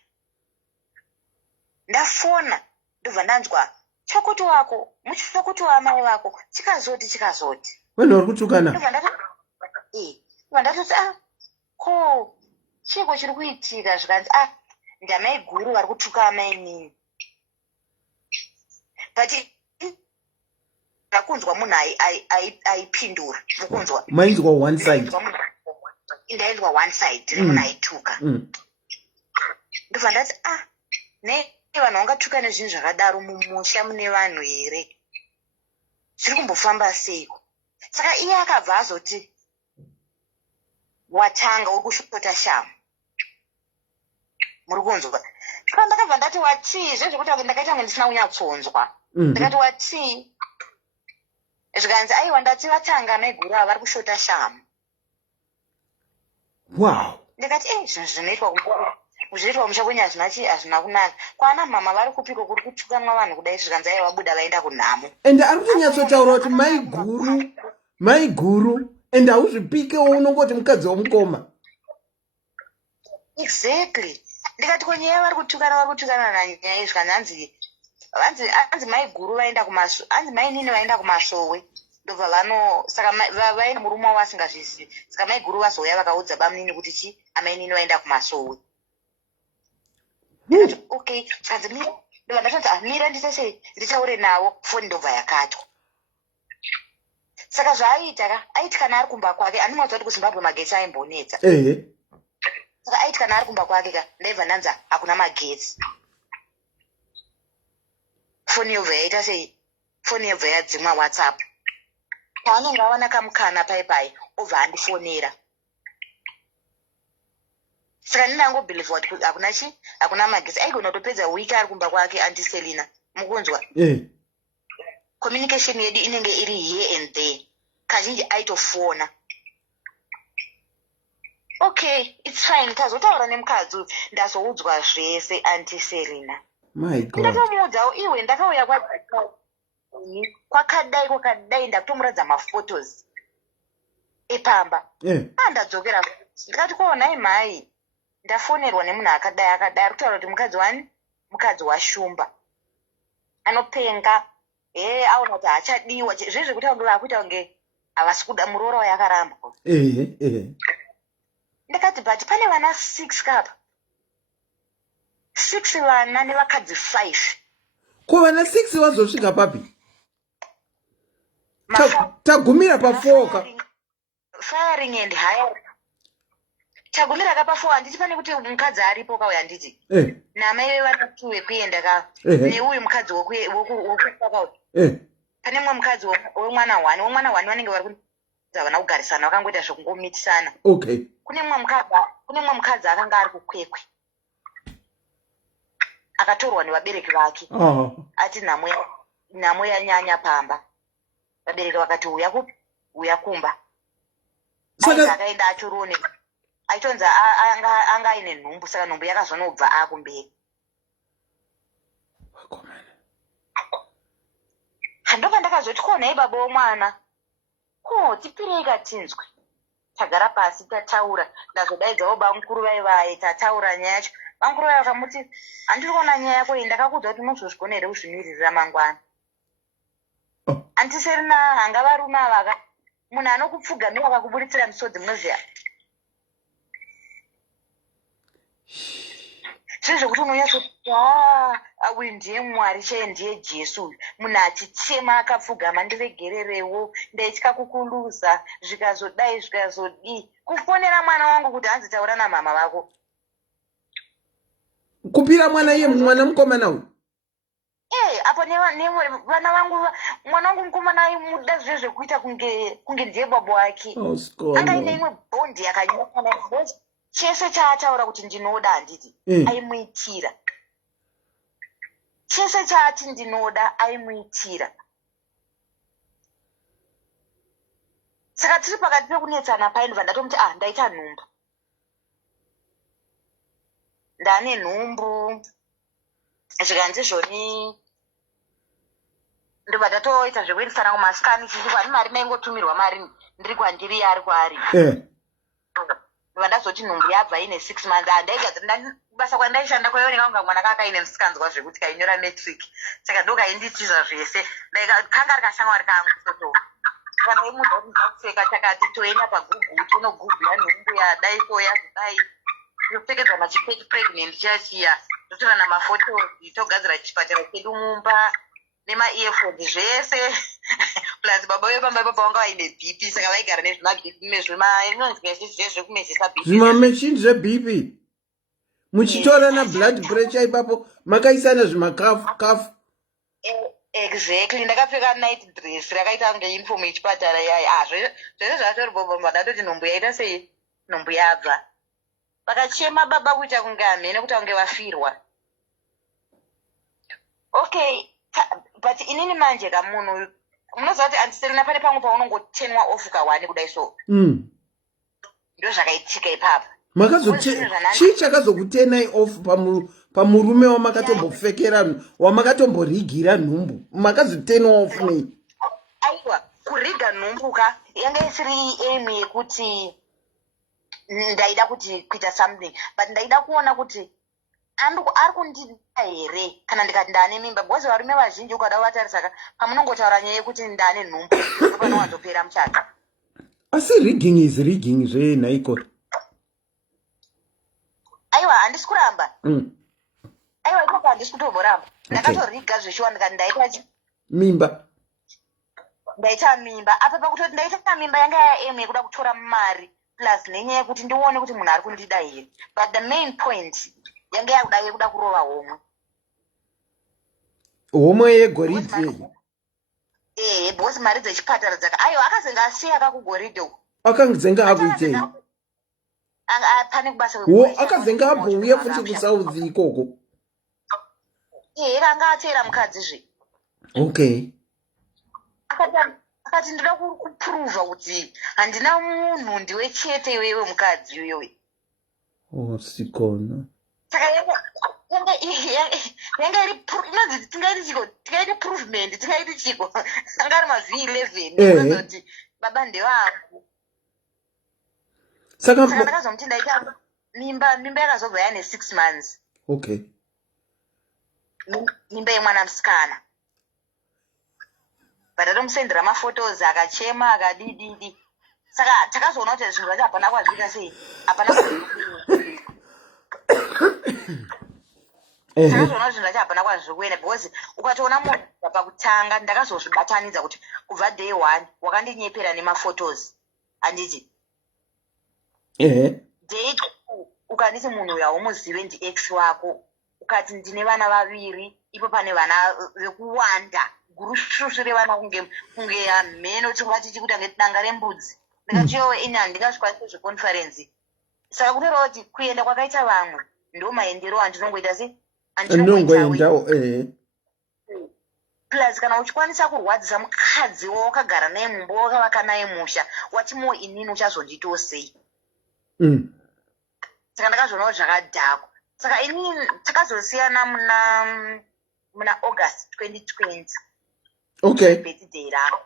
ndafona ndobva ndanzwa chokuti wako muchitokuti wamai vako chikazoti vanhu vari kutukana. ndobva ndatoti ko chiko chiri kuitika zvikanzi ndamai guru vari kutuka amai nini but ndakunzwa munhu aipindura mukunzwa mainzwa one side ndainzwa one side remunhu aituka ndobva ndati vanhu vangatuka nezvinhu zvakadaro mumusha mune vanhu here zviri kumbofamba seiko. Saka iye akabva azoti watanga uri kushota shamu muri kunzwa. Saka ndakabva ndati watii zvezvekuti ndakaita kunge ndisina kunyatsonzwa ndakati watii zvikanzi aiwa ndati vatanga maiguru ava vari kushota shamu. Wow. Ndikati zvinhu zvinoitwa musha kwenye hazvina kunaka kwana mama vari kupiko kuri kutukanwa vanhu kudai zvikanzi aiwa vabuda vaenda kunhamo. Ende ari kunyatsotaura kuti maiguru ende hauzvipikewo unongoti mukadzi womukoma. Exactly. Ndikati kwenyeya vari kutukana nanyaya zvikanzi hanzi maiguru vaenda kumasowe hanzi mainini vaenda kumasowe ndobva saka vaenda murume wavo vasingazvizivi saka maiguru vazouya vakaudza bamunini kuti amainini vaenda kumasowe. Okay zvikanzi mira ndobva ndatonzi mira nditese nditaure navo foni ndobva yakatwa. Saka zvaaita aiti kana ari kumba kwake handimoziva kuti kuzimbabwe magetsi aimbonetsa. Saka aiti kana ari kumba kwake ndaibva ndanzi hakuna magetsi foni yobva yaita sei foni yobva yadzimwa whatsapp paanenge awana kamukana paipai obva andifonera. Saka ndinangobhilivha kuti hakuna magetsi aigona kutopedza wiki ari kumba kwake andiselina mukunzwa. Communication yedu inenge iri here and there kazhinji aitofona. Okay it's fine tazotaura nemukadzi uyu ndazoudzwa zvese andiserina. My God. Ndatomuudzawo iwe ndakauya kwakadai ndakutomuradza maphotos epamba. Ndadzokera ndikati kuonai mhai ndafonerwa nemunhu akadai ari kutaura kuti mukadzi washumba anopenga aona kuti hachadiwa zvezvekuti vakuita kunge havasi kuda muroora wayakaramba. Ndikati but pane vana 6 kapa 6 vana nevakadzi 5. Ko vana 6 vazosvika papi? Tagumira pa4 ka firing and hiring. Tagumira ka pa4 handiti pane kuti mukadzi aripo kauya handiti. Namai vari kutuwe kuenda ka neuyu mukadzi wokufa kauya. Pane mumwe mukadzi wemwana 1 vanenge vari havana kugarisana vakangoita zvekungomitisana. Kune mumwe mukadzi akanga ari kukwekwe akatorwa nevabereki vake ati nhamo yanyanya pamba. Vabereki vakati uya kupi uya kumba. Akaenda atorone aitonzi anga aine nhumbu saka nhumbu yakazonobva akumberi. Handova ndakazoti konai baba womwana. Tipirei katinzwe. Tagara pasi tataura. Ndazodaidzawo bamukuru vaivaye tataura nyaya yacho. Bamukuru vaiva vakamuti handiri kuona nyaya yako iyi ndakakudza kuti unozozvikona here kuzvimirira mangwana. Andiserina hanga varume ava munhu anokupfugamira akakuburitsira misodzi munoziya. Zvekuti unonyatsokuti uyu ndiye Mwari chaiye ndiye Jesu. Munhu achitsema akapfugama ndiregererewo ndaitya kukuluza zvikazodai zvikazodii. Kufonera mwana wangu kuti hanzi taura namama vako. Kupira mwana iye mwana mukomana uyu. Apo vana vangu mwana wangu mukomana aimuda zvezvekuita kunge ndiye baba wake. Anga ine imwe bhondi yakanyakana bhondi. Chese chaataura kuti ndinoda handiti aimuitira. Chese chaati ndinoda aimuitira. Saka tiri pakati pekunetsana painobva ndatomuti ndaita nhumbu. Ndane nhumbu. Zvikanzi zvoni ndobva ndatoita zvekuendesana kumasikani chichiti kwani mari maingotumirwa mari ndiri kwandiri ari kwaari. Ndazoti nhumbu yabva ine 6 months handaigadza basa kwandaishanda kwaioneka kunga mwana kaka ine musikanzwa zvekuti kainyora metric. Saka ndokainditiza zvese kanga rikashamwari kangu kana imuza kuti ndakupfeka takati toenda paGoogle tonogugula nhumbu yadai soya kudai topfekedzwa machipeti pregnant chachiya totora namafoto togadzira chipatara chedu mumba nema-earphones zvese plus baba vepamba baba vanga vaine BP saka vaigara nezvimazvekumezesa BP zvimamachini zveBP muchitora na blood pressure ipapo makaisana zvimakafu. Exactly. Ndakapfeka night dress rakaita kunge uniform yechipatara yaya. Zvese zvatori bobo ndatoti nhumbu yaita sei nhumbu yabva. Vakachema baba kuita kunge amene kuti vange vafirwa. Okay, but inini manje kamunhu munoziva kuti handiserina pane pamwe paunongotenwa off kawani kudai so. Ndo zvakaitika ipapo. Chii chakazokutenai off pamurume wamakatombofikira wamakatomborhigira nhumbu makazotenwa off nei? Aiwa, kuriga nhumbu yanga isiri aim yekuti ndaida kuti kuita something but ndaida kuona kuti ari kundida here kana ndikati ndane mimba because varume vazhinji ukada vatarisa pamunongotaura nyaya yekuti ndane nhumbu ndopanowanzopera muchato. Asi rigging is rigging zvenhaiko. Aiwa handisi kuramba. Aiwa ipapo handisi kutomboramba. Ndakatoriga zveshuwa ndikati ndaita mimba. Ndaita mimba. Apa pakutoti ndaita mimba yanga yaeme yekuda kutora mari plus nenyaya yekuti ndione kuti munhu ari kundida here. But the main point yanga yekuda kurova homwe. Homwe yegoridhe. Because mari dzechipatara dzaka. Aiwa akazenga asiya kakugoridhe uko. Akazenga akuitei. Pane kubasa akazenga abouya futi kusouth ikoko. Ranga atera mukadzi zve. Okay. Akati ndoda kuprova kuti handina munhu ndiwe chete iwewe mukadzi iwewe. Sikona. Saka yanga iri inonzi tingaiti provement tingaiti chiko anga ari ma-V11 kuti baba ndevangu. Saka ndakazomuti ndaita mimba yakazobva yane 6 months. Okay. Mimba yemwana musikana. Ndatomusendera mafotos akachema akadididi. Saka takazoona kuti zvinhu zvacho hapana kwazvika sei. Hapana takazoona zvinhu zvacho hapana kwazvikuenda because ukatoona munhu pakutanga ndakazozvibatanidza kuti kubva day 1 wakandinyepera nemafotos. Handiti. Day 2 ukanditi munhu uyu haumuzive ndiex wako. Ukati ndine vana vaviri ipo pane vana vekuwanda. Gurushushu revana kunge hameno tingati chikuita ngedanga rembudzi. Ndikati yowe ini handingasvikwanisa zveconference. Saka kutorawo kuti kuenda kwakaita vamwe ndo maendero andinongoita sei? Andinongoendawo Plus kana uchikwanisa kurwadzisa mukadzi wawakagara naye mumba wakavaka naye musha wachimo inini uchazonditowo sei? Saka ndakazvoonawo zvakadhako. Saka inini takazosiyana muna muna August 2020. Okay. Birthday rangu.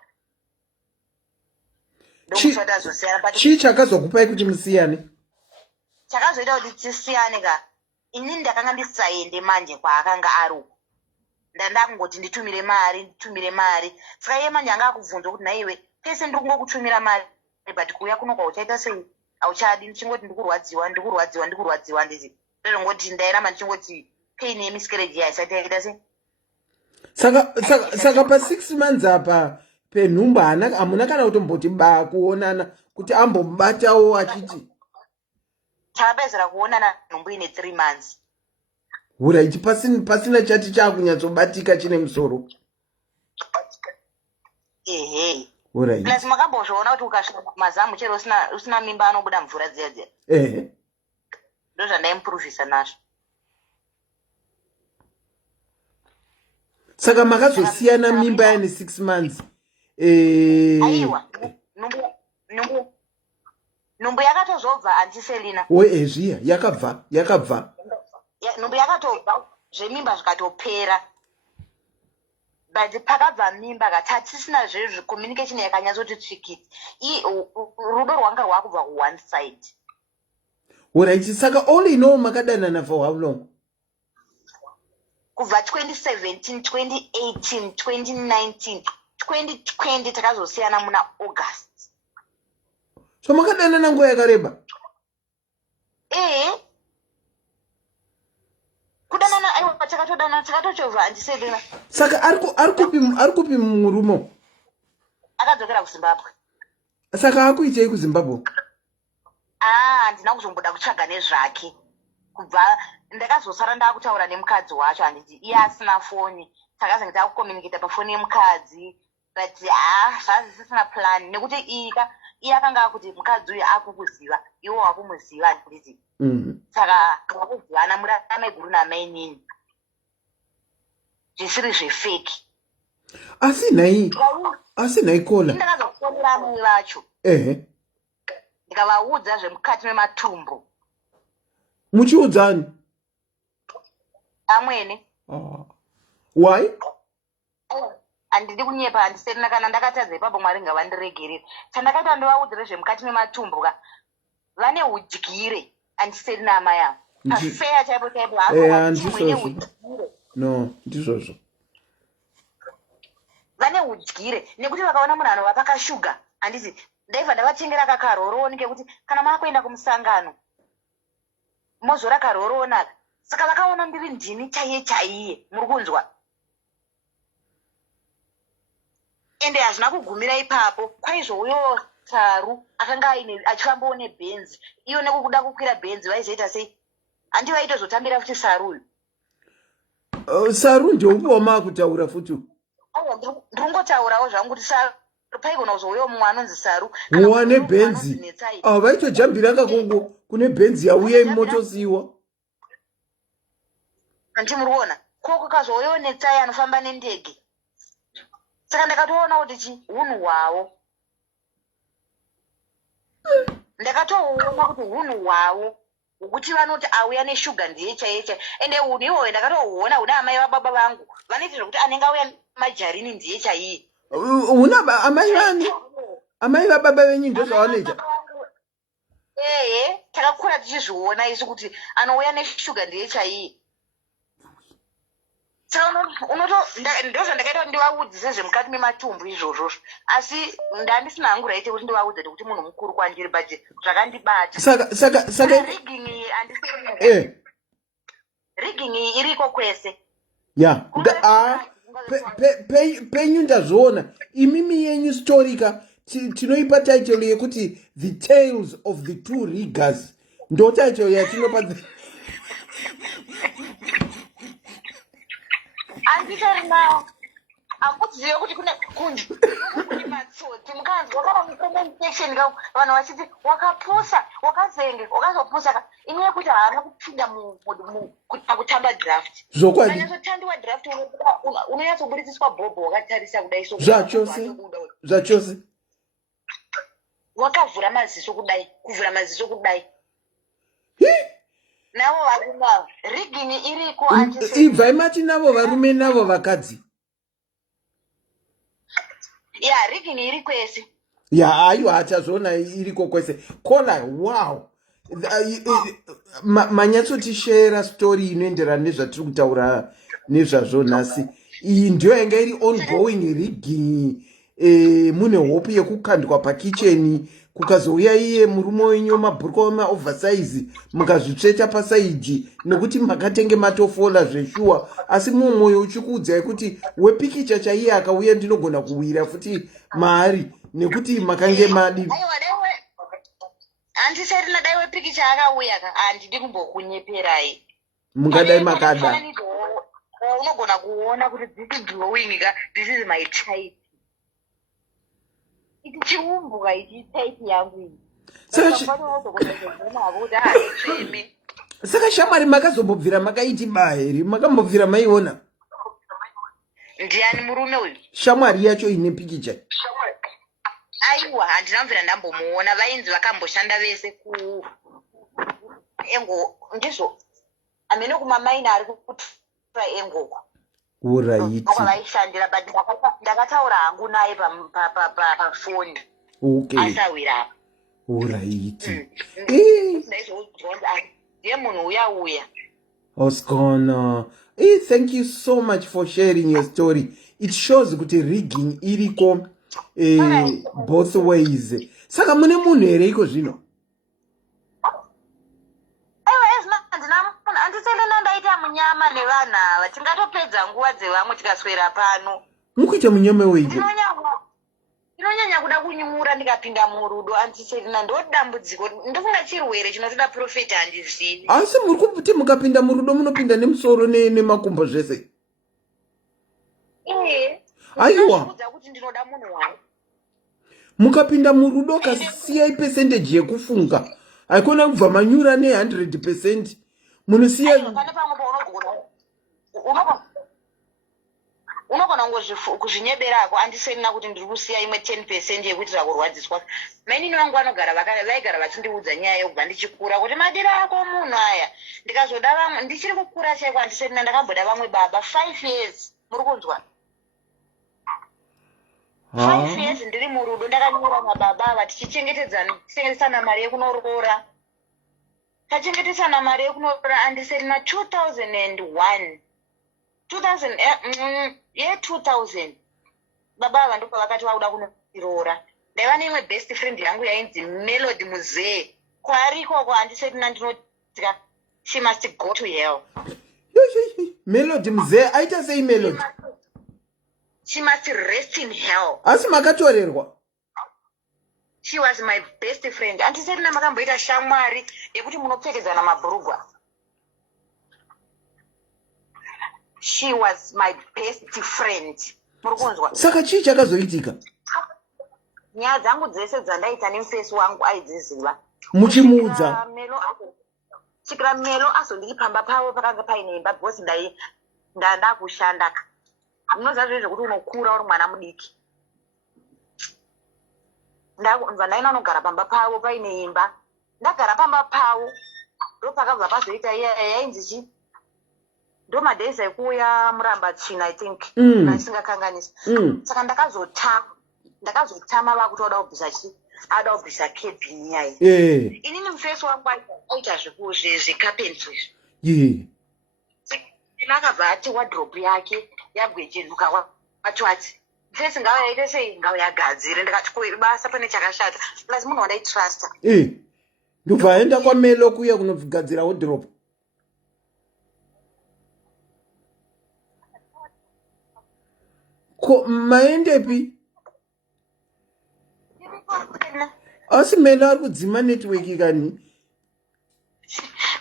Ndokuti tazosiyana but chii chakazokupai kuti musiyane? chakazoita kuti tisiyane ka ini ndakanga ndisaende manje kwaakanga ari uko. Ndandakungoti nditumire mari. Saka iye manje anga akubvunza kuti naiwe pese ndiri kungokutumira mari but kuuya kuno kwauchaita sei? Auchadi ndichingoti ndikurwadziwa ndisi. Lero ngoti ndairamba ndichingoti pain yemiscarriage yaisati yaita sei? Saka pa 6 months apa penhumba hamuna kana kutomboti kuonana kuti ambomubatawo achiti takapedzera kuonana nhumbu ine 3 months. Uraiti pasina chati chakunyatsobatika chine musoro. Ehe. Uraiti. Plus makambozviona kuti ukasvika mazamu chero usina mimba anobuda mvura dziya. Ehe. Ndo zvandaimupuruvhisa nazvo. Saka makazosiyana mimba yani 6 months. Aiwa. Nhumbu yakatozobva antiselina. Zviya yakabva. Nhumbu yakatobva zvemimba zvikatopera. But pakabva mimba katisina zvezvo communication yakanyatsoti tsvikiti. Rudo rwanga rwakubva ku one side. Alright, saka all in all makadanana for how long? Kubva 2017, 2018, 2019, 2020 takazosiyana muna August. So makadanana nguva yakareba? Kudanana aiwa takatochovha andiselina. Saka arikupi murumo? Akadzokera kuZimbabwe. Saka akuitei kuZimbabwe? Handina kuzomboda kutsvaga nezvake. Kubva ndakazosara ndakutaura nemukadzi wacho handiti iye asina foni. Takazenge takucommunicata pafoni yemukadzi. But zvazvisina plan nekuti iye akanga akuti mukadzi uyu akukuziva iwo wakumuziva handiti. Saka wakuzivana murarame guru namai nini. Zvisiri zvefeki. Asi nai kola. Ndakazofonera amai vacho. Ndikavaudza zvemukati mematumbu. Muchiudzani? Amwene. Why? Handidi kunyepa handiserina kana ndakatadza ipapo Mwari ngavandiregerere. Chandakaita ndivaudzire zvemukati mematumbu ka vane udyire handiserina amai avo. Pafeya chaipo handizvozvo. No, ndizvozvo. Vane udyire nekuti vakaona munhu anova pakashuga handiti ndaibva ndavatengera kakaroroni kekuti kana maakuenda kumusangano mozora karorona. Saka vakaona ndiri ndini chaiye muri kunzwa. Ende hazvina kugumira ipapo. Kwaizvouyo Saru akanga achifambawo nebhenzi. Iyo nekukuda kukwira bhenzi vaizoita sei? Handi vaitozotambira futi Saru uyu. Saru ndeupo maakutaura futi. Ndiringotaurawo zvangu kuti Saru paigona kuzouyo mumwe anonzi Saru. Muwane bhenzi. Vaitojambiranga kune bhenzi yauya imotosiyiwa. Handi muriona. Koko kazouyo netsai anofamba nendege. Saka ndakatoona kuti hunhu hwawo. Ndakatoona kuti hunhu hwawo. Ukuthi vanoti auya neshuga ndiye chaiye. Ende iwoyo ndakatohuona una amai vababa vangu. Vanoita zvokuti anenge auya majarini ndiye chaiye. Una amai vani? Amai vababa venyu ndozvavanoita? Takakura tichizviona isu kuti anouya neshuga ndiye chaiye. Ndozvandakaita kuti ndivaudzise zvemukati mematumbu izvozvo. Asi ndandisina hangu raite kuti ndivaudze kuti munhu mukuru kwandiri but zvakandibata. Saka rigging rigging iriko kwese. Ya. Penyu ndazviona. Imimi yenyu storika tinoipa title yekuti The Tales of the Two Riggers. Ndo title yatinopa. Anditorina akudziye kuti kune matsotsi mukanzi wakava mucomment section vanhu vachiti wakapusa wakazenge wakazopusa imwe yekuti haana kupinda kutamba draft. Zvokwadi. Kanyazotandiwa draft unonyatsoburisiswa bhobho wakatarisa kudai zvachose. Wakavhura maziso kudai kuvhura maziso kudai. navo varume rigini iriko ibva imati navo varume navo vakadzi ya rigini iri kwese ya ayo achazviona iriko kwese kola wow manyatsotishera story inoenderana nezvatiri kutaura nezvazvo nhasi iyi ndiyo yanga iri ongoing rigging mune hope yekukandwa pakitchen kukazouya iye murume wenyu mabhurukwa wemaoversize mukazvitsveta pasaidhi nekuti makatenge matofola zveshuwa asi mumwe mwoyo uchikuudzai kuti wepikicha chaiye akauya ndinogona kuwira futi maari nekuti makange madi handisarina dai wepikicha akauya handidi kumbokunyeperai mungadai makada unogona kuona kuti this is drawing this is my type ichi chiumbuka ichi type yangu iyi saka shamwari makazombobvira makaiti baheri makambobvira maiona ndiani murume uyu shamwari yacho ine pikicha aiwa handinamvira ndambomuona vainzi vakamboshanda vese engo ndizvo amene kumamaina ari kutura engoko uraiti vaishandira but ndakataura hangu naye pafoni asawira uraiti ndiye munhu uya oskona thank you so much for sharing your story. It shows kuti rigging iriko both ways. Saka mune munhu here iko zvino? Andiselena ndaita munyama nevanhu ava tingatopedza nguva dzevamwe tikaswera pano. Mukuita munyama weiko? Inonyanya kuda kunyura ndikapinda murudo andiselena ndodambudziko ndofunga chirwere chinotoda profeta handizivi. Asi muri kuti mukapinda murudo munopinda nemusoro nemakumbo zvese. Aiwa. Kuti ndinoda munhu wani. Mukapinda murudo kasiyai percentage yekufunga. Haikona kubva manyura ne100%. Munosiya pane pamwe unogona kuzvinyeberako andisenina kuti ndiri kusiya imwe 10% yekuitira kurwadziswa. Maini vangu vanogara vaigara vachindiudza nyaya yokubva ndichikura kuti madira ako munhu aya ndikazoda vamwe ndichiri kukura chaiko andisenina ndakamboda vamwe baba 5 years muri kunzwa 5 years ndiri murudo ndakanyura nababa ava tichengetesana mari yekunorora tachengetesana mari yekunorora andiserina 2001 2000 baba ava ndipo vakati vauda kunirora ndaiva neimwe best friend yangu yainzi Melody muzee kwarikoko andiserina ndinotika she must go to hell. Melody muzee aita sei Melody? She must rest in hell. Asi makatorerwa? She was my best friend. Andiserina makamboita shamwari yekuti munopfekedzana mabhurugwa. She was my best friend. Murukunzwa. Saka chii chakazoitika? Nyaya dzangu dzese dzandaita nemufesi wangu aidziziva. Muchimuudza. Chikira Melo azondipamba pavo pakanga paine imba because ndanda kushanda. Unoziva zvezvo kuti unokura uri mwana mudiki. Ndaina unogara pamba pavo paine imba. Ndagara pamba pavo. Ndopakabva pazoita yainzi chi? Ndo madays ekuya muramba china I think. Ndasingakanganisa. Saka ndakazotama vakuti wada kubvisa chi? Ada kubvisa cabin yayi. Inini mufesi wangu aita zvecarpentry. Ndakabva ati wardrobe yake yagwechenuka wachwati. Mufesi ngauya yaite sei ngauya gadzire ndikati koiri basa pane chakashata. Plus munhu wandaitrasta. Ndobva aenda kwaMelo kuya kunogadzira wardrobe. Ko maendepi? Asi Melo ari kudzima network kani?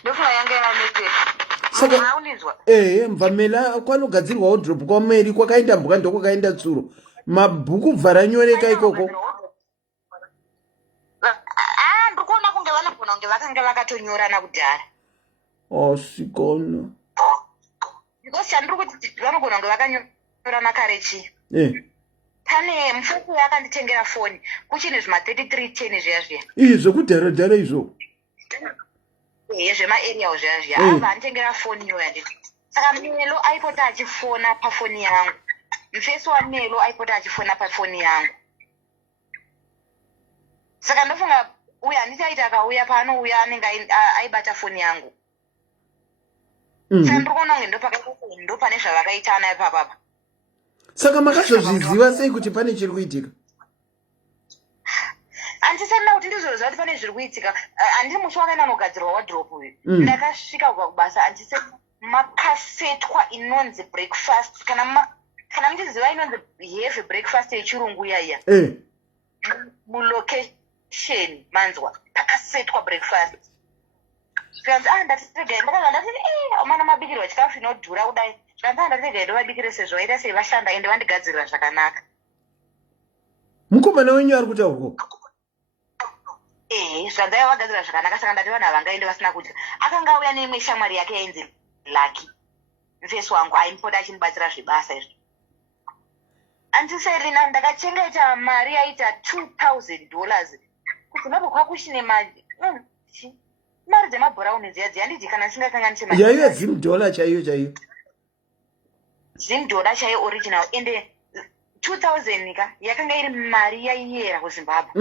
Ndofunga yanga ya network. Saka mva Melo kwanogadzirwa wardrobe kwaMeri kwakaenda mbuka ndoko kaenda tsuro. Mabhuku bvaranyoreka ikoko. Ndikuona kunge vanogona kunge vakanga vakatonyorana kudhara. Sikona. Because chandiri kuti vanogona kunge vakanyorana kare chi. Pane mufesi yakanditengera foni kuchine zvima 3310 zviya. Zvekudhara dhara izvo. zvemaerial zvazvia abva anditengera foni iyo yanditi. Saka Melo aipota achifona pafoni yangu, mufesi waMelo aipota achifona pafoni yangu. Saka ndofunga uyu handiti aita akauya paanouya anenge aibata foni yangu. Saka ndiri kuona kunge ndo pane zvavakaitana ipapapa. Saka makazozviziva sei kuti pane chiri kuitika? Andisana kuti ndizoziva kuti pane zviri kuitika. Handiri musi wakaenda nogadzirwa wadhiropu uyu. Ndakasvika kubva kubasa andisana makasetwa inonzi breakfast kana ndiziva inonzi heavy breakfast yechirungu yaiya. Mulocation manzwa pakasetwa breakfast. Zvikanzi ndati mana mabikirwa chikafu inodhura kudai. Zvikanzi ndatega ndovabikire sezvo vaita sei vashanda ende vandigadzirira zvakanaka. Mukomana wenyu ari kutaurwa? Zvikanzi vagadzirira zvakanaka, saka ndati vanhu havangaende vasina kudya. Akanga auya neimwe shamwari yake yainzi Lucky, mufesi wangu aimpota achimubatsira zvibasa izvo. Andiselina ndakachengeta mari yaita $2,000 kuti nobva kwakuchine mari dzemabhurauni dziya handiti kana ndisingakanganise mari yaiyo $0 chaiyo $0 chaiyo original ende 2000 ka yakanga iri mari yaiyera kuZimbabwe.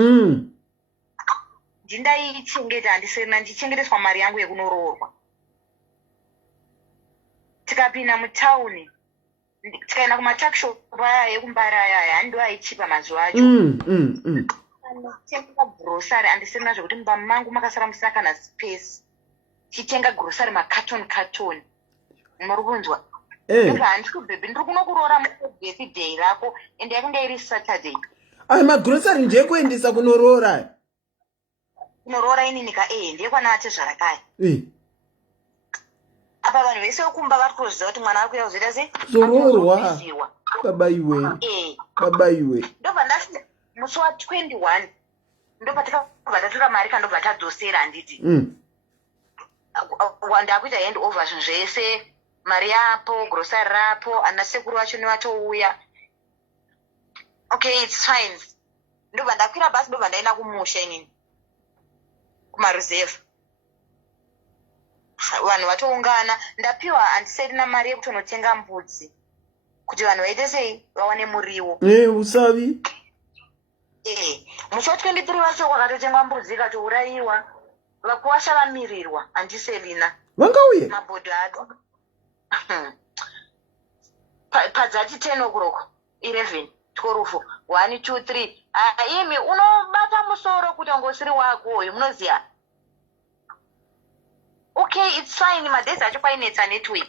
Ndindaichengeta handiserina ndichengeteswa mari yangu yekunoroorwa. Tikapinda mutauni tikaenda kumatakshop aya ekumbara aya handindo aichipa mazuva acho. Tenga grocery handisirina zvekuti mumba mangu makasara musina kana space. Tichitenga grocery makatoni. Muri kunzwa? Ndobva handiti kubhebhi ndiri kunokuroora birthday rako ende yakanga iri Saturday. Magrocery ndeyekuendesa kunoroora. Kunoroora inini ka ndeyekwanate zvarakaya. Apa vanhu vese vekumba vari kuziva kuti mwana ari kuya kuzoita sei? Zororwa. Babaiwe. Ndobva ndati musi wa21 ndobva takabva tatora mari kandobva tadzosera handiti. Ndakuita hand over zvinhu zvese, mari yapo, grocery rapo, ana sekuru vacho nevatouya. Okay, it's fine. Ndobva ndakwira basi ndobva ndaenda kumusha inini kumareserve. Vanhu vatoungana, ndapiwa handiserina mari yekutonotenga mbudzi kuti vanhu vaite sei vawane muriwo. Usavi. Musi wa23 vacho kwakatotengwa mbudzi ikatourayiwa, vakuwasha vamirirwa handiserina. Vangauye mabhodha acho padzati 10 o'clock 11 12 1 2 3 imi unobata musoro kuti angosiri wako uyu munoziya. Okay, it's fine. Madesi acho painetsa network.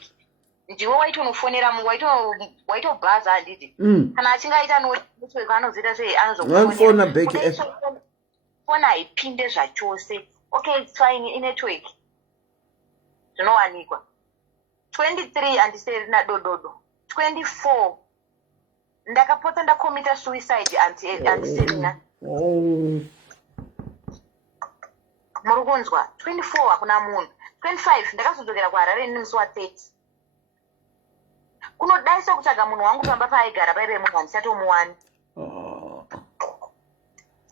Ndiwe waitonofonera waitobhaza handiti. Kana achinge aita network anozoita sei anozokufonera back. Fona haipinde zvachose. Okay, it's fine, inetwork zvinowanikwa. 23 handiserina dododo. 24 ndakapota ndakomita suicide handiserina. Muri kunzwa? 24 hakuna munhu. 25 ndakazodzokera kuHarare nemusi wa30. Kunodai sokutsvaga munhu wangu pamba paaigara paire munhu handisatomuwani.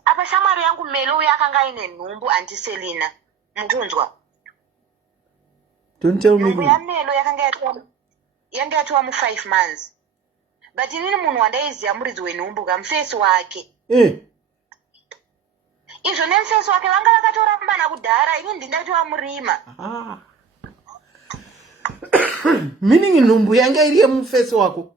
Apa shamwari yangu Melo uya akanga aine nhumbu handiselina. Mukunzwa? Don't tell me. Nhumbu yaMelo yakanga yatova mu5 months. But inini munhu wandaiziva muridzi wenhumbu kamufesi wake. Izvo nemufesi wake vanga vakatorambana kudhara, ini ndindatova murima. Meaning nhumbu yanga iri yemufesi wako?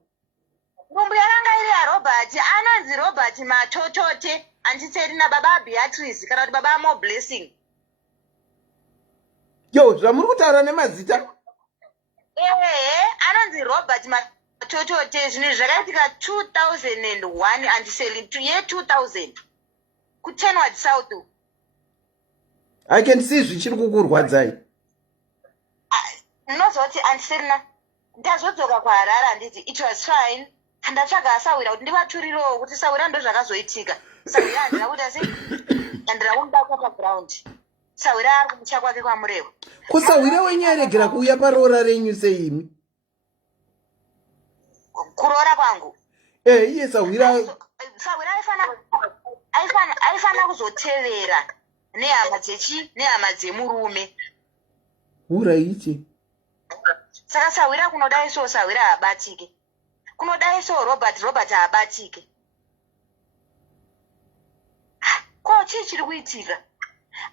Nhumbu yakanga iri yaRobert, anonzi Robert Matotote, handiserina baba Beatrice kana kuti baba More Blessing. Zvamuri kutaura nemazita? Anonzi Robert Matotote. Zvinhu zvakaitika 2001 handiserina ye 2000. Kutenward South. I can see zvichiri kukurwadzai. Ndinozoti handiserina ndazodzoka kuHarare handiti it was fine. Ndatsvaga Sawira kuti ndivaturirewo kuti Sawira ndo zvakazoitika. Sawira handina kuita sei? Handina kumudaka paground. Sawira ari kumucha kwake kwaMurewa. Ko Sawira wenyu aregera kuuya paroora renyu seimi? Kuroora kwangu? Iye Sawira aifana kuzotevera nehama dzemurume. uraiti saka sawira kunodai so sawira haabatike, kunodai so Robert haabatike. Ko chii chiri kuitika?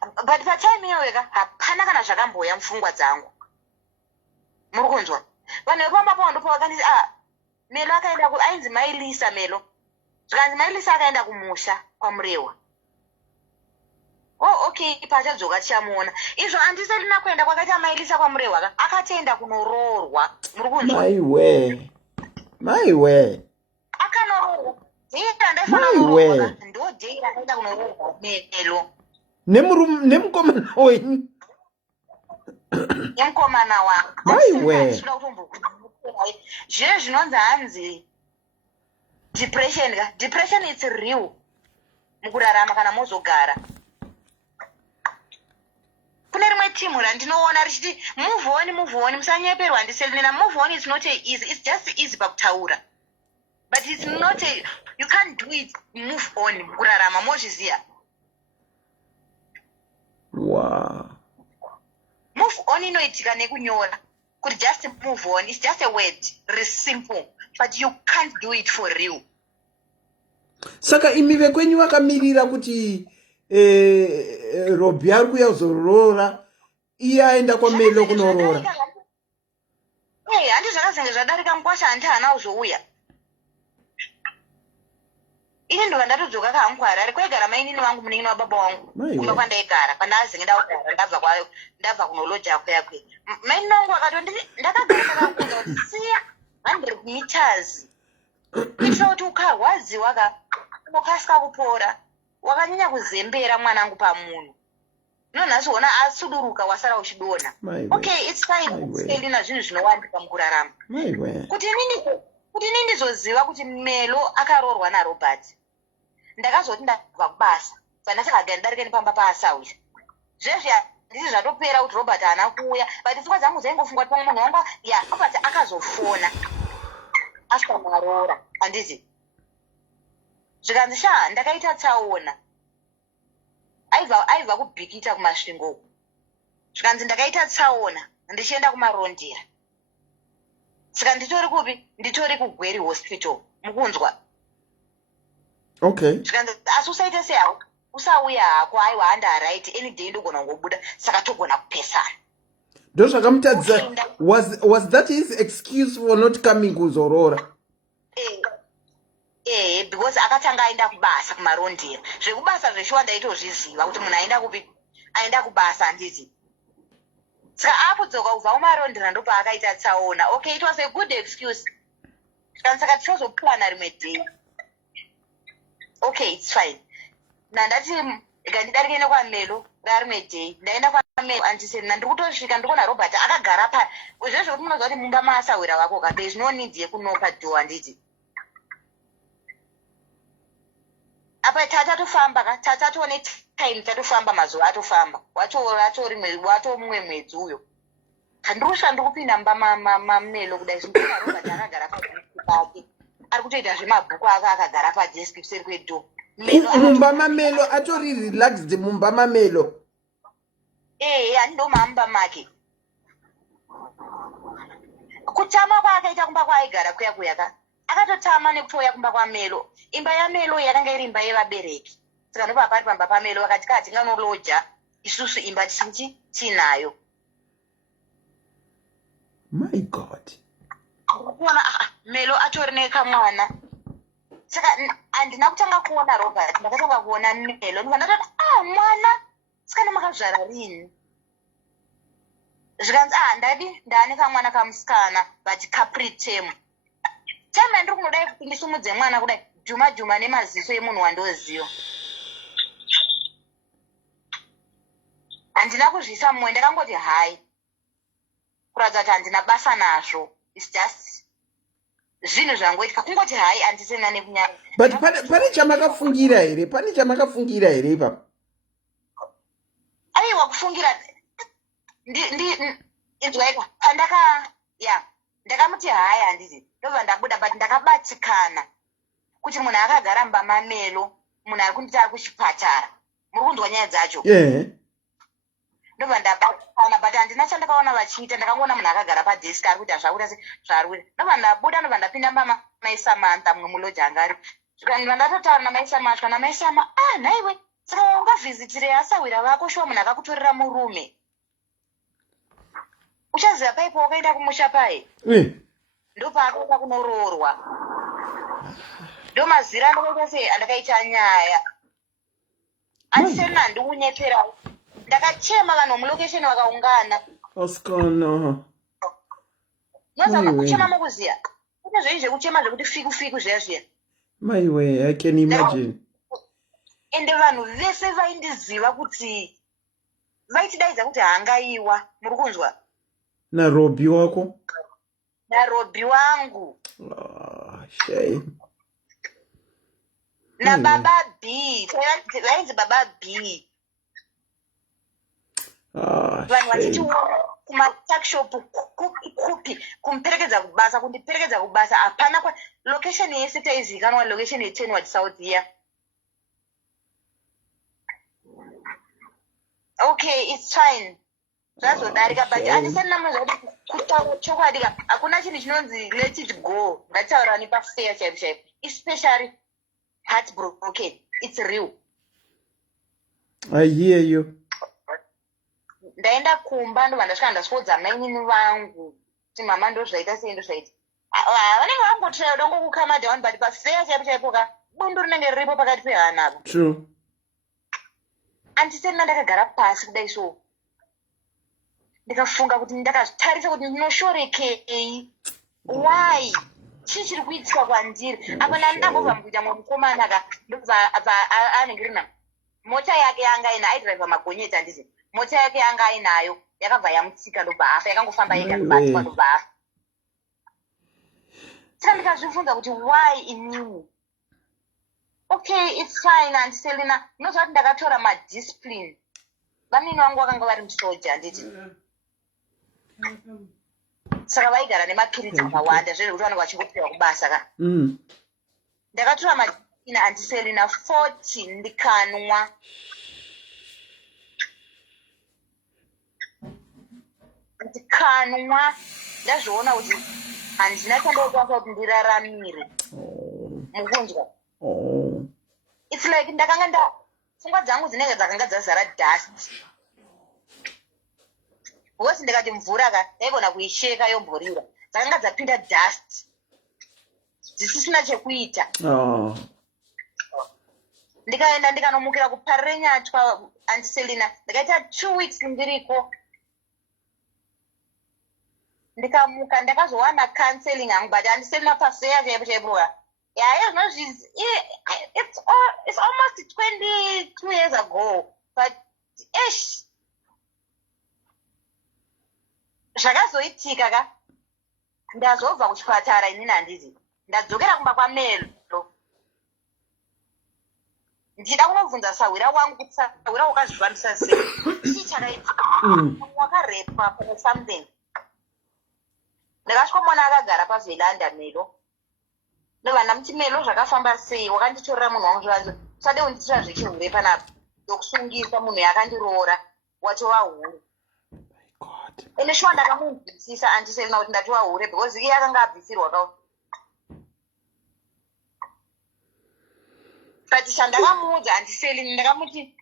But patime iyoyeka hapana kana zvakamboya mupfungwa dzangu. Muri kunzwa? Vanhu vepamba ndo pawakanisi Melo akaenda ainzi Mailisa Melo. Zvikanzi Mailisa akaenda kumusha kwaMurewa. Oh, okay, pachadzoka tichamuona. Izvo handisarina kuenda kwakaita Mailisa kwaMurewa akatenda kunoroorwa. Muri kunzwa? maiwe Akanororwa. Dheira ndaifana kunoroorwa. Ndo dheira akaenda kunoroorwa Melo. Nemukomana wenyu. Nemukomana wangu. Maiwe. Zviro zvinonzi hanzi depression is real mukurarama kana mozogara. Kune rimwe timu randinoona richiti move on musanyeperwa handiselinena. Move on is not easy, it's just easy pakutaura, but it's not you can't do it. Move on mukurarama mozviziya. Wow. Move on inoitika nekunyora kuti just move on, it's just a word, very simple, but you can't do it for real. Saka imi vekwenyu vakamirira kuti Robi ari kuya kuzorora iye aenda kwaMelo kunorora. Handi zvakazenge zvadarika mukwasha handi haana kuzouya. Ini ndo ndatodzoka kahangu kuHarare kwaigara mainini vangu munin'ina wababa vangu kumba kwandaigara pandazenge ndakugara ndabva kunoloja kweyakwe. Mainini wangu akatonditi ndakagara ndakakunza kuti siya 100 meters kuitira kuti ukarwadziwa unokasika kupora, wakanyanya kuzembera mwanangu pamunhu. Nhasi ona asuduruka wasara uchidona. Okay, it's fine. Sendina zvinhu zvinowandika mukurarama. Kuti inini ndizoziva kuti Melo akaroorwa naRobert, ndakazoti ndabva kubasa pandachakagara ndarike nepamba paasawisa. Zvezvi ndizvi zvatopera kuti Robert haana kuuya, but pfungwa dzangu dzaingofungwa kuti pamwe munhu wanga Robert akazofona asvika marora. Handizi zvikanzi ndakaita tsaona aibva kubhikita kumasvingo. Zvikanzi ndakaita tsaona ndichienda kumarondera. Saka nditori kupi? Nditori kuGweri hospital. Mukunzwa? Okay. Zvikanzi asi usaite sehawo, usauya hako, aiwa handa right, any day ndogona kungobuda, saka togona kupesana. Ndo zvakamutadzisa. Was that his excuse for not coming kuzorora? Because akatanga aenda kubasa kumarondera. Zvekubasa zveshuwa ndaitozviziva kuti munhu aenda kupi? Aenda kubasa handizi. Saka akudzoka kubva kumarondera ndo paakaita tsaona. Okay, it was a good excuse. Saka tichazopurana rimwe day. Okay, it's fine. Nandati ikandidarike nekwaMelo rimwe day. Ndaenda kwaMelo andiseni ndikutosvika ndikuona Robert akagara pa. Izvozvo kuti munoziva kuti mumba maasawira wako there is no need yekunopa door handiti. Apa tatofamba tatone time tatofamba mazuva atofamba wato mumwe mwedzi uyo kandirusha ndikupinda mumba maMelo kudai zvindina Robert akagara pake ari kutoita zvemabhuku ake akagara padesk kuseri kwedo. Mumba maMelo atori relaxed mumba maMelo. Ando mumba make kutama kwaakaita kumba kwaaigara kuya akatotama nekutouya kumba kwaMelo. Imba yaMelo yakanga iri imba yevabereki. Saka ndo papari pamba paMelo vakati tinganoloja isusu imba tinayo. My God. Kuona Melo atori nekamwana. Saka handina kutanga kuona Robert, ndakatanga kuona Melo. Ndikandati mwana saka nemakazvara rini? Zvikanzi ndane kamwana kamusikana but kapreterm. Time ndiri kunodai kupindisumudze mwana kudai juma nemaziso emunhu wandoziva. Handina kuzvisa mumwe, ndakangoti hai kuratidza kuti handina basa nazvo. It's just zvinhu zvangoitika kungoti hai handisena nekunyanya. But pane chamakafungira here ipapo? Aiwa kufungira inzwaika ndakamuti hai handiti ndobva ndabuda, but ndakabatikana kuti munhu akagara mumba maMelo, munhu ari kunditi ari kuchipatara. Muri kunzwa nyaya dzacho? ndobva ndabatana but handina chandakaona vachiita. Ndakangoona munhu akagara padeski ari kuita zvakuita zvaari kuita. Ndobva ndabuda ndobva ndapinda maMaisamantha mumwe muloji anga ari. Ndobva ndatotaura naMaisama asvika naMaisama nhaiwe saka ungavhizitire asawira vako shuwa munhu akakutorera murume. Uchaziva paipo wakaenda kumusha pai ndopaakaenda kunoroorwa. Ndo mazira andokaita sei andakaita nyaya andisena ndiunyepera. Ndakachema vanhu mulokesheni vakaungana. Oskono. Nozama kuchema mukuziya. Kune zvei zvekuchema zvekuti fiku zviya zviya. My way, I can imagine. Ende vanhu vese vaindiziva kuti vaitidaidza kuti hangaiwa. Muri kunzwa? Na Robbie wako? Na Robbie wangu. Shame. Na Baba B. Vainzi Baba B. Vanhu vachiti kumatakshop kupi kumuperekedza kubasa kundiperekedza kubasa hapana location yese taizikanwa location ye10 South here. Okay, it's fine. Zvazodarika but handisana munhu kutaura chokwadi hakuna chinhu chinonzi let it go. Ngataurani pafair chaipo especially heartbroken. It's real. I hear you. Ndaenda kumba ndobva ndasvika ndasvodza mainini vangu kuti mama ndozvaita sei ndozvaita vanenge vangotiraya kuda ngokukama down but pafair chaipo bundu rinenge riripo pakati pehana apa. True. Andisena ndakagara pasi kudai so ndikafunga kuti ndakazvitarisa kuti ndinoshorekei. Why? Chii chiri kuitika kwandiri? Apa ndandambobva mukuita mukomana ndobva anenge rina mota yake yanga aina aidhiraivha magonyeti handiti. Mota yake yanga ainayo yakabva yamutsika ndobva afa. Yakangofamba yega ndobatwa ndobva afa. Saka ndikazvifunza kuti why inini? Okay, it's fine andiselina. Unoziva kuti ndakatora madiscipline. Vanini vangu vakanga vari musoja handiti. Saka vaigara nemapiritsi akawanda zviri kuti vanenge vachingopiwa kubasa ka. Ndakatora madiscipline andiselina 40 ndikanwa. Ndikanwa ndazviona kuti handina chandokwanisa kuti ndiraramire. Mukunzwa? It's like ndakanga pfungwa dzangu dzinenge dzakanga dzazara dust. Because ndikati mvura ndaigona kuisheka yomborira. Dzakanga dzapinda dust. Dzisisina chekuita. Ndikaenda ndikanomukira kuparire nyatwa andiselina. Ndakaita 2 weeks ndiriko. Ndikamuka ndakazowana counseling hangu but andiselina pafair chaipo. Yeah, it's almost 22 years ago. But zvakazoitika ka ndazobva kuchipatara inini handizi. Ndadzokera kumba kwaMelo. Ndida kunobvunza sawira wangu kuti sawira wakazvifambisa sei. Chii chakaitika? Wakarepa or something. Ndakasvikomona akagara pavheranda Melo. Ndobva ndamuti Melo zvakafamba sei? Wakanditorera munhu wangu zvacho. Usade kunditira zvechihure panapa. Ndokusungisa munhu yakandiroora. Watova huru. Ene shuwa ndakamubvisisa andiselina kuti ndatova hure because iye akanga abvisirwa kawo. But chandakamuudza andiselina ndakamuti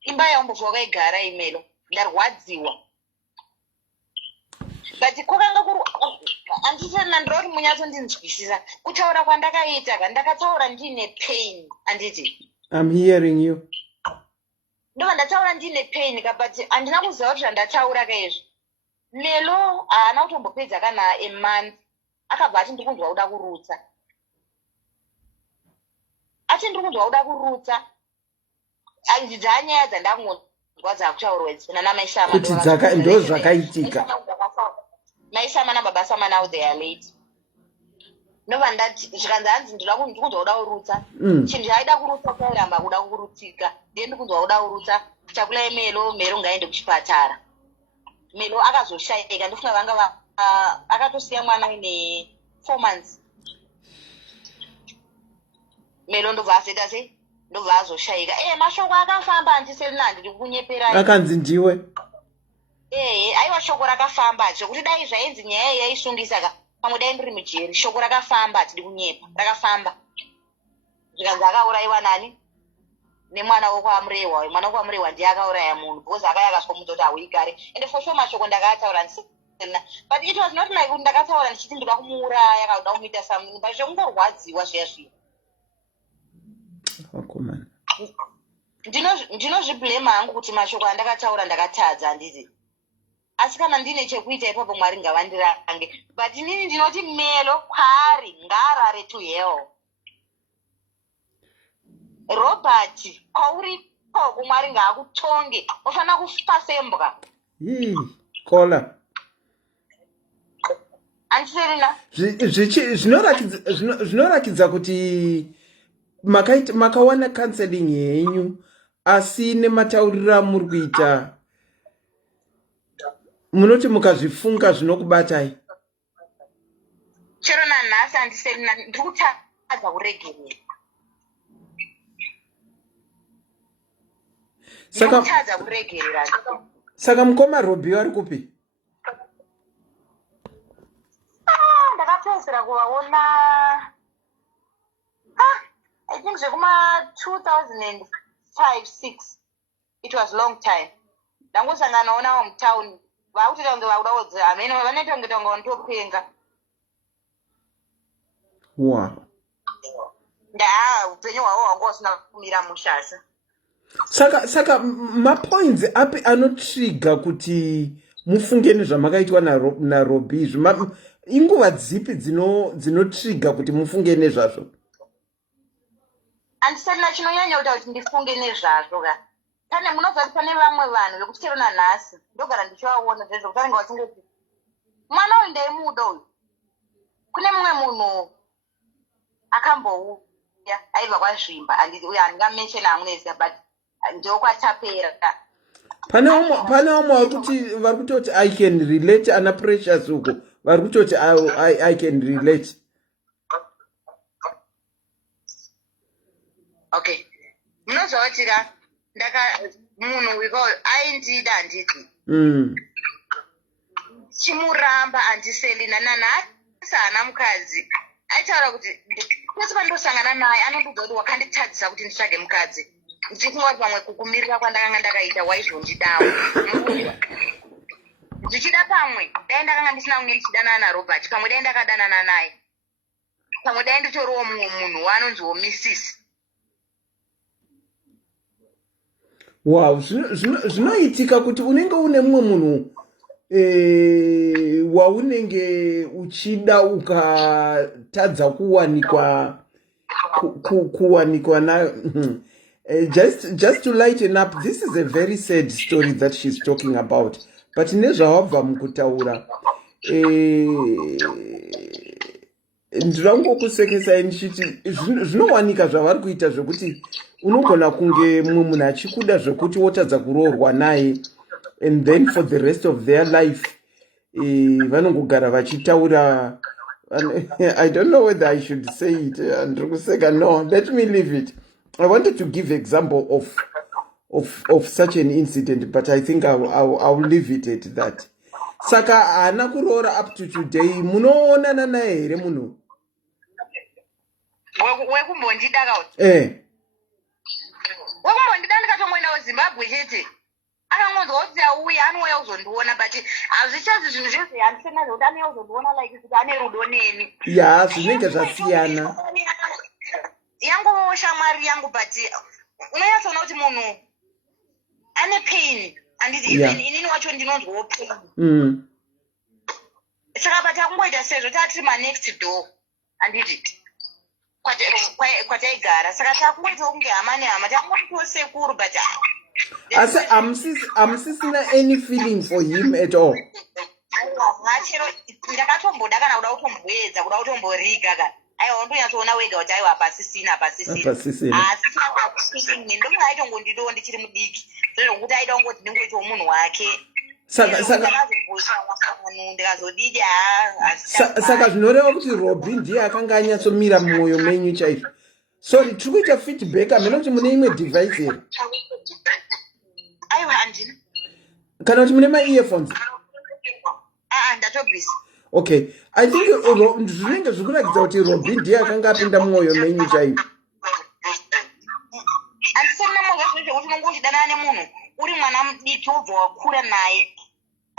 imba yaumbobva wakaigara Melo. Ndarwadziwa. But kwakanga kuri andiselina ndinoti munyatsondinzwisisa. Kutaura kwandakaita ka ndakataura ndine pain anditi. I'm hearing you. Ndobva ndataura ndine pain ka but handina kuziva kuti zvandataura kaizvo. Melo haana kutombopedza kana a month. Akabva ati ndiri kunzwa kuda kurutsa. Ati ndiri kunzwa kuda kurutsa. Handzi dzanyaya dzandangonzwa dzakutaurwa idzi namaisama. Kuti ndo zvakaitika. Maisama nababa sama now they are late. Ndobva ndati zvikanzi hanzi ndiri kunzwa kuda kurutsa. Chinhu chaida kurutsa chairamba kuda kurutsika. Ndiye ndiri kunzwa kuda kurutsa. Chakula Melo ngaende kuchipatara. Melo akazoshayika ndofunga vanga akatosiya mwana ine 4 months. Melo ndobva azoita sei? ndobva azoshayika mashoko akafamba andiselina ndiri kunyepera akanzi ndiwe aiwa shoko rakafamba zvekuti dai zvainzi nyaya yaisungisa ka pamwe dai ndiri mujeri shoko rakafamba hatidi kunyepa rakafamba zvikanzi akaurayiwa nani nemwana wokwamurehwa uyu mwana wokwamurehwa ndiye akauraya munhu because akayakaswa munhu kuti hauigare ende for sure mashoko ndakataura ndiselina but it was not like kuti ndakataura ndichiti ndoda kumuuraya kana kuda kumuita something but zvekungorwadziwa zviya zviya akomana ndinozviblame hangu kuti mashoko andakataura ndakatadza handiti asi kana ndine chekuita ipapo mwari ngavandirange but inini ndinoti melo kwari ngarare to hell Robert kwauriko kumwari ngaakutonge ufanira kufa sembwa kola andiserina zvinorakidza kuti makawana counseling yenyu asi nematauriro muri kuita munoti mukazvifunga zvinokubatai chero nanhasi andiserina ndiri kutadza kuregerera saka mukoma Robbie ari kupi ndakapedzera kuvaona I think zvekuma 2005-6 it was long time ndangosanganawo nawo mutown vakutoita kunge vakuda kudza amene vanoita kunge tonga vanotopenga wow upenyu hwavo hwanga usina kumira mushasha saka mapoints api anotrigger kuti mufunge nezvamakaitwa naRobbie inguva dzipi dzinotrigger kuti mufunge nezvazvo andisarina chinonyanya kuita kuti ndifunge nezvazvo ka pane munobva pane vamwe vanhu vekuti chero nanhasi ndogara ndichivaona zvezvo kuti vanenge vachingoti mwana uyu ndaimuda uyu kune mumwe munhu akambouya aibva kwazvimba uyo handingamensheni hangu nezita but ndokwatapera pane vamwe vari kutoti I can relate ana precious uko vari kutoti I can relate okay munozva kuti ka munhu wikoyo aindida handiti chimuramba andiselina nanhasi hana mukadzi aitaura kuti pese pandosangana naye anondudza kuti wakanditadzisa kuti nditsvage mukadzi ndichifunga kuti pamwe kukumirira kwandakanga ndakaita waizondidawo ndichida pamwe dai ndakanga ndisina kunge ndichidanana naRobert pamwe dai ndakadanana naye pamwe dai nditoriwo mumwe munhu waanonziwo misisi wow zvinoitika kuti unenge une mumwe munhu waunenge uchida ukatadza kuwanikwa nayo just to lighten up, this is a very sad story that she's talking about, but nezvawabva mukutaura ndirangokusekesai ndichiti zvinowanika zvavari kuita zvekuti unogona kunge mumwe munhu achikuda zvekuti wotadza kuroorwa naye and then for the rest of their life vanongogara vachitaura I don't know whether I should say it ndirikuseka no, let me leave it. I wanted to give example of such an incident, but I think I'll leave it at that. Saka hana kuroora up to today. Munoonana naye here munhu wekumbondida kauti wekumbondida ndikatongoendawo Zimbabwe chete akangonzwa kuti auya anouya kuzondiona but hazvichazi zvinhu zvese handisena zvekuti anouya kuzondiona like kuti ane rudo neni ya zvinenge zvasiyana yangovawo shamwari yangu but unonyatsoona kuti munhu ane pain handiti even inini wacho ndinonzwawo pain saka but akungoita sezvo taatiri manext door handiti kwataigara saka takungoitawo kunge hama nehama takungoitawo sekuru but asi hamusisina any feeling for him at all. chero ndakatomboda kana kuda kutomboedza kuda kutomboriga kana aiwa ndonyatsoona wega kuti aiwa pasisina asi ndomwe aitongondidowo ndichiri mudiki zvezvokuti aida kungoti ndingoitawo munhu wake saka zvinoreva kuti Robbie ndiye akanga anyatsomira mumwoyo menyu chaizvo Sorry, tikuita feedback amene kuti mune imwe device here. Aiwa handina. Kana kuti mune ma-earphones. Ndatobvisa. Okay, I think zvinenge zvikuratidza kuti Robin ndiye akanga apinda mumwoyo menyu chaivo. Handisina mwoyo zvekuti unenge uchidanana nemunhu uri mwana mudiki wobva wakura naye.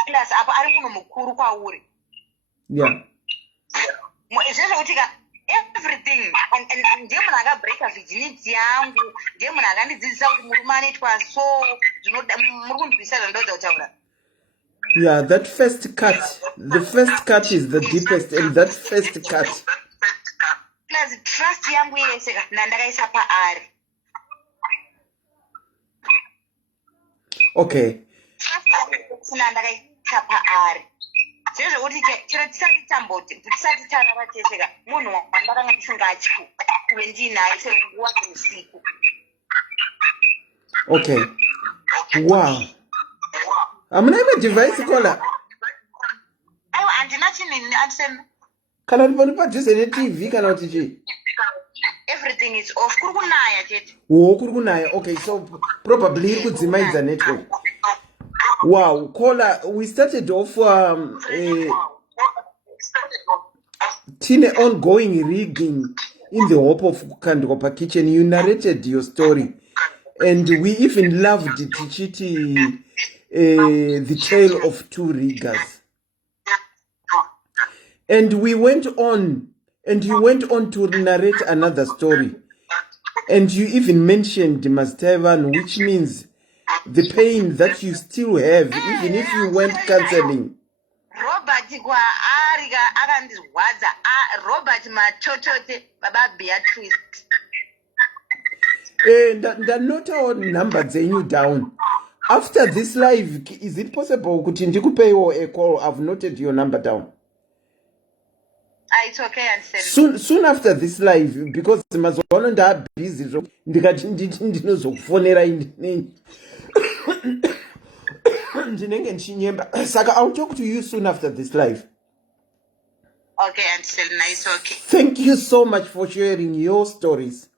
Plus apa ari munhu mukuru kwauri. Yeah. Zvekuti everything ndiye munhu akabreaka virginity yangu, ndiye munhu akandidzidzisa kuti murume anoitwa so, muri kundibvisa zvandoda kutaura. Yeah, that first cut, the first cut is the deepest, and that first cut. Plus trust yangu yese ndandakaisa paari. Okay. Trust ndandakaisa paari. Zvekuti chero tisati tamboti tisati tarara teseka munhu wandakanga ndisingatyi kuve ndinaye senguva dzeusiku. Okay. Wow. Hamuna imwe device kola? Aiwa handina chinhu handisena. Kana kuti pani padhuze neTV kana kuti chii? Everything is off. Kuri kunaya chete. Kuri kunaya. Okay, so probably iri kudzimaidza network. Wow, Kola, we started off tine ongoing rigging in the hope of kukandwa pakitchen. You narrated your story, and we even loved Tichiti, the tale of two riggers. And we went on, and you went on to narrate another story, and you even mentioned Mastevan, which means the pain that you still have, even if you went counseling. Robert kwa ariga akandizwadza. Robert machochote baba Beatrice. Ndanota number dzenyu down. After this live, is it possible kuti ndikupewo a call? I've noted your number down. It's okay, and soon after this live, because mazuva nda busy ndikati ndinozokufonera indineni. Ndinenge ndichinyemba. Saka I'll talk to you soon after this live. Okay, and still nice. Okay. Thank you so much for sharing your stories.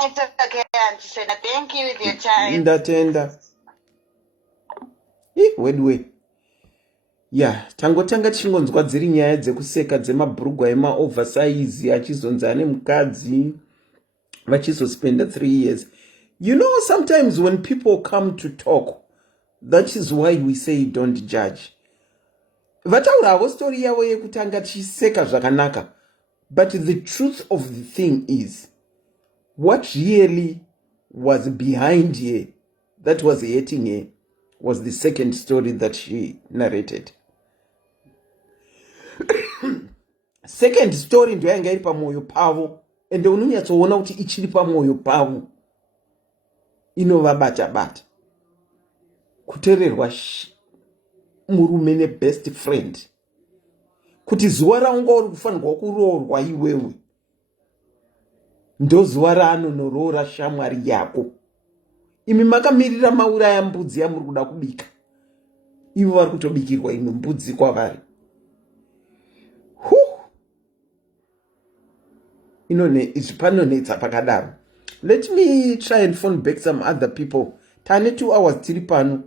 It's okay, and thank you with your time. Ndatenda. Wedwe. Yeah, tangotanga tichingonzwa dziri nyaya dzekuseka dzemabhurugwa ema-oversize achizonza nemukadzi vachizospenda 3 years. You know, sometimes when people come to talk, that is why we say don't judge. Vataurawo story yavo yekutanga tichiseka zvakanaka. But the truth of the thing is, what really was behind here, that was hurting her, was the second story that she narrated. Second story ndo yanga iri pamwoyo pavo, ende unonyatsoona kuti ichiri pamwoyo pavo inovabata-bata. Kuteererwa murume nebest friend, kuti zuva raunga uri kufanirwa kuroorwa iwewe ndo zuva raanonoroora shamwari yako. Imi makamirira mauraya mbudzi yamuri kuda kubika, ivo vari kutobikirwa imwe mbudzi kwavari. Panonetsa pakadaro. Let me try and phone back some other people. Tane 2 hours tiri pano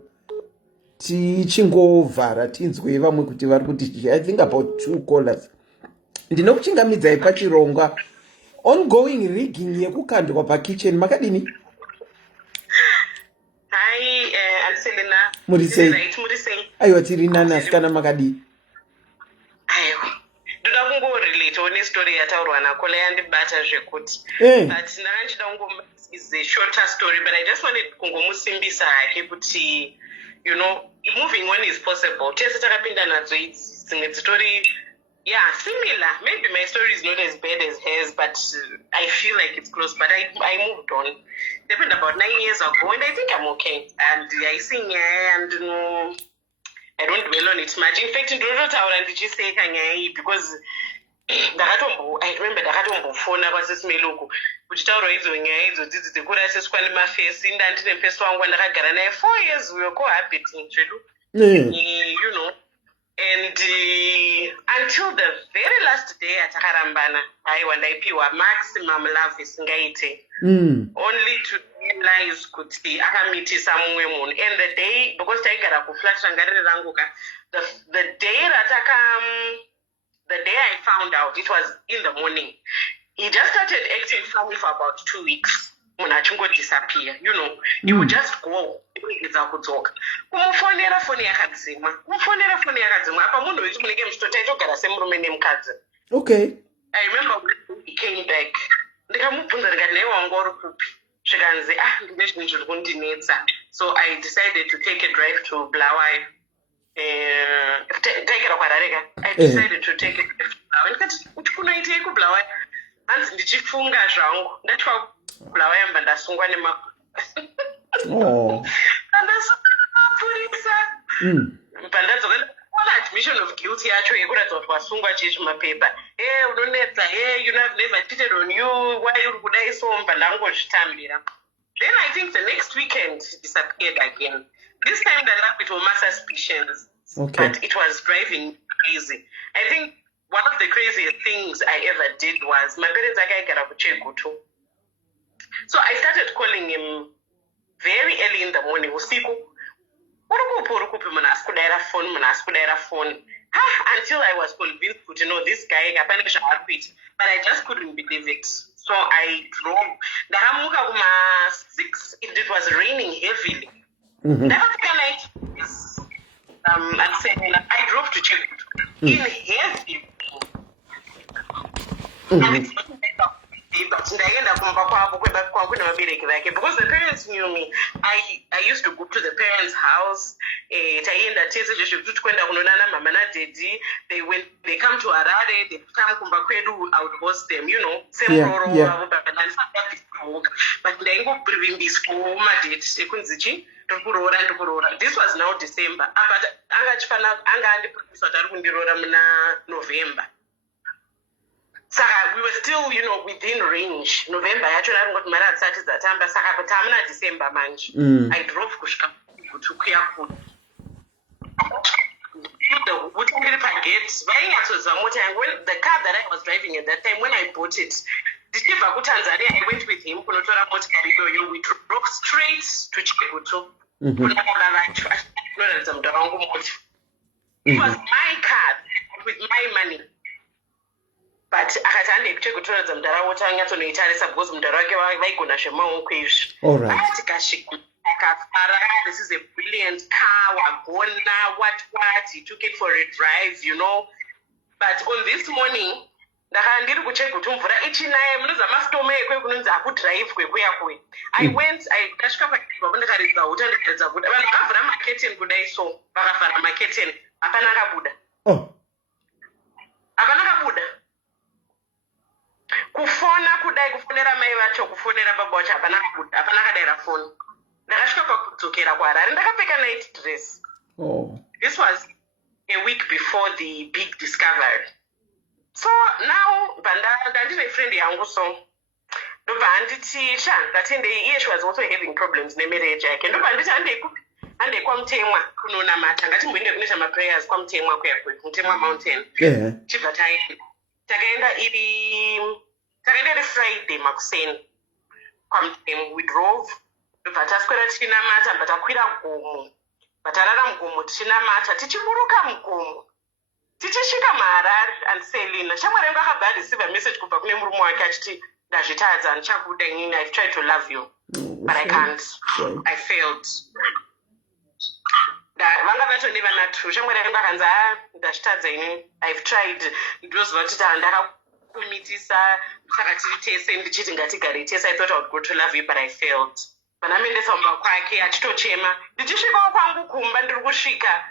tichingovhara tinzwe vamwe kuti vari kuti. I think about 2 callers. Ndinokuchingamidzai pachironga ongoing rigging yekukandwa pakitchen. Makadini? Hi, Anselina. Muri sei? Muri sei? Aiwa tiri nani asikana makadini? Aiwa. Ndoda kungorelate one story yataurwa naKola yandibata zvekuti. But ndakachida is a shorter story, but I just wanted kungomusimbisa hake kuti, you know, moving on is possible. Tese takapinda nadzo idzi dzimwe story, yeah, similar. Maybe my story is not as bad as hers, but I feel like it's close. But I moved on. It happened about 9 years ago, and I think I'm okay. And I sing and I don't dwell on it much. In fact, because I remember ndakatombofona kwaSis MELLY kuchitaurwa idzo nyaya idzo dzidzi dzekuri aseswa nemafesi ndandine mupesi wangu ndakagara naye 4 years. We were cohabiting zvedu. You know, And until the very last day atakarambana aiwa ndaipiwa maximum love isingaite only to realize kuti akamitisa mumwe munhu. And the day, because taigara kuflat rangarire rangu ka, the day I found out, it was in the morning. He just started acting funny for about 2 weeks. Munhu achingo disappear, you know, you would just go kuedza kudzoka kumufonera foni yakadzimwa apa munhu wechi munenge muchitota itogara semurume nemukadzi. Okay, I remember when he came back ndikamubvunza ndikati naiwe wanga uri kupi, zvikanzi ndine zvinhu zviri kundinetsa. So I decided to take a drive to Bulawayo. Taigara kwaRareka. I decided to take a drive to Bulawayo. Ndikati kuti kunoitei kuBulawayo? Hanzi ndichifunga zvangu ndati Bulawayo mba ndasungwa ndasungwa nemapurisa. Pandadzoka ndaona admission of guilt yacho yekuratidza kuti wasungwa chiizvi mapepa. Unonetsa, you have never cheated on you, why uri kudai so, mba ndangozvitambira. Then I think the next weekend he disappeared again. This time the lab, it was my suspicions. Okay. But it was driving crazy. I think one of the craziest things I ever did was my parents akaigara kuChegutu. So I started calling him very early in the morning. Usiku. Urukupi munaskudaira phone. Until I was convinced to know this guy kapane zvaarikuita. But I just couldn't believe it. So I drove. Ndakamuka kuma 6. It was raining heavily. Ndakafika night. I drove to Chegutu in heavy. But ndaenda kumba kwavo kwangu nemabereki vake, because the parents knew me. I used to go to the parents' house. Taienda tese zvekuti kwenda kunonana mama nadaddy. They come to Harare, they come kumba kwedu, I would host them, you know. Semuroro wavo but ndaingoprivimbiswa madate sekunzichi ndikuroora. This was now December. But anga andiprofisa kuti ari kundiroora muna November. Saka we were still, you know, within range. November yacho ndakangoti mari adzisati dzatamba, saka but hamuna December manje. I drove kusvika kuya kuno. Ndiri pagate vainyatsoziva mota yangu. The car that I was driving at that time, when I bought it, ndichibva kuTanzania, I went with him kunotora motikari iyoyo. We drove straight to Chegutu. Kunotora vacho anoratidza mudhara wangu mota. It was my car with my money. But akati handei kuChegutu kuratidza mudhara wota anyatsonoitarisa because mudhara wake vaigona zvemaoko izvi. Akati kasvika akafara, this is a brilliant car, wagona, what, he took it for a drive, you know. But on this morning, ndakandiri kuChegutu mvura ichinaya, munoziva masitome ekwekunonzi akudrive kwekuyakwe. I went, ndasvika pakaipa ndikaridza uta ndikaridza kuti vanhu vakavhura maketeni kudai so, vakavhara maketeni, hapana akabuda. Hapana akabuda. Kufona kudai, kufonera mai vacho, kufonera baba vacho, hapana akabuda, hapana akadaira foni. Ndakasvika pakudzokera kwaHarare ndakapfeka night dress. This was a week before the big discovery. So now ndandine friend yangu so ndobva handiti ngatendei, iye she was also having problems nemarriage yake. Ndobva handiti handei kwaMutemwa kunonamata, ngatimboende kunoita maprayers kwaMutemwa kuyakwe, Mutemwa mountain. Chibva takaenda iri Friday makuseni kwaMutemwa. We drove. Ndobva taswera tichinamata, bva takwira gomo, bva tarara mugomo tichinamata, tichiburuka mugomo, tichisvika muHarare. And Selina shamwari yangu akabva receive a message kubva kune murume wake achiti ndazvitadza, ndichakuda inini, I've tried to love you but I can't. I failed. Vanga vatondeva natu shamwari yangu akanzi ndazvitadza inini, I've tried. Ndoziva kuti ndakakumitisa, saka tiri tese ndichiti ngatigare tese. I thought I would go to love you but I failed. Vanamendesa mumba kwake achitochema. Ndichisvikawo kwangu kumba, ndiri kusvika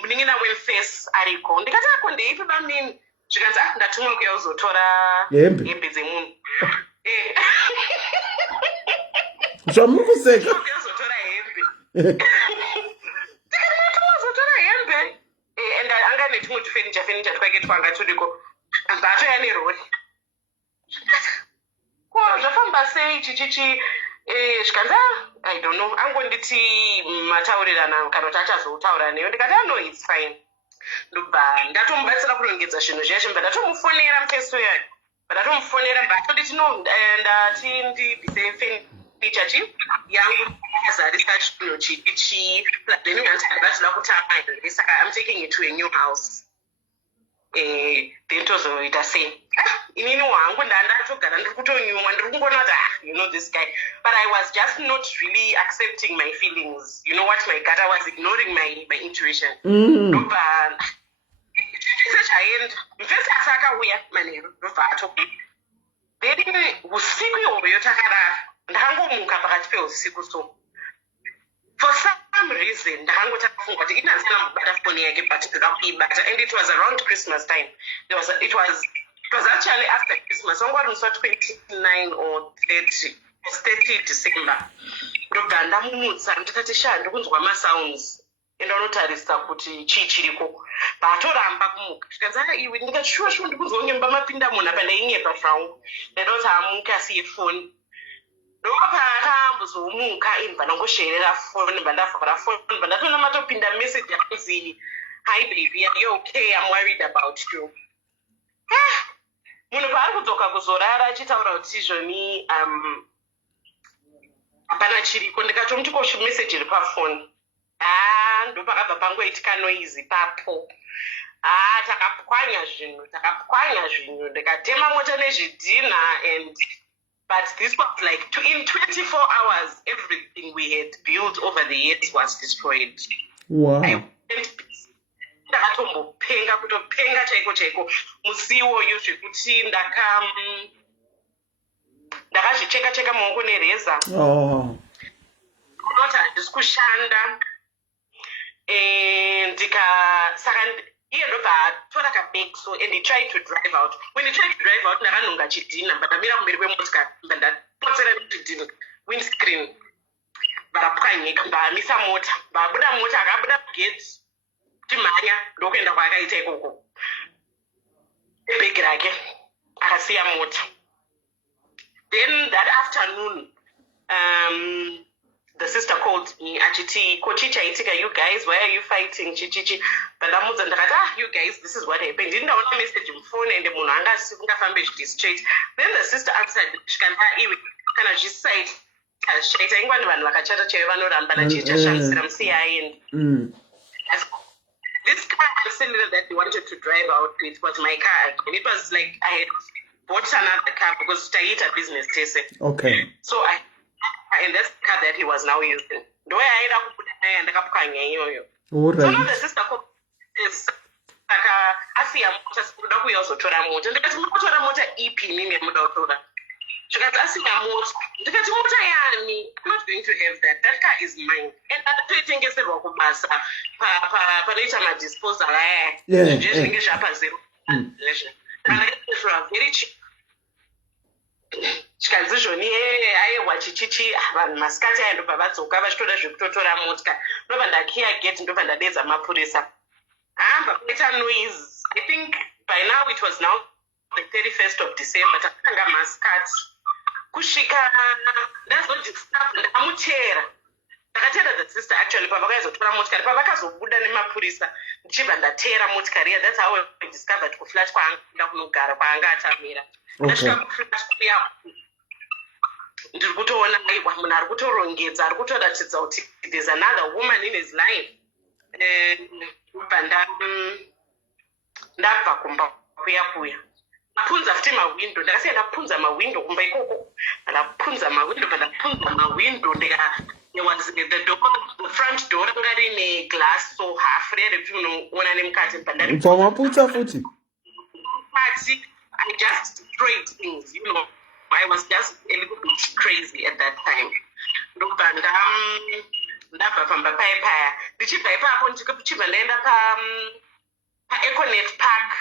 munin'ina weFace ariko. Ndikati ako ndeipi bamini? Zvikanzi ndatumwa kuya uzotora hembe dzemunhu. Zvamukuseka. Uzotora hembe. Ndikati ndatumwa uzotora hembe. And anga netumwe tufenicha twake twanga turiko. Ndatoya nerori. Ko zvafamba sei chichichi? Zvikanzi I don't know, angonditi mataurirana kana kuti achazotaura neyo. Ndikati no, it's fine. ndobva ndatomubatsira kurongedza zvinhu zveshe mba ndatomufonera mufeso yayo ndatomufonera mba atoti ndati ndibvise fenicha yangu azarisa chinhu chii then ndatoda kutama here saka I'm taking it to a new house then tozoita sei inini wangu ndatogara ndiri kutonyumwa ndiri kungoona kuti this guy, but I was just not really accepting my feelings, what my gut, I was ignoring my intuition. Ndobva sechaenda mufesi asakauya manheru ndobva atoka then usiku ihwoyo takarara ndakangomuka pakati peusiku so for some reason ndakangotakafunga kuti inazina mubata foni yake but ndikakuibata and it was around Christmas time. It was actually after Christmas, wangori musi wa29 or 30 December. Ndobva ndamumutsa ndikati ndikunzwa masounds endonotarisa kuti chii chiriko patoramba kumuka tikanzaka iwe ndikati shuwa ndikunzwa kunge mapinda munhu apa ndainyepa zvangu ndandoti amuke asiye foni ndopaakaambozomuka inbva ndangosherera foni mba ndavhara foni mba ndatoona matopinda message yakunzi hi baby, are you okay? I'm worried about you. Munhu paari kudzoka kuzorara achitaura kuti izvoni hapana chiriko ndikati message iri pafoni ndopakabva pangoitika noise papo takapwanya zvinhu ndikatema mota nezvidhina and but this was like in 24 hours everything we had built over the years was destroyed. Wow. Ndakatombopenga kutopenga chaiko musi iwoyo zvekuti ndakazvicheka maoko nereza kuti handisi kushanda saka iye ndobva atora kabag so and he tried to drive out. When he tried to drive out ndakanonga chidhina mba ndamira kumberi kwemotikari mba ndapotsera chidhina windscreen varapwanyika mbaamisa mota mbabuda mota akabuda kugeti timhanya ndokuenda kwaakaita ikoko bhegi rake akasiya mota. Then that afternoon the sister called me achiti kochichaitika, you guys, why are you fighting chichichi? Bandamudza ndakati you guys, this is what happened. Ndaona message mphone and munhu angafambe straight. Then the sister answered shikanda iwe kana zvisite shaita ingwani vanhu vakachata chaivo vanorambana chichashamisira musiyaendi. This car accelerator that they wanted to drive out with was my car, and it was like I had bought another car because Taita business tese. Okay. So and that's the car that he was now using. The way I ended up and all right. So now the sister is asiya mota sikuda kuyozotora mota ndikati mutora mota ipi mimi yamuda kutora chikati asiya mota ndikati mota yani, I'm not going to have that car is mine and ndatoitengeserwa kubasa panoita madisposal aya zvinenge zvapa zero very cheap. Chikanzi zvoni aiwa chichichi vanhu masikati aya ndobva vadzoka vachitoda zvekutotora motika ndobva ndakiya gate ndobva ndadedza mapurisa hamba kuita noise. I think by now it was now the 31st of December takanga masikati kusvika ndazodisturb ndamuteera ndakateera the sister actually pavakaizotora motikari pavakazobuda nemapurisa ndichibva ndateera motikari iya. That's how I discovered kuflat kwaanga kunogara kwaanga atamira. Ndasvika kuflat kuya ndiri kutoona aiwa munhu ari kutorongedza ari kutoratidza kuti there's another woman in his life. Ndobva ndabva kumba kuya ndapunza futi mawindo ndakasiya ndapunza mawindo kumba ikoko ndapunza mawindo there was the front door ranga rine glass so half rere kuti unoona nemukati pamaputsa futi I just destroyed things, I was just a little bit crazy at that time. Ndobva ndabva pamba paya ndichibva ipapo ndichibva ndaenda paEconet Park.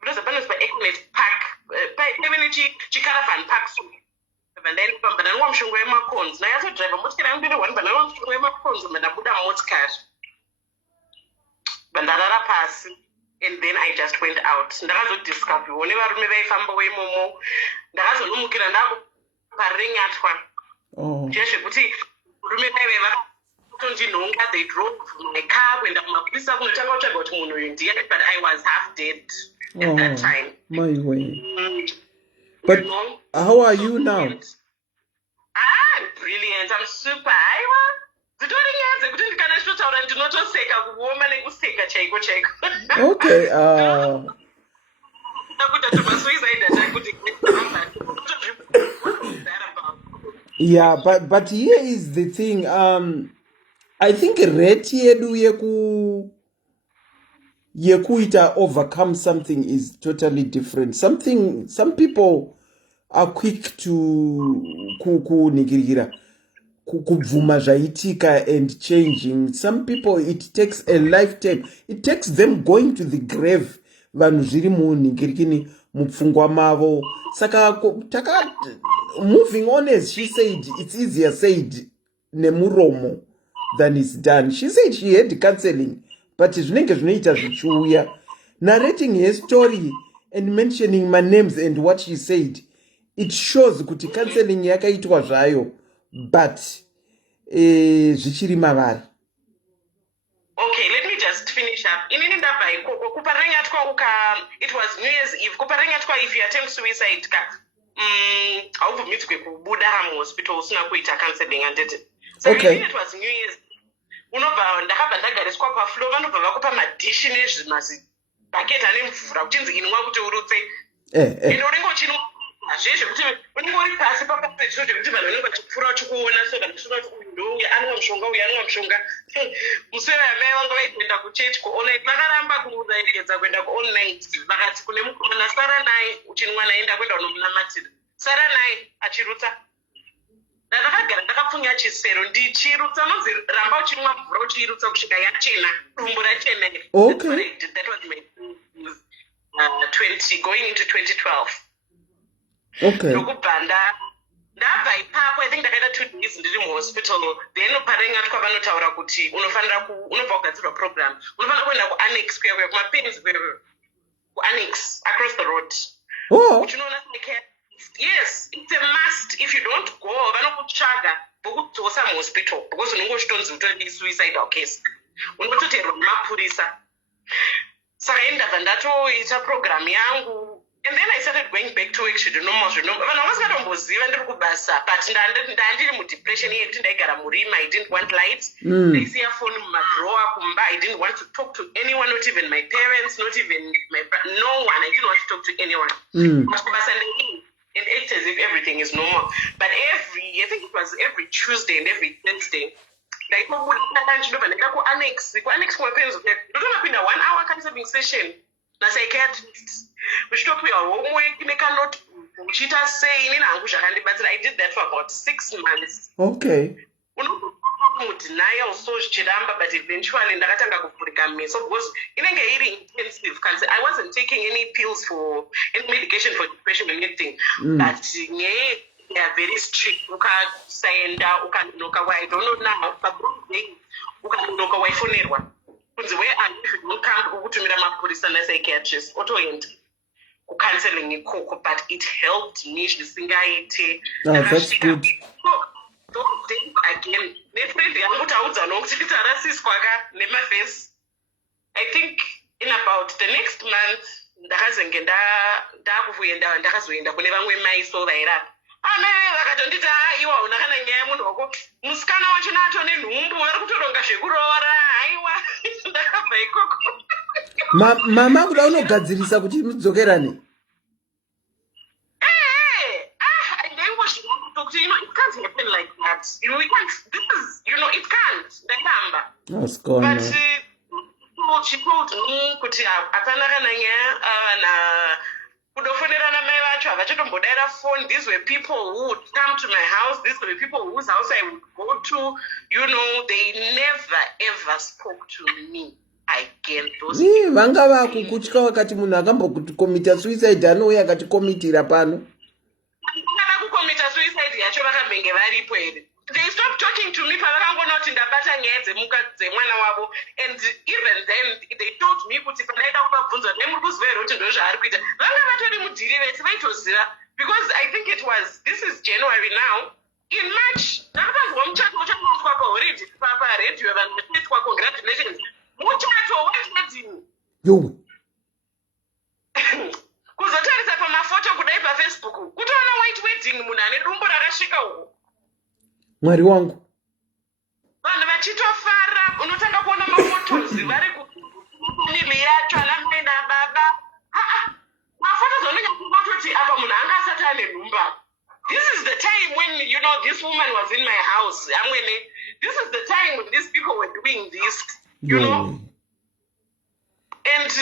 Because panonzi paEconet Park paine chicaravan park so bva ndaenda pamba ndanwa mushongo wemakonzo ndakatodriva motikari yangu ndiri one bva ndanwa mushongo wemakonzo bva ndabuda motikari bva ndarara pasi. And then I just went out. Ndakazodiscover nevarume vaifambawo imomo. Ndakazonomukira ndakuparingatwa. Zvekuti rume vaive They drove my car when the police but I was half dead at that time. My way. But how are you now? I'm brilliant. I'm super. Okay. Yeah, but here is the thing. I think rate yedu yekuita overcome something is totally different. Some people are quick to kunigirira kubvuma zvaitika and changing. Some people it takes a lifetime. It takes them going to the grave vanhu zviri munhingirikini mupfungwa mavo. Saka moving on, as she said, it's easier said nemuromo than it's done. She said she had counseling, but zvinenge zvinoita zvichiuya. Narrating her story and mentioning my names and what she said, it shows kuti counseling yakaitwa zvayo, but zvichiri mavari. Okay, let me just finish up. It was New Year's Eve. If you attempt suicide, hospital counseling and it. So Okay. it was New Year's. Ndakapfunya chisero ndichirutsa nonzi ramba uchimwa mvura uchirutsa kusvika yachena dumbu rachena. Okay. That was my 20 going into 2012. Okay. Ndokubva ndabva ipapo I think ndakaita 2 days ndiri muhospital, then parengatwa vanotaura kuti unobva kugadzirwa program, unofanira kuenda kuannex kuya kumapenzi kuannex across the road. Oh. Uchinoona care. Yes, it's a must. If you don't go, vanokutsvaga vokudzosa muhospital because unenge uchitonzi utori suicidal case, unototeerwa nemapurisa. Saka ndabva ndatoita program yangu, and then I started going back to work normal. Vanhu vasingatomboziva ndiri kubasa, but ndandiri mudepression yekuti ndaigara murima. I didn't want lights. Ndaisiya phone mumadrower kumba. I didn't want to talk to anyone, not even my parents, not even no one. I didn't want to talk to anyone. And act as if everything is normal. But I think it was every Tuesday and every Wednesday, like lunch, annex kumapenzi, ndotopinda 1 hour counseling session psychiatrist. Uchitopiwa homework nekanoti uchiita sei inini hangu zvakandibatsira. I did that for about 6 months. Okay. Denial so zvichiramba, but eventually ndakatanga kuvhurika meso because inenge iri intensive. I wasn't taking any pills for any medication for depression or anything, but they are very strict. Ukasaenda ukanonoka, I don't know now, pabirthday ukanonoka waifonerwa kunzi where are you, if you don't come kukutumira mapurisa psychiatrist otoenda kucounseling ikoko, but it helped me zvisingaite. That's good. Don't think again. Friend yangu taudza nokuti tarasiswa nemafesi. I think in about the next month ndakazenge ndakazoenda kune vamwe maiso vairapa. Vakatondita iwa una kana nyaya munhu wako musikana wacho nato nenhumbu vari kutoronga zvekuroora. Haiwa ndakabva ikoko. Mama kuda unogadzirisa kuti mudzokerane. It can't happen like that. We can't. This is, it can't. That's gone. But she told me kuti apana kana nyaya na kudofonerana mai vacho havachatombodaira phone. These were people who would come to my house. These were people whose house I would go to. They never ever spoke to me again. Vanga vakukutya wakati munhu akambokomita suicide anouya akatikomitira pano. They stopped talking to me pavakangonoti ndabata nyaya dzemwana wavo, and even then they told me kuti panaita kubvunzwa nemuri kuziva here kuti ndozvaari kuita. Vanga vatori mudhiri vese vaitoziva, because I think this is January now. In March ndakatanzwa muchato uchaitwa pahoridi papa red yo kuzotarisa pamafoto kudai pafacebook kutoona white wedding munhu ane dumbo rakasvika uko mwari wangu vanhu vachitofara unotanga kuona mafotos vari family yacho anamai nababa mafotos anonge kungototi apa munhu anga asati ane nhumba. This is the time when, you know, this woman was in my house. This is the time when these people were doing this, you know. And,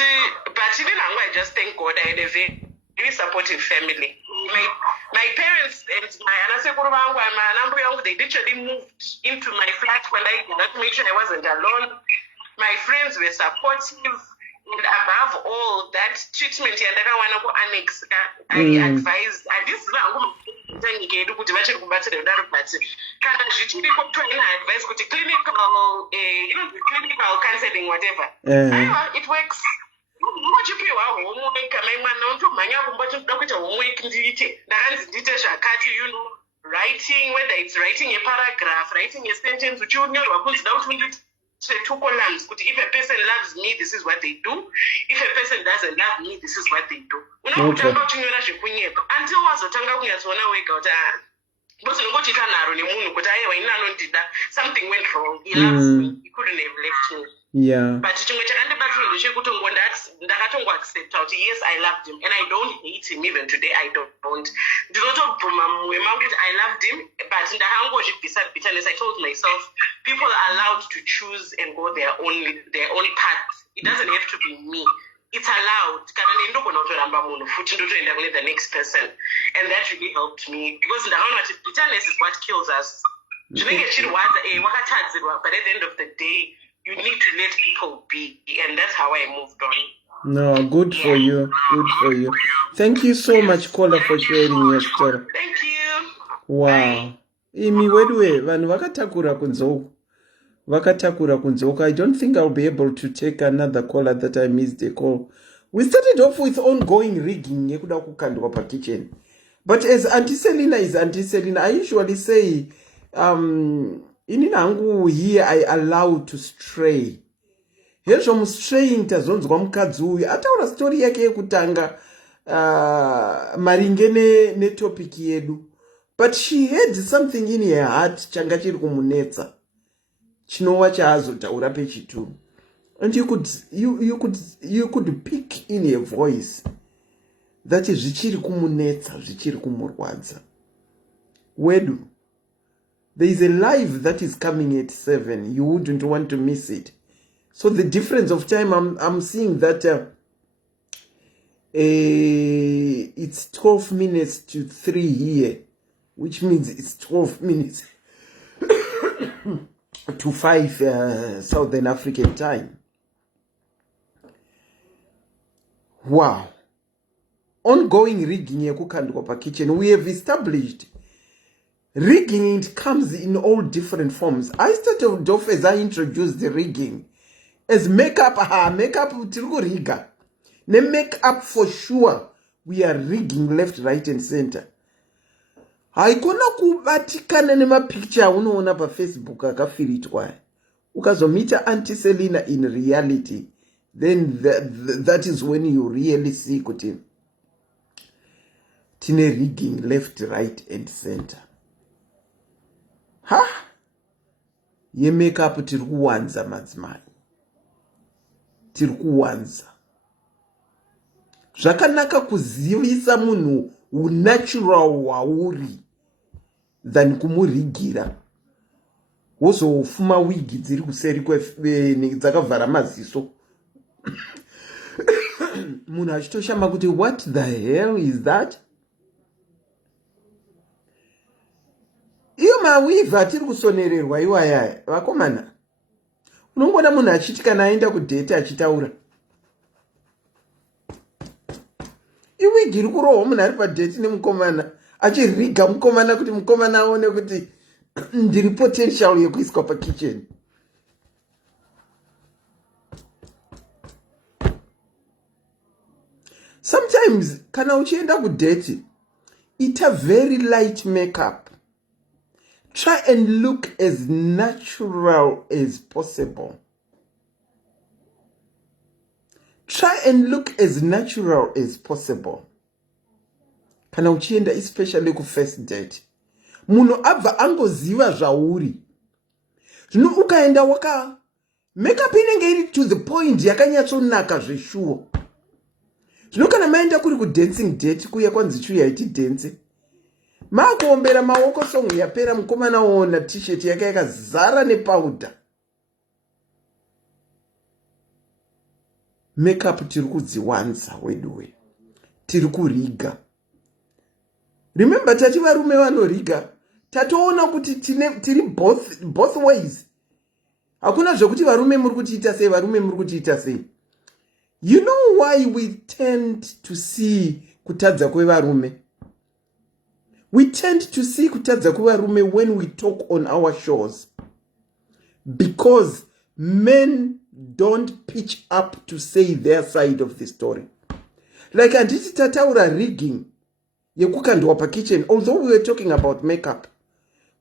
but even now, I just thank God I had a very supportive family. My parents and my anasekuru wangu and my anambu yangu, they literally moved into my flat when I did not make sure I wasn't alone. My friends were supportive. And above all, that treatment yandakawana ku-annex, I advised, handisiva hangu mutanyika yedu kuti vachiri kubatsira kudaro, but kana zvichiriko toina advice kuti clinical counseling, whatever. It works. Ungochipiwa homework, kamai mwana unomhanya kumboti ndoda kuita homework ndiite, ndakanzi ndiite zvakati, you know, writing, whether it's writing a paragraph, writing a sentence, uchinyorwa kunzi da kuti unditi 2 columns, kuti if a person loves me, this is what they do. If a person doesn't love me, this is what they do. Unotanga uchinyora zvekunyeka until wazotanga kunyatsoona wega kuti because unongochiita nharo nemunhu kuti aiwa ini anondida, something went wrong, he loves me, he couldn't have left me. Yeah. But chimwe chakandibatsira ndechekuti ndakatongoaccepta kuti yes, I loved him and I don't hate him even today. I don't. Ndinotobvuma mumwe mangu kuti I loved him, but ndakangozvibvisa bitterness. I told myself people are allowed to choose and go their own path. It doesn't have to be me. It's allowed. Kana ndinogona kutoramba munhu futi ndotoenda kune the next person, and that really helped me because ndakaona kuti bitterness is what kills us. Zvinenge chirwadza wakatadzirwa, but at the end of the day you need to let people be, and that's how I moved on. No, good for you. Good for you. Thank you so much, Kola, for sharing your story. Thank you. Wow. Bye. Imi wedwe, vanhu vakatakura kunzoka. I don't think I'll be able to take another caller that I missed a call. We started off with ongoing rigging yekuda kukandwa pakitchen. But as Auntie Selina is Auntie Selina, I usually say, ini nangu here I allow to stray. Hezvo mustraying tazonzwa mukadzi uyu ataura story yake yekutanga maringe netopic yedu. But she had something in her heart changa chiri kumunetsa. Chinova chaazotaura pechituru. And you could pick in her voice that zvichiri kumunetsa, zvichiri kumurwadza. Wedu, there is a live that is coming at 7. You wouldn't want to miss it. So the difference of time, I'm seeing that it's 12 minutes to 3 here, which means it's 12 minutes to 5 Southern African time. Wow. Ongoing rigging yekukandwa pakitchen. We have established rigging, it comes in all different forms. I started off as I introduced the rigging as makeup. Makeup tiri riga. Ne makeup for sure. We are rigging left, right and center. Haikona kubatikana nema picture unoona pa Facebook akafiritwa. Ukazomita Auntie Selina in reality, then that is when you really see kuti tine rigging left, right and center. Ye makeup tiri kuwanza madzimai. Tiri kuwanza. Zvakanaka kuzivisa munhu unatural wauri than kumurigira. Wozofuma wigi dziri kuseri dzakavhara maziso. Munhu achitoshama kuti what the hell is that? Iyo mawiva atiri kusonererwa iwaya vakomana. Unongona munhu achiti kana aenda kudate achitaura. Iwigi iri kurohwa munhu ari padate nemukomana achiriga mukomana kuti mukomana aone kuti ndiri potential yekuiswa pakitchen. Sometimes kana uchienda kudate, ita very light makeup. Try and look as natural as possible. Try and look as natural as possible. Kana uchienda especially ku first date. Munhu abva angoziva zvauri. Zvino ukaenda waka makeup inenge iri to the point yakanyatsonaka zveshuwa. Zvino kana maenda kuri ku dancing date kuya kwanzi chuya iti dance. Makuombera maoko song yapera mukomana ona t-shirt yake yakazara nepowder. Makeup tiri kudziwanza weduwe. Tiri kuriga. Remember tati varume vanoriga. Tatoona kuti tiri both ways. Hakuna zvokuti varume muri kuchiita sei, varume muri kuchiita sei. You know why we tend to see kutadza kwevarume? We tend to see kutadza kwevarume when we talk on our shows. Because men don't pitch up to say their side of the story. Like anditi tataura rigging yekukandwa pakitchen, although we were talking about makeup,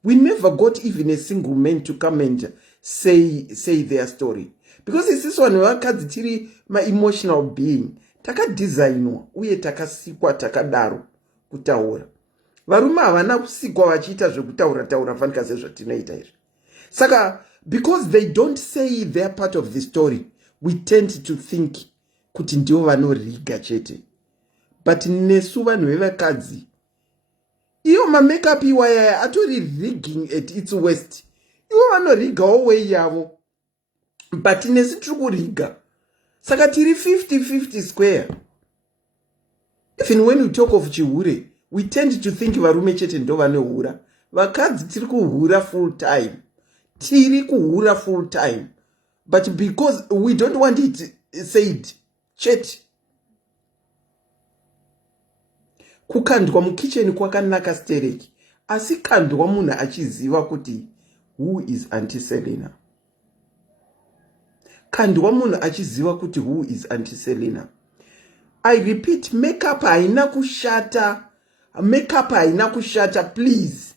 we never got even a single man to come and say their story. Because this one wakadzi tiri ma-emotional being. Takadesignwa uye takasikwa takadaro kutaura. Varume havana kusikwa vachiita zvekutaura fanika sezvatinoita izvi. Saka because they don't say their part of the story, we tend to think kuti ndivo vanoriga chete. But nesu vanhu vevakadzi, iyo ma-makeup iwaya atori rigging at its worst. Ivo vanorigawo way yavo. But nesu tiri kuriga. Saka tiri 50-50 square. Even when we talk of chihure, we tend to think varume chete ndo vanohura. Vakadzi tiri kuhura full time. Tiri kuhura full time. But because we don't want it said, chete. Kukandwa mukitchen kwakanaka stereki. Asi kandwa munhu achiziva kuti who is Auntie Selena. Kandwa munhu achiziva kuti who is Auntie Selena. I repeat, makeup haina kushata. Makeup haina kushata, please.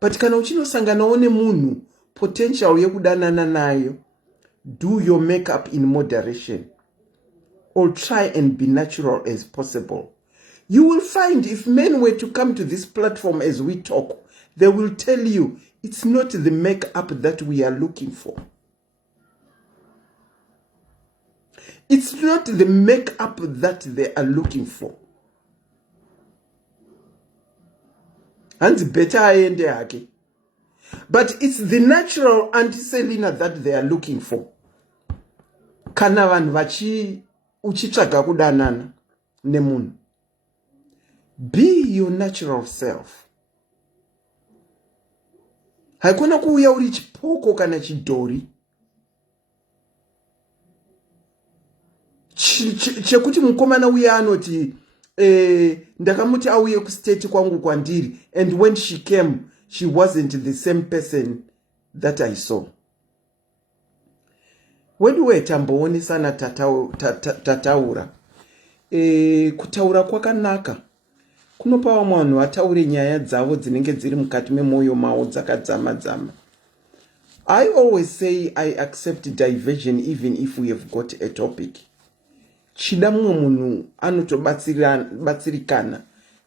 But kana uchinosanganawo nemunhu potential yekudanana nayo, do your makeup in moderation. Or try and be natural as possible. You will find if men were to come to this platform as we talk, they will tell you it's not the makeup that we are looking for. It's not the makeup that they are looking for. And better aende hake. But it's the natural Auntie Selena that they are looking for. Kana vanhu uchitsvaga kudanana nemunhu. Be your natural self. Haikona kuuya uri chipoko kana chidhori. Chekuti mukomana uya anoti ndakamuti auye kustate kwangu kwandiri, and when she came she wasn't the same person that I saw. Weduwe tamboonesana tataura. Kutaura kwakanaka. Kunopa vamwe vanhu vataure nyaya dzavo dzinenge dziri mukati memwoyo mavo dzakadzama. I always say I accept diversion even if we have got a topic. Chida mumwe munhu anotobatsirikana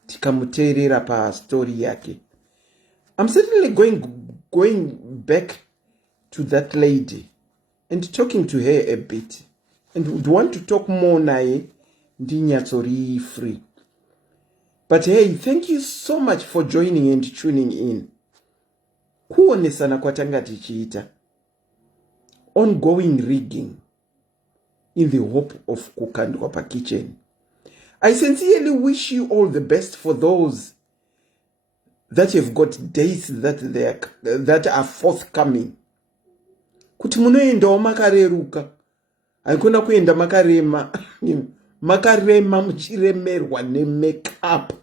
tikamuteerera pastory yake. I'm certainly going back to that lady and talking to her a bit, and would want to talk more naye ndinyatsori free. But hey, thank you so much for joining and tuning in. Kuonesana kwatanga tichiita. Ongoing rigging in the hope of kukandwa pakitchen. I sincerely wish you all the best for those that have got dates that are forthcoming. Kuti munoendawo makareruka. Haikona kuenda makarema. Makarema muchiremerwa ne-makeup.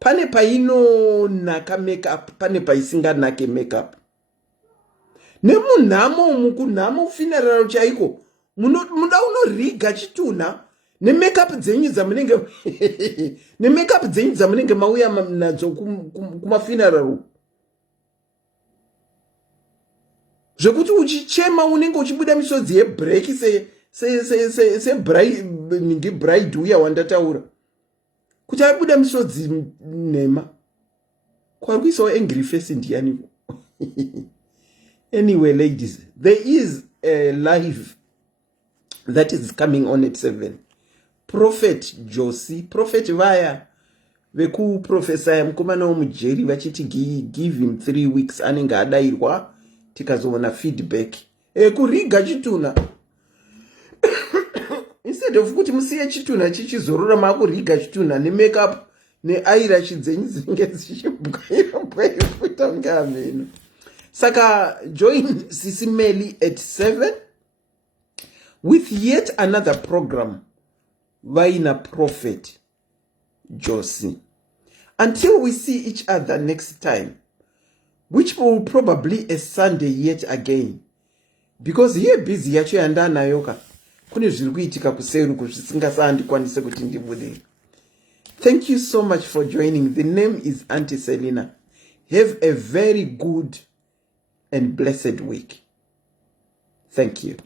Pane painonaka makeup, pane paisinganake makeup. Nemunhamo mukunhamo funeral chaiko. Muda unoriga chituna. Ne-makeup dzenyu dzamunenge ne-makeup dzenyu dzamunenge mauya nadzo kuma funeral. zvekuti uchichema unenge uchibuda misodzi yebreak sebride uya wandataura kuti aibuda misodzi nhema. Kwari kuisawo angry face ndiani? Anyway, ladies, there is a live that is coming on at 7. Prophet Josie, Prophet vaya vekuprofesa mukomana womujeri vachiti give him 3 weeks anenge adairwa tikazoona feedback kuriga chituna instead of kuti musiye chituna chichizorora makuriga chituna nemakeup neeyelash dzenyu dzinenge dzichibwaira ngameno. Saka join SIS MELLY at 7 with yet another program vaina Prophet Josie. Until we see each other next time, which will probably a Sunday yet again, because here busy yacho yandana yoka kune zviri kuitika kuseru kuzvisingasandikwanise kuti ndibude. Thank you so much for joining. The name is Auntie Selina. Have a very good and blessed week. Thank you.